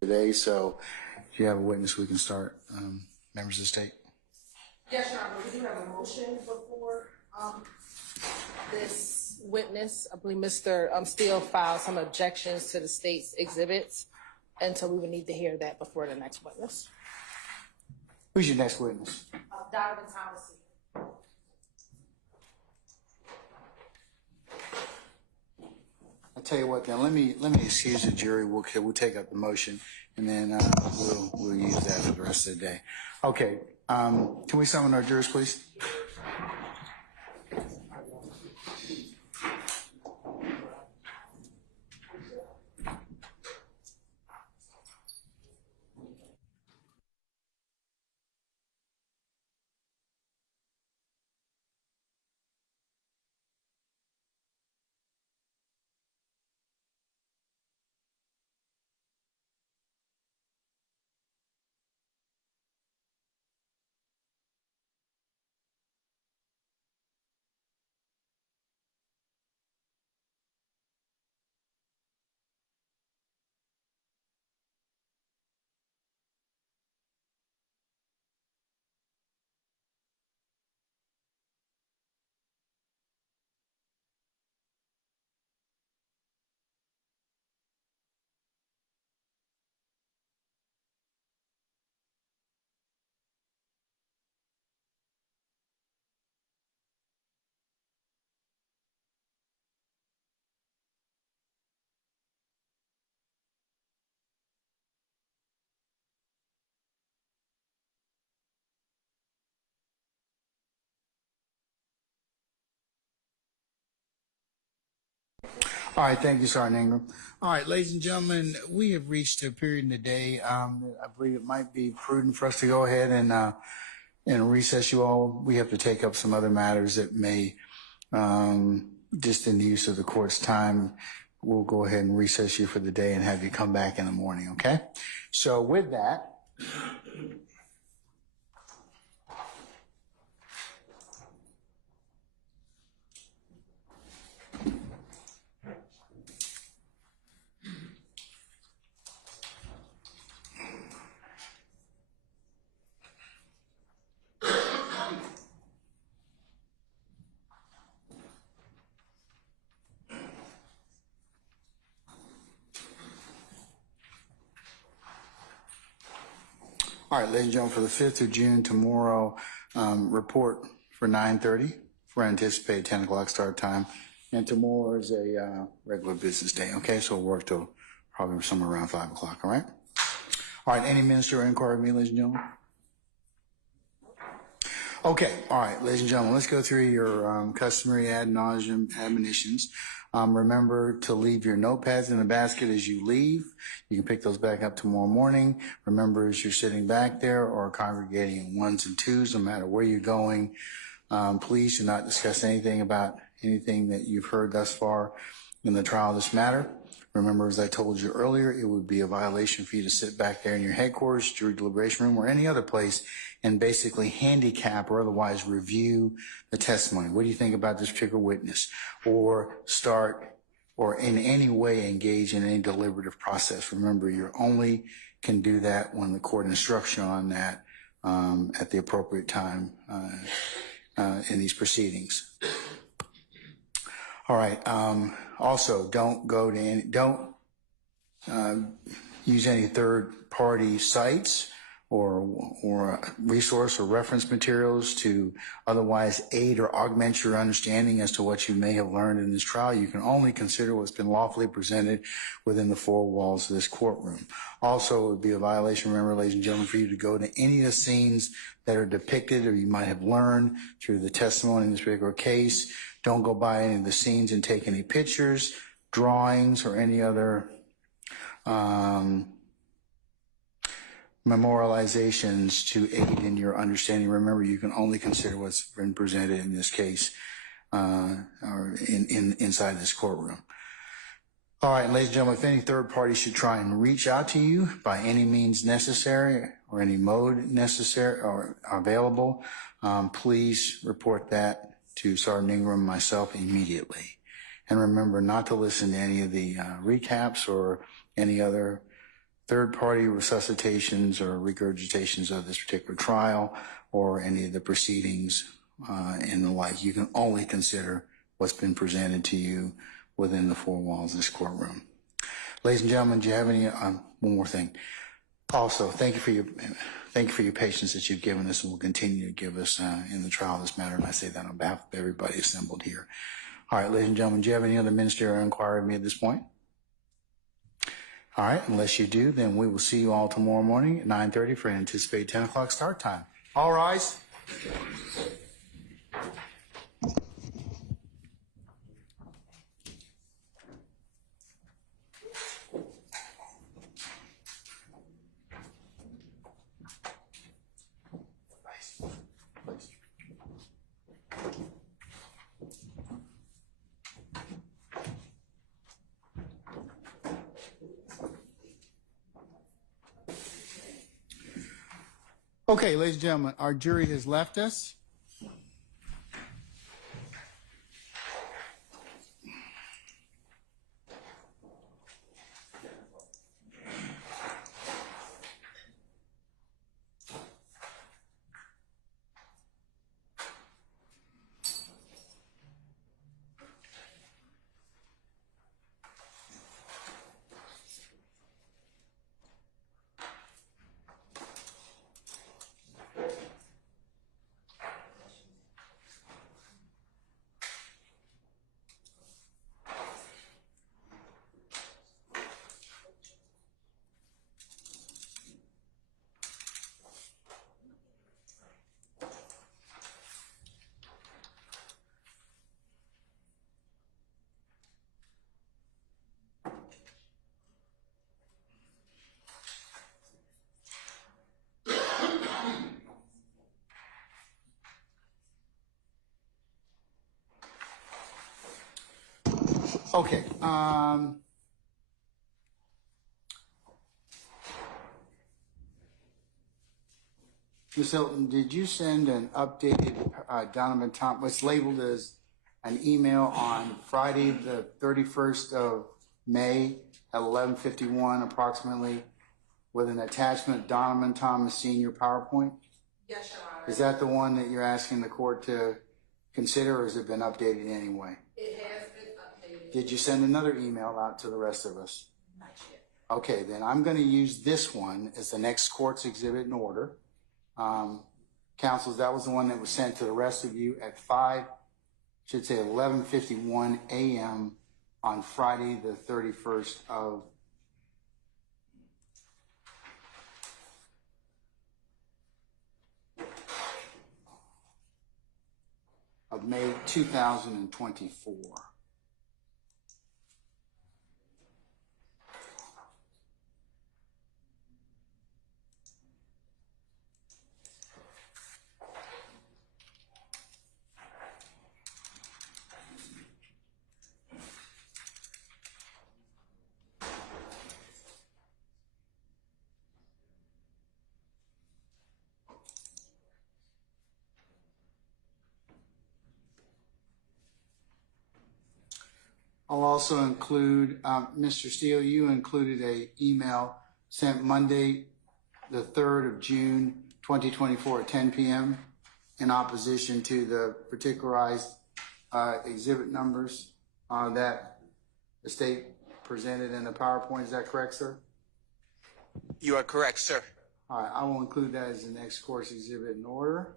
today, so if you have a witness, we can start. Members of the state. Yes, Your Honor, we do have a motion before this witness. I believe Mr. Steele filed some objections to the state's exhibits, and so we would need to hear that before the next witness. Who's your next witness? Donovan Thomas. I'll tell you what then, let me excuse the jury. We'll take up the motion, and then we'll use that for the rest of the day. Okay, can we summon our jurors, please? All right, thank you, Sergeant Ingram. All right, ladies and gentlemen, we have reached a period in the day. I believe it might be prudent for us to go ahead and recess you all. We have to take up some other matters that may, just in the use of the court's time, we'll go ahead and recess you for the day and have you come back in the morning, okay? So with that, all right, ladies and gentlemen, for the 5th of June, tomorrow, report for 9:30 for anticipated 10 o'clock start time. And tomorrow is a regular business day, okay? So we'll work till probably somewhere around 5 o'clock, all right? All right, any ministerial inquiry of me, ladies and gentlemen? Okay, all right, ladies and gentlemen, let's go through your customary ad nauseum admonitions. Remember to leave your notepads in the basket as you leave. You can pick those back up tomorrow morning. Remember, as you're sitting back there or congregating in ones and twos, no matter where you're going, please do not discuss anything about anything that you've heard thus far in the trial of this matter. Remember, as I told you earlier, it would be a violation for you to sit back there in your headquarters, jury deliberation room, or any other place and basically handicap or otherwise review the testimony. What do you think about this particular witness? Or start or in any way engage in any deliberative process. Remember, you only can do that when the court instructs you on that at the appropriate time in these proceedings. All right. Also, don't go to any, don't use any third-party sites or resource or reference materials to otherwise aid or augment your understanding as to what you may have learned in this trial. You can only consider what's been lawfully presented within the four walls of this courtroom. Also, it would be a violation, remember, ladies and gentlemen, for you to go to any of the scenes that are depicted or you might have learned through the testimony in this particular case. Don't go by any of the scenes and take any pictures, drawings, or any other memorializations to aid in your understanding. Remember, you can only consider what's been presented in this case or inside this courtroom. All right, ladies and gentlemen, if any third party should try and reach out to you by any means necessary or any mode necessary or available, please report that to Sergeant Ingram and myself immediately. And remember not to listen to any of the recaps or any other third-party resuscitations or regurgitations of this particular trial or any of the proceedings and the like. You can only consider what's been presented to you within the four walls of this courtroom. Ladies and gentlemen, do you have any, one more thing. Also, thank you for your patience that you've given us and will continue to give us in the trial of this matter, and I say that on behalf of everybody assembled here. All right, ladies and gentlemen, do you have any other ministerial inquiry of me at this point? All right, unless you do, then we will see you all tomorrow morning at 9:30 for an anticipated 10 o'clock start time. All rise. Okay, ladies and gentlemen, our jury has left us. Okay. Ms. Hilton, did you send an updated Donovan Thompson, what's labeled as an email on Friday, the 31st of May at 11:51 approximately with an attachment Donovan Thomas Senior PowerPoint? Yes, Your Honor. Is that the one that you're asking the court to consider, or has it been updated anyway? It has been updated. Did you send another email out to the rest of us? Not yet. Okay, then I'm going to use this one as the next court's exhibit in order. Counsels, that was the one that was sent to the rest of you at 11:51 a.m. on Friday, the 31st of May 2024. I'll also include, Mr. Steele, you included a email sent Monday, the 3rd of June, 2024 at 10 p.m. in opposition to the particularized exhibit numbers that the state presented in the PowerPoint. Is that correct, sir? You are correct, sir. All right, I will include that as the next course exhibit in order.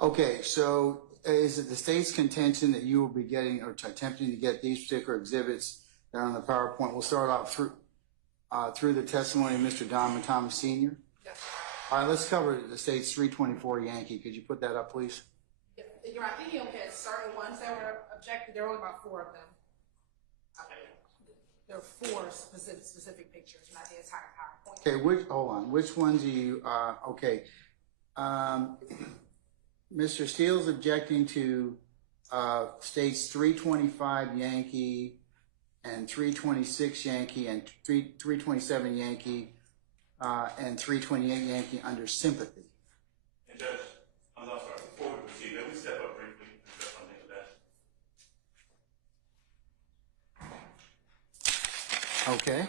Okay, so is it the state's contention that you will be getting or attempting to get these particular exhibits that are on the PowerPoint? We'll start off through through the testimony of Mr. Don Thomas Sr.? Yes. All right, let's cover the state's 324 Yankee. Could you put that up, please? You're right. I think he only had certain ones that were objected. There were only about 4 of them. There were 4 specific pictures, not the entire PowerPoint. Okay, hold on. Which ones are you, okay. Mr. Steele's objecting to states 325 Yankee and 326 Yankee and 327 Yankee and 328 Yankee under sympathy. And Judge, I'm sorry, before we proceed, let me step up briefly and address something of that. Okay.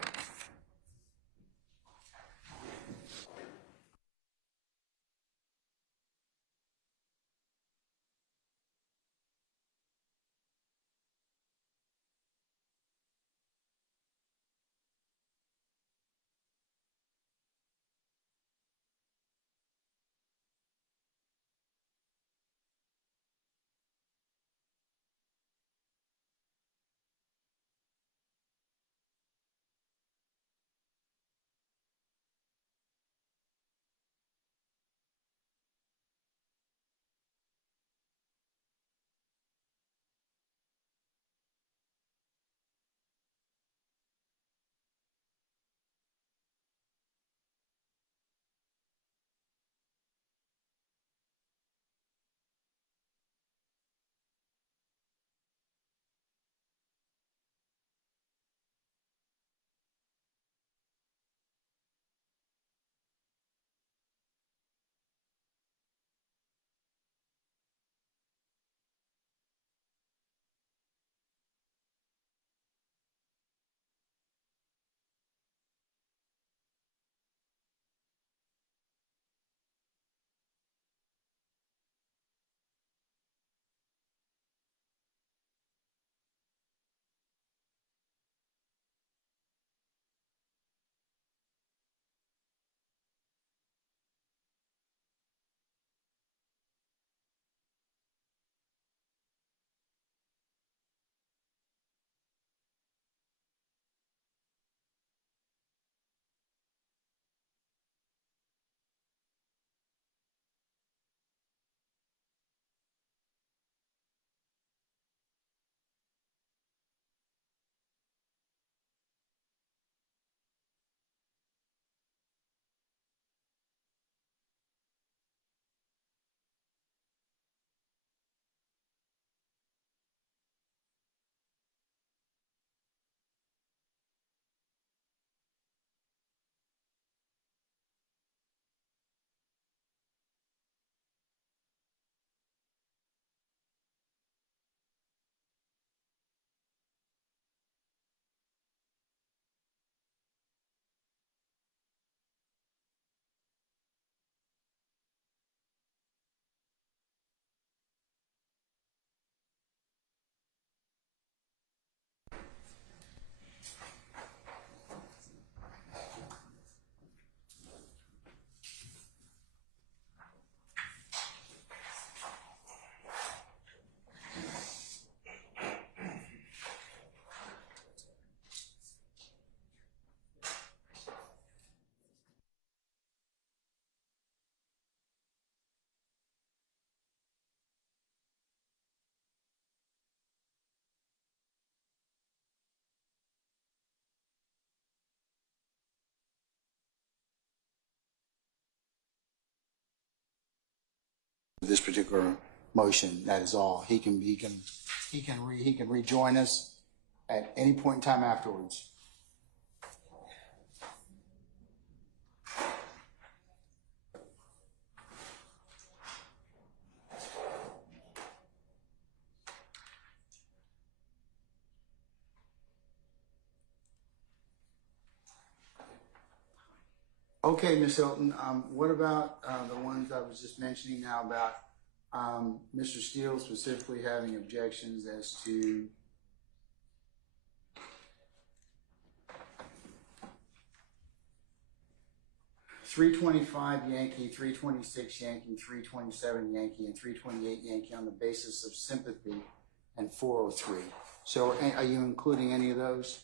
This particular motion, that is all. He can rejoin us at any point in time afterwards. Okay, Ms. Hilton, what about the ones I was just mentioning now about Mr. Steele specifically having objections as to .325 Yankee, 326 Yankee, 327 Yankee, and 328 Yankee on the basis of sympathy and 403. So are you including any of those?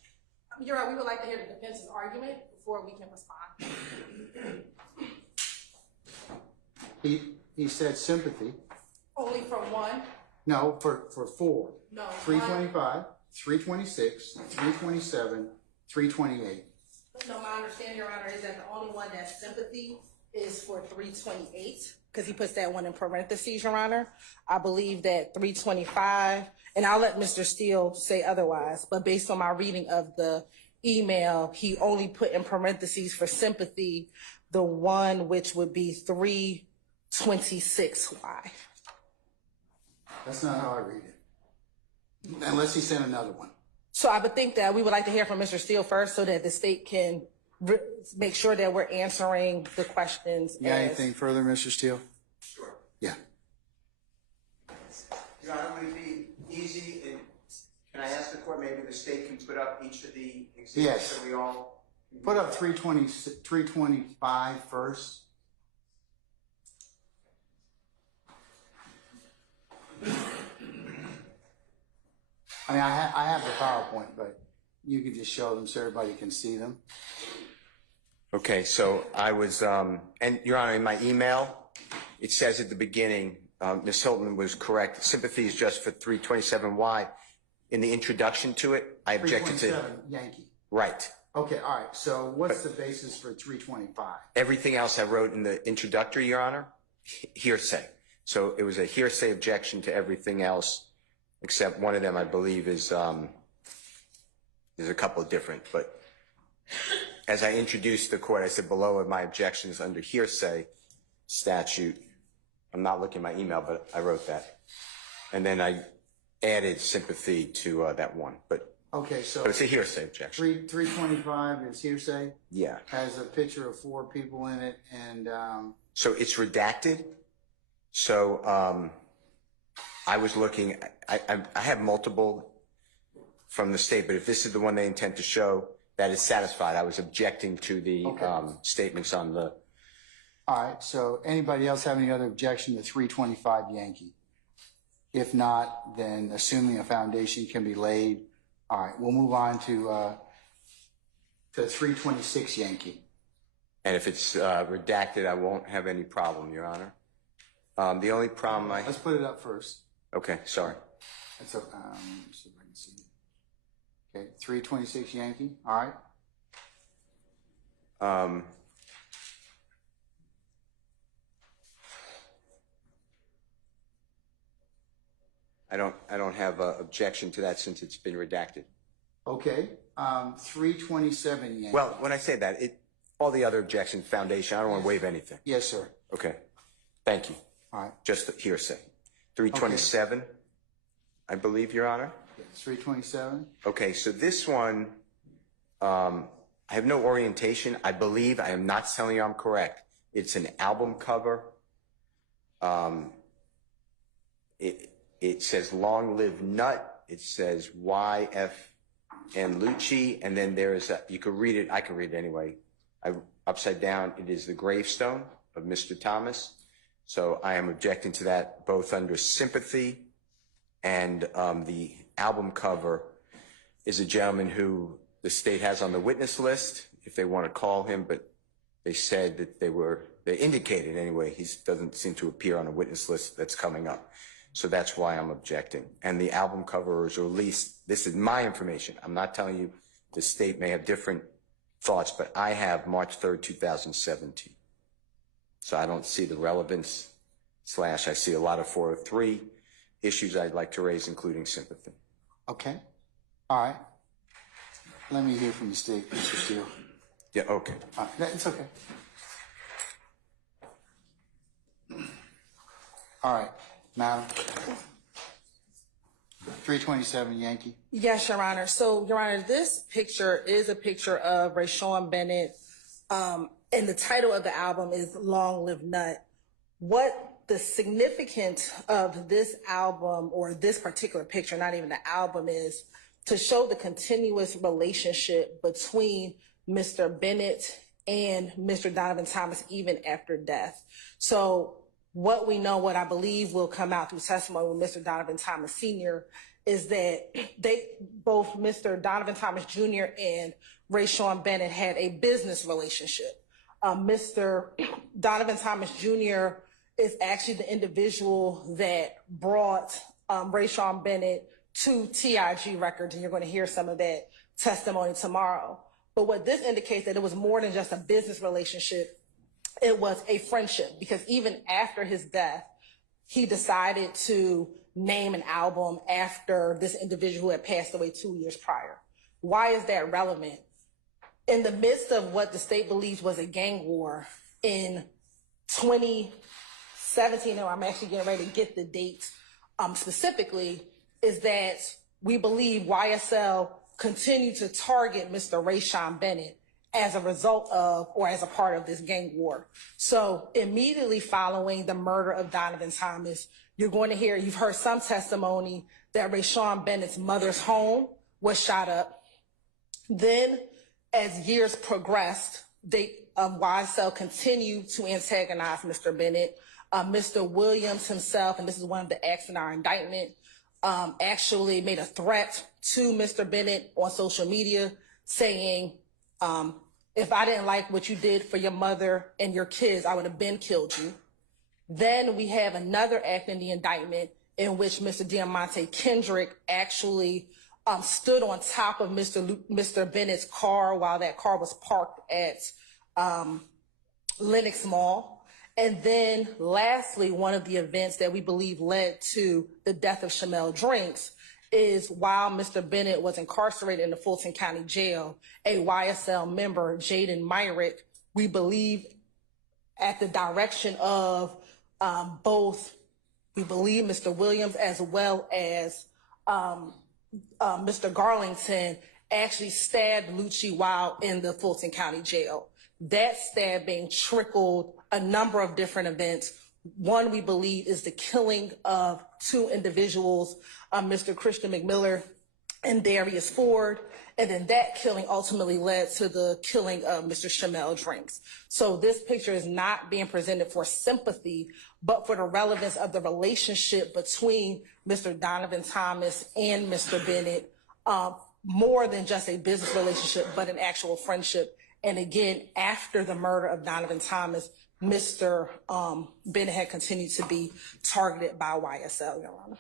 You're right. We would like to hear the defense's argument before we can respond. He said sympathy. Only for one? No, for four. No. 325, 326, 327, 328. No, my understanding, Your Honor, is that the only one that's sympathy is for 328, because he puts that one in parentheses, Your Honor. I believe that 325, and I'll let Mr. Steele say otherwise, but based on my reading of the email, he only put in parentheses for sympathy the one which would be 326Y. That's not how I read it. Unless he sent another one. So I would think that we would like to hear from Mr. Steele first so that the state can make sure that we're answering the questions. You got anything further, Mr. Steele? Sure. Yeah. Your Honor, would it be easy, and can I ask the court, maybe the state can put up each of the exhibits Yes. so we all... Put up 325 first. I mean, I have the PowerPoint, but you could just show them so everybody can see them. Okay, so I was, and Your Honor, in my email, it says at the beginning, Ms. Hilton was correct, sympathy is just for 327Y. In the introduction to it, I objected to... 327 Yankee. Right. Okay, all right. So what's the basis for 325? Everything else I wrote in the introductory, Your Honor, hearsay. So it was a hearsay objection to everything else, except one of them, I believe, is a couple of different. But as I introduced the court, I said below are my objections under hearsay statute. I'm not looking at my email, but I wrote that. And then I added sympathy to that one. But Okay, so it's a hearsay objection. 325 is hearsay. Yeah. Has a picture of 4 people in it, and So it's redacted. So I was looking, I have multiple from the state, but if this is the one they intend to show, that is satisfied. I was objecting to the statements on the... all right. So anybody else have any other objection to 325 Yankee? If not, then assuming a foundation can be laid, all right, we'll move on to 326 Yankee. And if it's redacted, I won't have any problem, Your Honor. The only problem Let's put it up first. Okay, sorry. That's see if I can see it. Okay, 326 Yankee. All right. I don't have an objection to that since it's been redacted. Okay. 327 Yankee. Well, when I say that, all the other objections, foundation, I don't want to waive anything. Yes, sir. Okay. Thank you. All right. Just the hearsay. 327, I believe, Your Honor. 327. Okay, so this one, I have no orientation. I believe, I am not telling you I'm correct. It's an album cover. It says Long Live Nut. It says YFN Lucci. And then there's you could read it. I can read it anyway. Upside down, it is the gravestone of Mr. Thomas. So I am objecting to that both under sympathy and the album cover is a gentleman who the state has on the witness list if they want to call him, but they said that they indicated anyway, he doesn't seem to appear on a witness list that's coming up. So that's why I'm objecting. And the album cover is released. This is my information. I'm not telling you the state may have different thoughts, but I have March 3rd, 2017. So I don't see the relevance / I see a lot of 403 issues I'd like to raise, including sympathy. Okay. All right. Let me hear from the state, Mr. Steele. Yeah, okay. It's okay. All right, madam. 327 Yankee. Yes, Your Honor. So, Your Honor, this picture is a picture of Rayshawn Bennett, and the title of the album is Long Live Nut. What the significance of this album or this particular picture, not even the album, is to show the continuous relationship between Mr. Bennett and Mr. Donovan Thomas even after death. So what we know, what I believe will come out through testimony with Mr. Donovan Thomas Sr. is that both Mr. Donovan Thomas Jr. and Rayshawn Bennett had a business relationship. Mr. Donovan Thomas Jr. is actually the individual that brought Rayshawn Bennett to TIG Records, and you're going to hear some of that testimony tomorrow. But what this indicates that it was more than just a business relationship, it was a friendship, because even after his death, he decided to name an album after this individual who had passed away 2 years prior. Why is that relevant? In the midst of what the state believes was a gang war in 2017, and I'm actually getting ready to get the dates specifically, is that we believe YSL continued to target Mr. Rayshawn Bennett as a result of, or as a part of, this gang war. So immediately following the murder of Donovan Thomas, you're going to hear, you've heard some testimony that Rayshawn Bennett's mother's home was shot up. Then, as years progressed, YSL continued to antagonize Mr. Bennett. Mr. Williams himself, and this is one of the acts in our indictment, actually made a threat to Mr. Bennett on social media saying, if I didn't like what you did for your mother and your kids, I would have been killed you. Then we have another act in the indictment in which Mr. Diamante Kendrick actually stood on top of Mr. Bennett's car while that car was parked at Lenox Mall. And then lastly, one of the events that we believe led to the death of Shamel Drinks is while Mr. Bennett was incarcerated in the Fulton County Jail, a YSL member, Jaden Myrick, we believe at the direction of both, we believe Mr. Williams as well as Mr. Garlington, actually stabbed Lucci while in the Fulton County Jail. That stabbing trickled a number of different events. One, we believe, is the killing of two individuals, Mr. Christian McMiller and Darius Ford. And then that killing ultimately led to the killing of Mr. Shamel Drinks. So this picture is not being presented for sympathy, but for the relevance of the relationship between Mr. Donovan Thomas and Mr. Bennett, more than just a business relationship, but an actual friendship. And again, after the murder of Donovan Thomas, Mr. Bennett had continued to be targeted by YSL, Your Honor.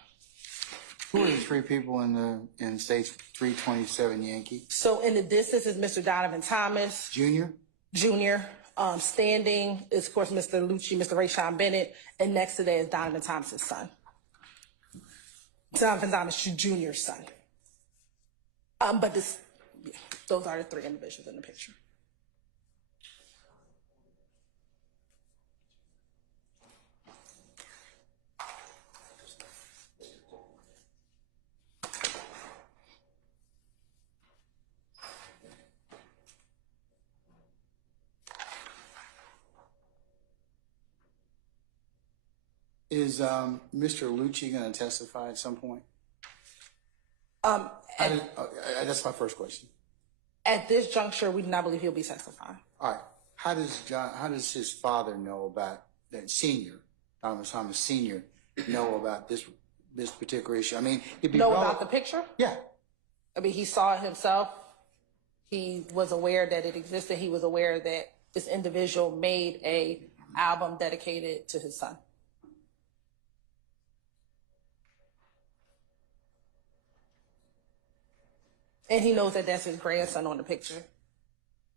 Who are the three people in State's 327 Yankee? So in the distance is Mr. Donovan Thomas. Junior? Junior. Standing is, of course, Mr. Lucci, Mr. Rayshawn Bennett, and next to that is Donovan Thomas's son. Donovan Thomas Jr.'s son. But those are the three individuals in the picture. Is Mr. Lucci going to testify at some point? That's my first question. At this juncture, we do not believe he'll be testifying. All right. How does his father know about that senior, Donovan Thomas Sr., know about this particular issue? I mean, he'd be about the picture? Yeah. I mean, he saw it himself. He was aware that it existed. He was aware that this individual made a album dedicated to his son. And he knows that that's his grandson on the picture.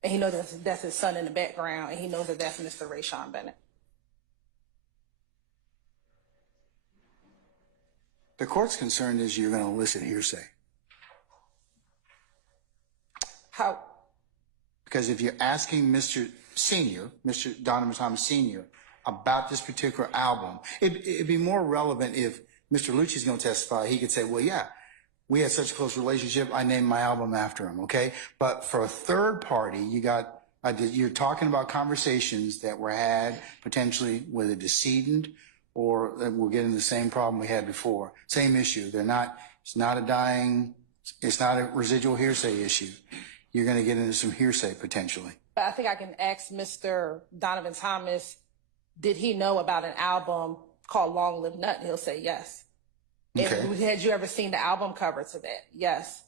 And he knows that that's his son in the background. And he knows that that's Mr. Rayshawn Bennett. The court's concern is you're going to elicit hearsay. How? Because if you're asking Mr. Donovan Thomas Sr., about this particular album, it'd be more relevant if Mr. Lucci's going to testify. He could say, well, yeah, we had such a close relationship, I named my album after him, okay? But for a third party, you're talking about conversations that were had potentially with a decedent, or we're getting the same problem we had before. Same issue. It's not a residual hearsay issue. You're going to get into some hearsay potentially. But I think I can ask Mr. Donovan Thomas, did he know about an album called Long Live Nut? And he'll say yes. Okay. And had you ever seen the album cover to that? Yes.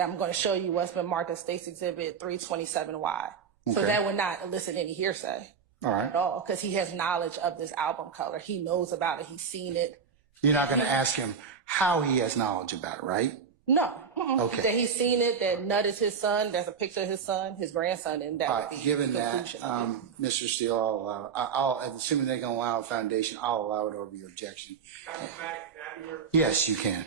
I'm going to show you what's been marked as State's Exhibit 327Y. So Okay. that would not elicit any hearsay All right. at all, because he has knowledge of this album cover. He knows about it. He's seen it. You're not going to ask him how he has knowledge about it, right? No. Mm-mm. Okay. That he's seen it, that Nutt is his son. There's a picture of his son, his grandson, and that All would right. be Given the that, conclusion of it. Mr. Steele, assuming they can allow a foundation, I'll allow it over your objection. Yes, you can.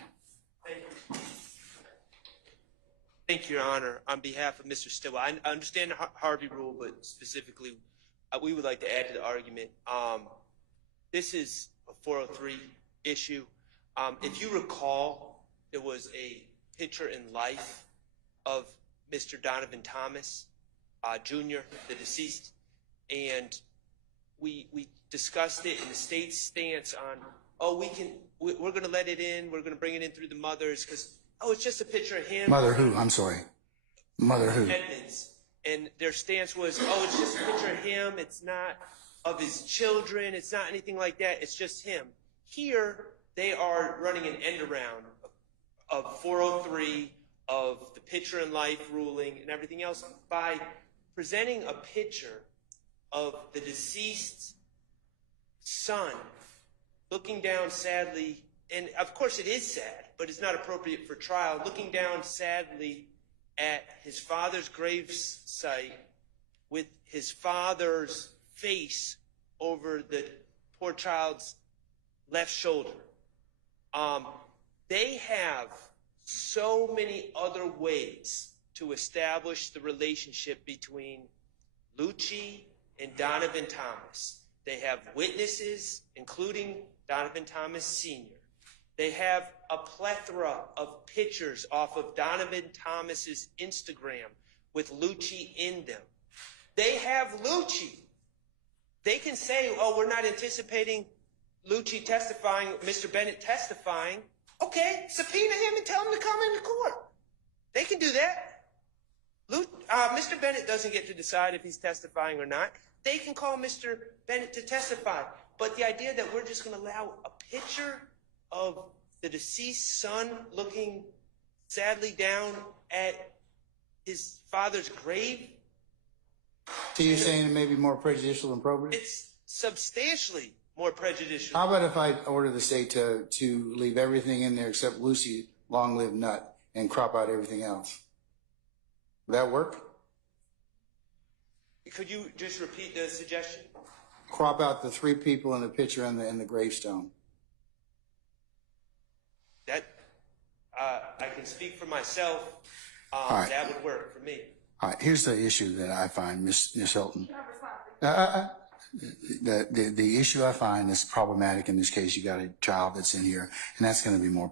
Thank you, Your Honor. On behalf of Mr. Stillwell, I understand the Harvey rule, but specifically, we would like to add to the argument. This is a 403 issue. If you recall, there was a picture in life of Mr. Donovan Thomas, Jr., the deceased, and we discussed it in the state's stance on, we're going to let it in, we're going to bring it in through the mothers, because, it's just a picture of him. Mother who? I'm sorry. Mother who? Edmonds. And their stance was, it's just a picture of him. It's not of his children. It's not anything like that. It's just him. Here, they are running an end around of 403, of the picture in life ruling and everything else by presenting a picture of the deceased son looking down sadly, and of course it is sad, but it's not appropriate for trial, looking down sadly at his father's grave site with his father's face over the poor child's left shoulder. They have so many other ways to establish the relationship between Lucci and Donovan Thomas. They have witnesses, including Donovan Thomas Sr. They have a plethora of pictures off of Donovan Thomas's Instagram with Lucci in them. They have Lucci. They can say, we're not anticipating Lucci testifying, Mr. Bennett testifying. Okay, subpoena him and tell him to come into court. They can do that. Mr. Bennett doesn't get to decide if he's testifying or not. They can call Mr. Bennett to testify. But the idea that we're just going to allow a picture of the deceased son looking sadly down at his father's grave. So you're saying it may be more prejudicial than probative? It's substantially more prejudicial. How about if I order the state to leave everything in there except Lucy, long live Nut, and crop out everything else? Would that work? Could you just repeat the suggestion? Crop out the three people in the picture and the gravestone. That I can speak for myself. right. That would work for me. All right, here's the issue that I find, Ms. Hilton. The issue I find is problematic in this case. You got a child that's in here, and that's going to be more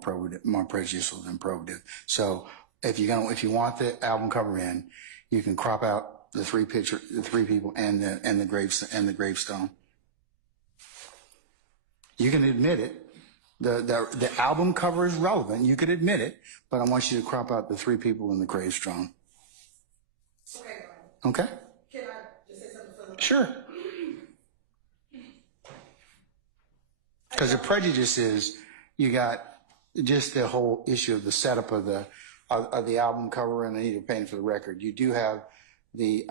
prejudicial than probative. So if you want the album cover in, you can crop out the three people and the gravestone. You can admit it. The album cover is relevant. You could admit it, but I want you to crop out the three people in the gravestone. Okay? Can I just say something for the Sure. Because the prejudice is you got just the whole issue of the setup of the album cover, and I need to paint for the record. You do have the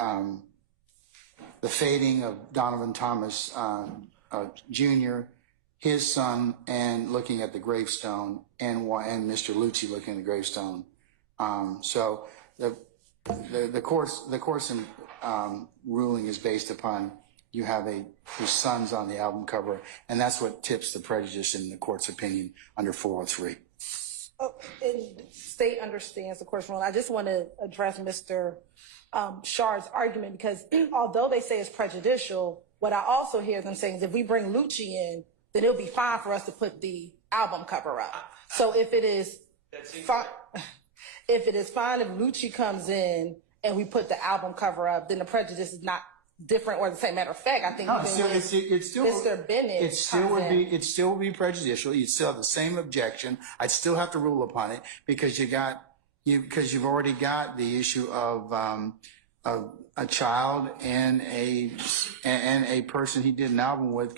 fading of Donovan Thomas Jr., his son, and looking at the gravestone, and Mr. Lucci looking at the gravestone. So the court's ruling is based upon you have your son's on the album cover, and that's what tips the prejudice in the court's opinion under 403. And state understands the court's ruling. I just want to address Mr. Shard's argument, because although they say it's prejudicial, what I also hear them saying is if we bring Lucci in, then it'll be fine for us to put the album cover up. So if it is fine, if Lucci comes in and we put the album cover up, then the prejudice is not different or the same. Matter of fact, I think It's still Mr. Bennett it still would be prejudicial. You'd still have the same objection. I'd still have to rule upon it because you've already got the issue of a child and a person he did an album with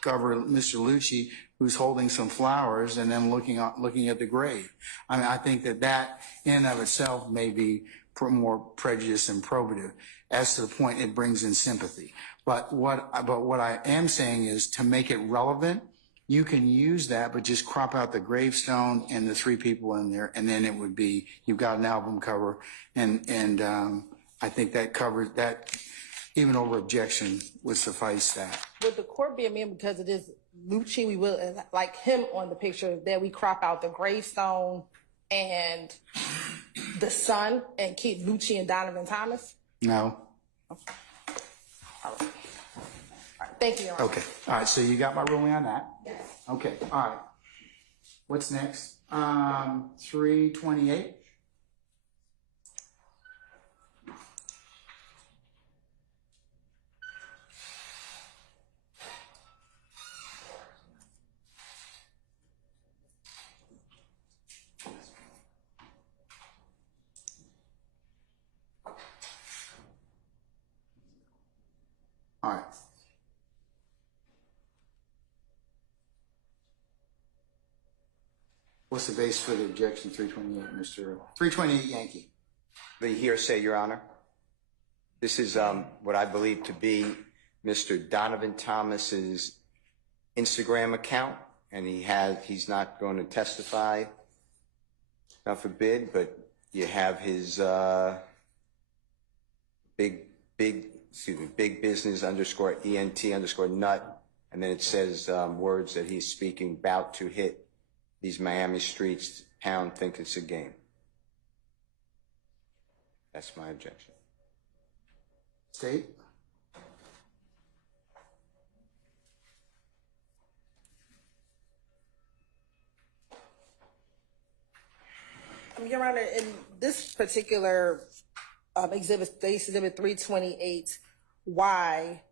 cover Mr. Lucci, who's holding some flowers and then looking at the grave. I mean, I think that in and of itself may be more prejudice and probative, as to the point it brings in sympathy. But what I am saying is, to make it relevant, you can use that, but just crop out the gravestone and the three people in there, and then it would be, you've got an album cover, and I think that covers that. Even over objection would suffice that. Would the court be amenable, because it is Lucci, we will, like him on the picture, that we crop out the gravestone and the son and keep Lucci and Donovan Thomas? No? All right. Thank you, Your Honor. Okay. All right, so you got my ruling on that? Yes. Okay, all right. What's next? 328? All right. What's the base for the objection, 328, Mr. 328 Yankee? The hearsay, Your Honor. This is what I believe to be Mr. Donovan Thomas's Instagram account, and he's not going to testify, God forbid, but you have his big business _ ENT _ nut, and then it says words that he's speaking about to hit these Miami streets. Pound think it's a game. That's my objection. State? Your Honor, in this particular exhibit 328, why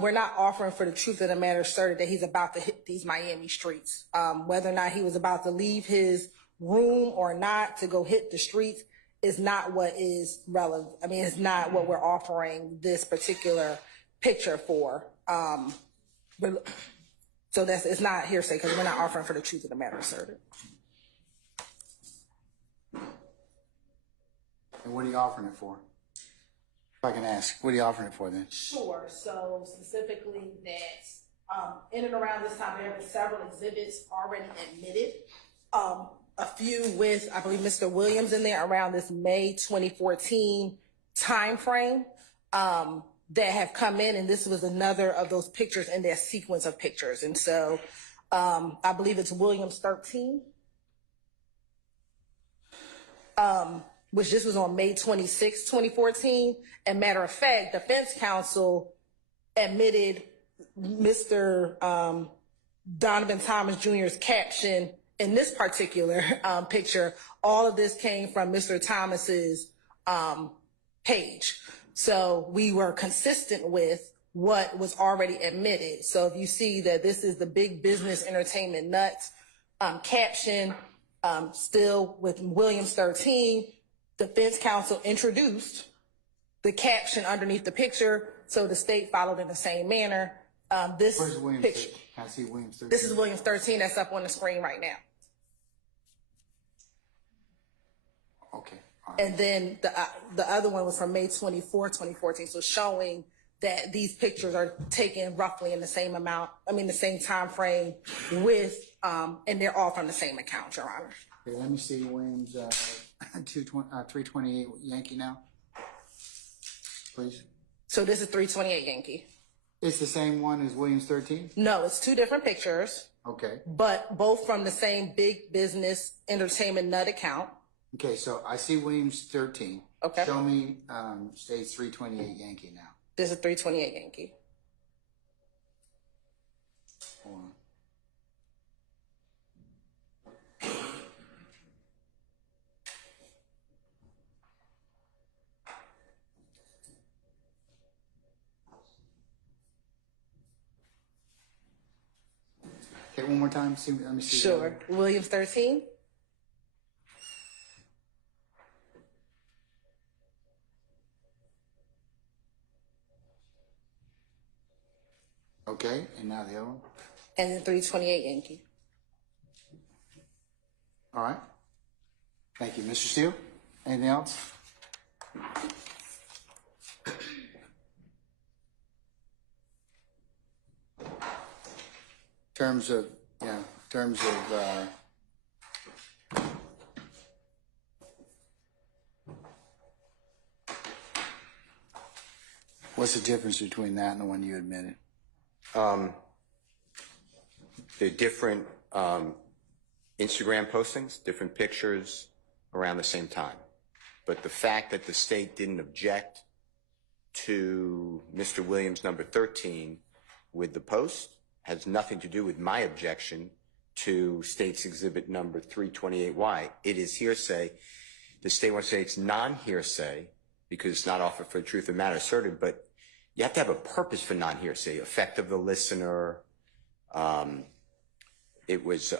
we're not offering for the truth of the matter asserted that he's about to hit these Miami streets. Whether or not he was about to leave his room or not to go hit the streets is not what is relevant. I mean, it's not what we're offering this particular picture for. So it's not hearsay, because we're not offering for the truth of the matter asserted. And what are you offering it for? If I can ask, what are you offering it for then? Sure. So specifically that in and around this time, there have been several exhibits already admitted. A few with, I believe, Mr. Williams in there around this May 2014 timeframe that have come in, and this was another of those pictures in their sequence of pictures. And so I believe it's Williams 13. Which this was on May 26, 2014. And matter of fact, defense counsel admitted Mr. Donovan Thomas Jr.'s caption in this particular picture. All of this came from Mr. Thomas's page. So we were consistent with what was already admitted. So if you see that this is the big business entertainment nuts caption, still with Williams 13, defense counsel introduced the caption underneath the picture, so the state followed in the same manner. This Where's Williams? picture, I see Williams 13. this is Williams 13 that's up on the screen right now. Okay. All right. And then the other one was from May 24, 2014, so showing that these pictures are taken roughly in the same amount, the same time frame with, and they're all from the same account, Your Honor. Okay, let me see Williams 328 Yankee now, please. So this is 328 Yankee. It's the same one as Williams 13? No, it's two different pictures, Okay. but both from the same big business entertainment nut account. Okay, so I see Williams 13. Okay. Show me states 328 Yankee now. This is 328 Yankee. Hold on. Okay, one more time. Let me see. Sure. Williams 13. and then 328 Yankee. All right. Thank you. Mr. Steele, anything else? Terms of, what's the difference between that and the one you admitted? They're different Instagram postings, different pictures around the same time. But the fact that the state didn't object to Mr. Williams number 13 with the post has nothing to do with my objection to state's exhibit number 328Y. It is hearsay. The state wants to say it's non-hearsay because it's not offered for the truth of the matter asserted, but you have to have a purpose for non-hearsay, effect of the listener. It was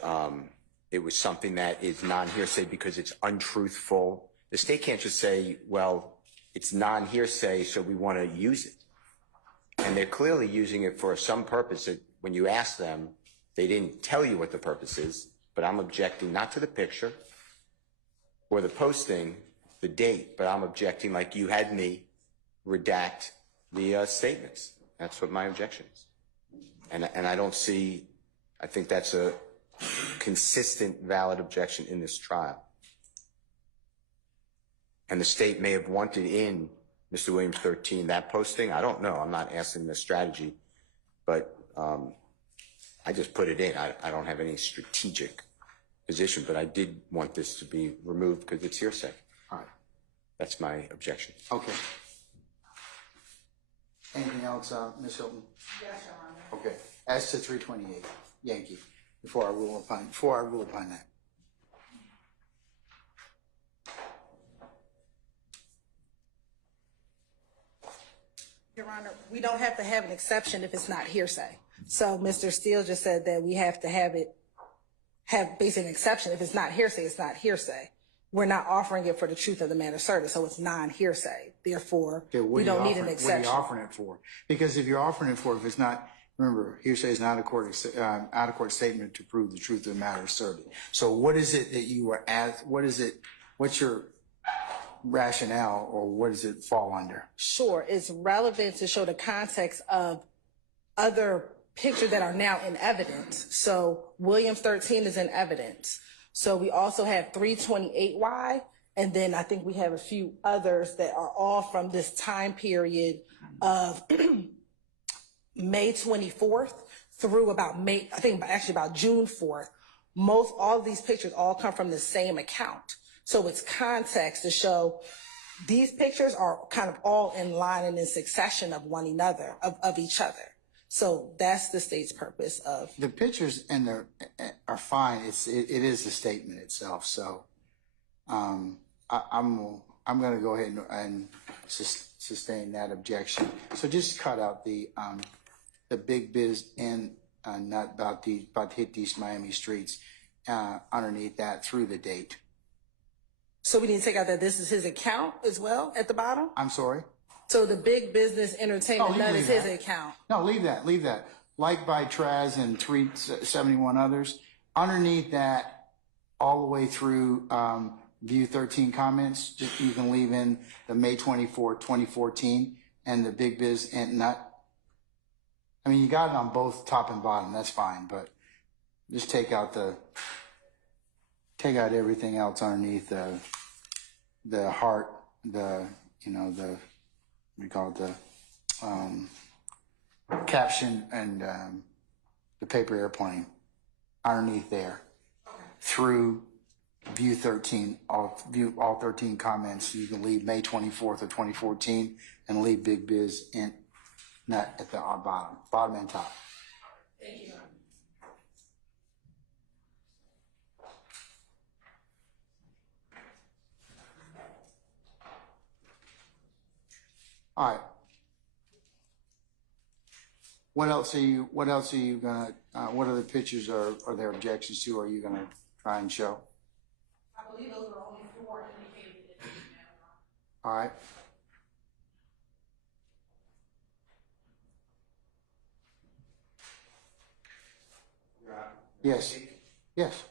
something that is non-hearsay because it's untruthful. The state can't just say, well, it's non-hearsay, so we want to use it. And they're clearly using it for some purpose that when you ask them, they didn't tell you what the purpose is, but I'm objecting not to the picture or the posting, the date, but I'm objecting like you had me redact the statements. That's what my objection is. And I don't see, I think that's a consistent, valid objection in this trial. And the state may have wanted in Mr. Williams 13 that posting. I don't know. I'm not asking the strategy, but I just put it in. I don't have any strategic position, but I did want this to be removed because it's hearsay. All right. That's my objection. Okay. Anything else, Ms. Hilton? Yes, Your Honor. Okay. As to 328 Yankee, before I rule upon that. Your Honor, we don't have to have an exception if it's not hearsay. So Mr. Steele just said that we have to have basically an exception. If it's not hearsay, it's not hearsay. We're not offering it for the truth of the matter asserted, so it's non-hearsay. Therefore, we don't need an exception. What are you offering it for? Because if you're offering it for, if it's not, remember, hearsay is not out of court statement to prove the truth of the matter asserted. So what is it that you were asked? What's your rationale, or what does it fall under? Sure, it's relevant to show the context of other pictures that are now in evidence. So Williams 13 is in evidence. So we also have 328Y, and then I think we have a few others that are all from this time period of May 24th through about about June 4th. All of these pictures all come from the same account. So it's context to show these pictures are kind of all in line and in succession of one another, of each other. So that's the state's purpose of. The pictures are fine. It is the statement itself. So I'm going to go ahead and sustain that objection. So just cut out the big biz and not about to hit these Miami streets underneath that through the date. So we need to take out that this is his account as well at the bottom? I'm sorry? So the big business entertainment, none is his that. account. No, leave that. Like by Traz and 371 others, underneath that, all the way through view 13 comments, just you can leave in the May 24, 2014, and the big biz and not. I mean, you got it on both top and bottom. That's fine, but just take out everything else underneath the heart, we call it the caption and the paper airplane underneath there through view 13, all 13 comments. You can leave May 24th of 2014 and leave big biz and not at the bottom and top. Thank you. All right. What else are you gonna? What other pictures are there objections to? Are you gonna try and show? I believe those are only 4 indicated. All right. Yes. Yes.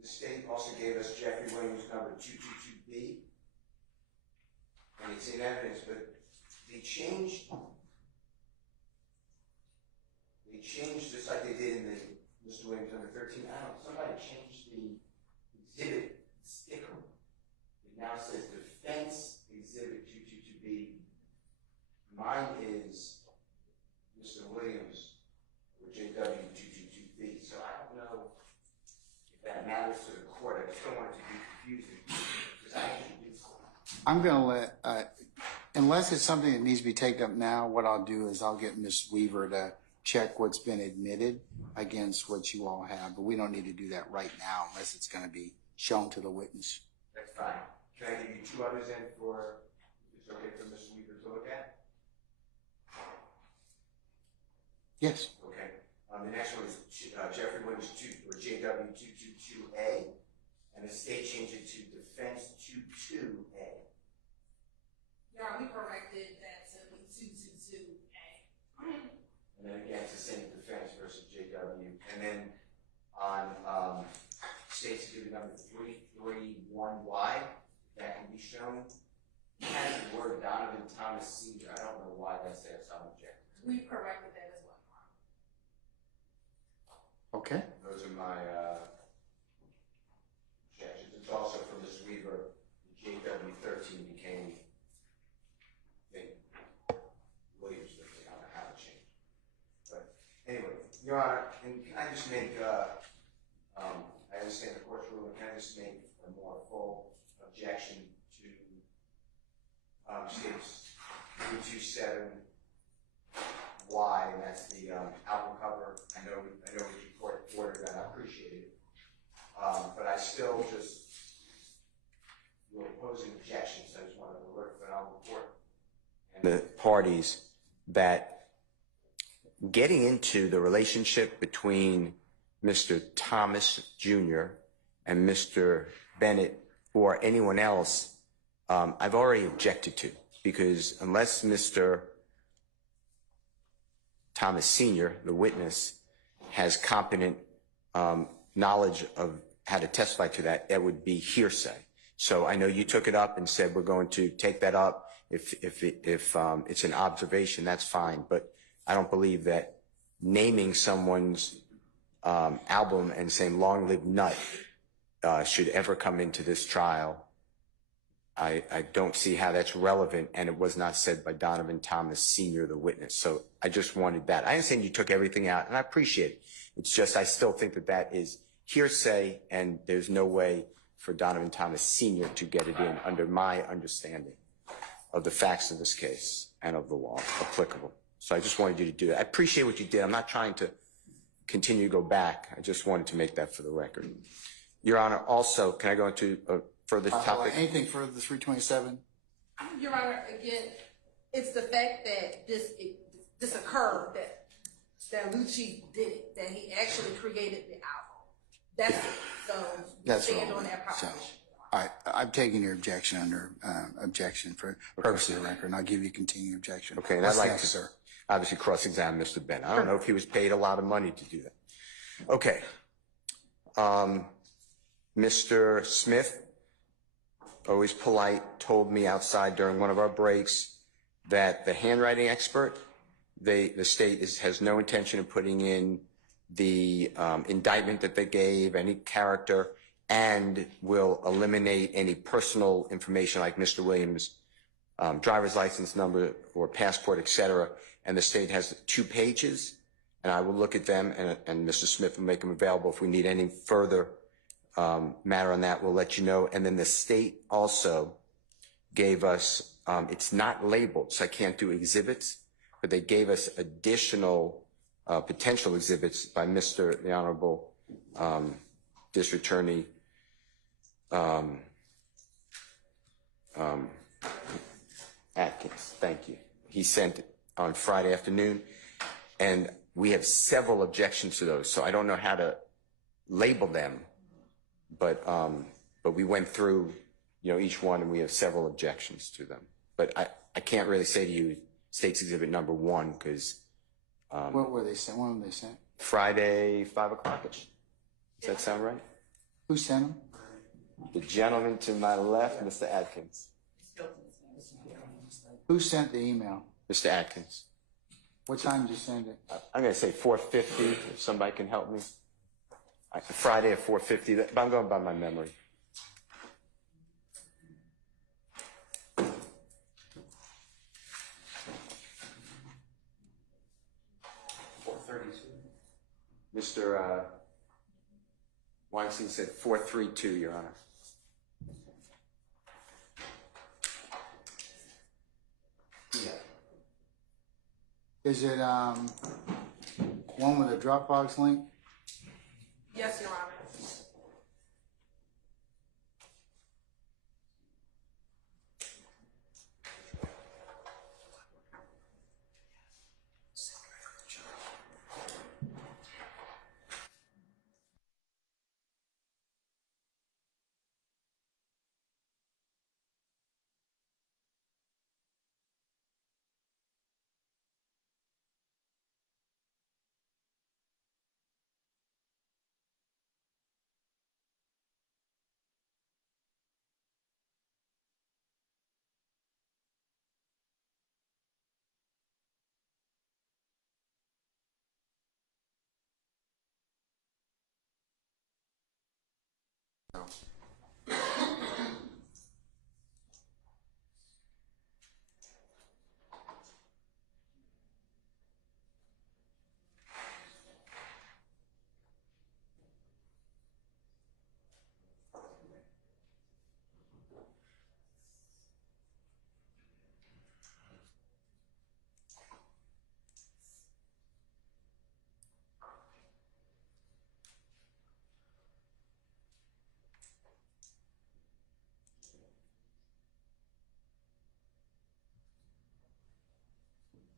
The state also gave us Jeffery Williams number 222B, and it's in evidence, but they changed just like they did in the Mr. Williams number 13. I don't know, somebody changed the exhibit sticker. It now says Defense Exhibit 222B. Mine is Mr. Williams or JW 222B, so I don't know if that matters to the court. I just don't want it to be confusing, because I introduced it. I'm going to let, unless it's something that needs to be taken up now, what I'll do is I'll get Ms. Weaver to check what's been admitted against what you all have, but we don't need to do that right now unless it's going to be shown to the witness. That's fine. Can I give you two others in for, if it's okay for Ms. Weaver to look at? Yes. Okay. The next one is Jeffery Williams or JW 222A, and the state changed it to Defense 22A. Yeah, we corrected that to be 222A. And then again, it's the same defense versus JW. And then on state's exhibit number 331Y, that can be shown. It has the word Donovan Thomas Sr. I don't know why that's there, so I'm objecting. We corrected that as well. Okay. Those are my objections. It's also from Ms. Weaver, the JW 13 became Williams 13. I don't know how it changed. But anyway, Your Honor, and can I just make, I understand the court's ruling, can I just make a more full objection to states 327Y, and that's the album cover. I know what your court ordered that, I appreciate it. But I still just will pose an objection, so I just wanted to alert the Honorable Court and the parties that getting into the relationship between Mr. Thomas Jr. and Mr. Bennett or anyone else, I've already objected to, because unless Mr. Thomas Sr., the witness, has competent knowledge of how to testify to that, it would be hearsay. So I know you took it up and said we're going to take that up. If it's an observation, that's fine. But I don't believe that naming someone's album and saying "Long Live Nut" should ever come into this trial. I don't see how that's relevant, and it was not said by Donovan Thomas Sr., the witness. So I just wanted that. I understand you took everything out, and I appreciate it. It's just I still think that that is hearsay, and there's no way for Donovan Thomas Sr. to get it in under my understanding of the facts of this case and of the law applicable. So I just wanted you to do that. I appreciate what you did. I'm not trying to continue to go back. I just wanted to make that for the record. Your Honor, also, can I go into a further topic? Anything further, the 327? Your Honor, again, it's the fact that this occurred, that Lucci did it, that he actually created the album. That's it. So That's stand wrong. on that proposition. All right, I'm taking your objection under objection for purposes of the record, and I'll give you continuing objection. Okay, and I'd like to, sir. obviously, cross-examine Mr. Bennett. I don't know if he was paid a lot of money to do that. Okay. Mr. Smith, always polite, told me outside during one of our breaks that the handwriting expert, the state has no intention of putting in the indictment that they gave, any character, and will eliminate any personal information like Mr. Williams' driver's license number or passport, etc. And the state has 2 pages, and I will look at them, and Mr. Smith will make them available. If we need any further matter on that, we'll let you know. And then the state also gave us, it's not labeled, so I can't do exhibits, but they gave us additional potential exhibits by the Honorable District Attorney Atkins. Thank you. He sent it on Friday afternoon, and we have several objections to those, so I don't know how to label them, but we went through, each one, and we have several objections to them. But I can't really say to you State's Exhibit number 1 because What were they sent? When were they sent? Friday, 5 o'clock-ish. Does that sound right? Who sent them? The gentleman to my left, Mr. Atkins. Who sent the email? Mr. Atkins. What time did you send it? I'm going to say 4:50, if somebody can help me. Friday at 4:50, but I'm going by my memory. Mr. Weinstein said 432, Your Honor. Is it one with a Dropbox link? Yes, Your Honor.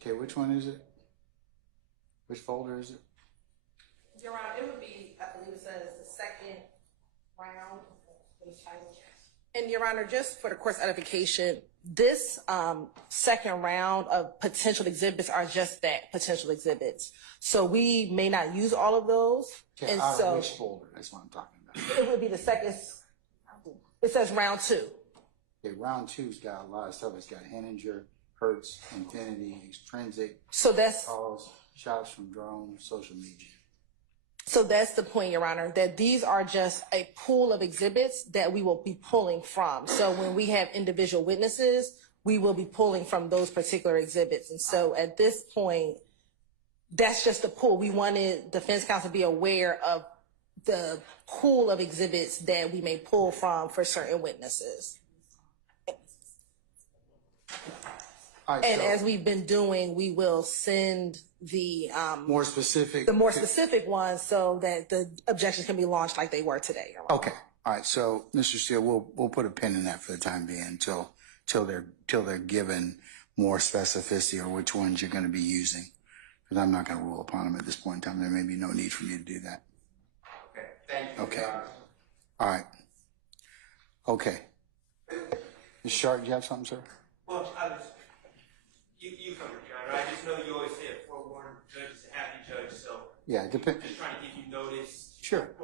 Okay, which one is it? Which folder is it? Your Honor, it would be, I believe it says the second round. And Your Honor, just for the court's edification, this second round of potential exhibits are just that, potential exhibits. So we may not use all of those. Okay, And out of so which folder? That's what I'm talking about. it would be the second, it says round 2. Okay, round 2's got a lot of stuff. It's got Henninger, Hertz, Infinity, Extrinsic, So that's calls, shots from drones, social media. So that's the point, Your Honor, that these are just a pool of exhibits that we will be pulling from. So when we have individual witnesses, we will be pulling from those particular exhibits. And so at this point, that's just a pool. We wanted defense counsel to be aware of the pool of exhibits that we may pull from for certain witnesses. All right, And so as we've been doing, we will send the more specific. more specific ones so that the objections can be launched like they were today. Your Honor. Okay. All right. So, Mr. Steele, we'll put a pin in that for the time being until they're given more specificity or which ones you're going to be using. Because I'm not going to rule upon them at this point in time. There may be no need for me to do that. Okay, thank you. Okay. All right. Okay. Ms. Sharp, do you have something, sir? Well, you covered it, Your Honor. I just know you always say a forewarned judge is a happy judge, so Yeah. just trying to give you notice. Sure.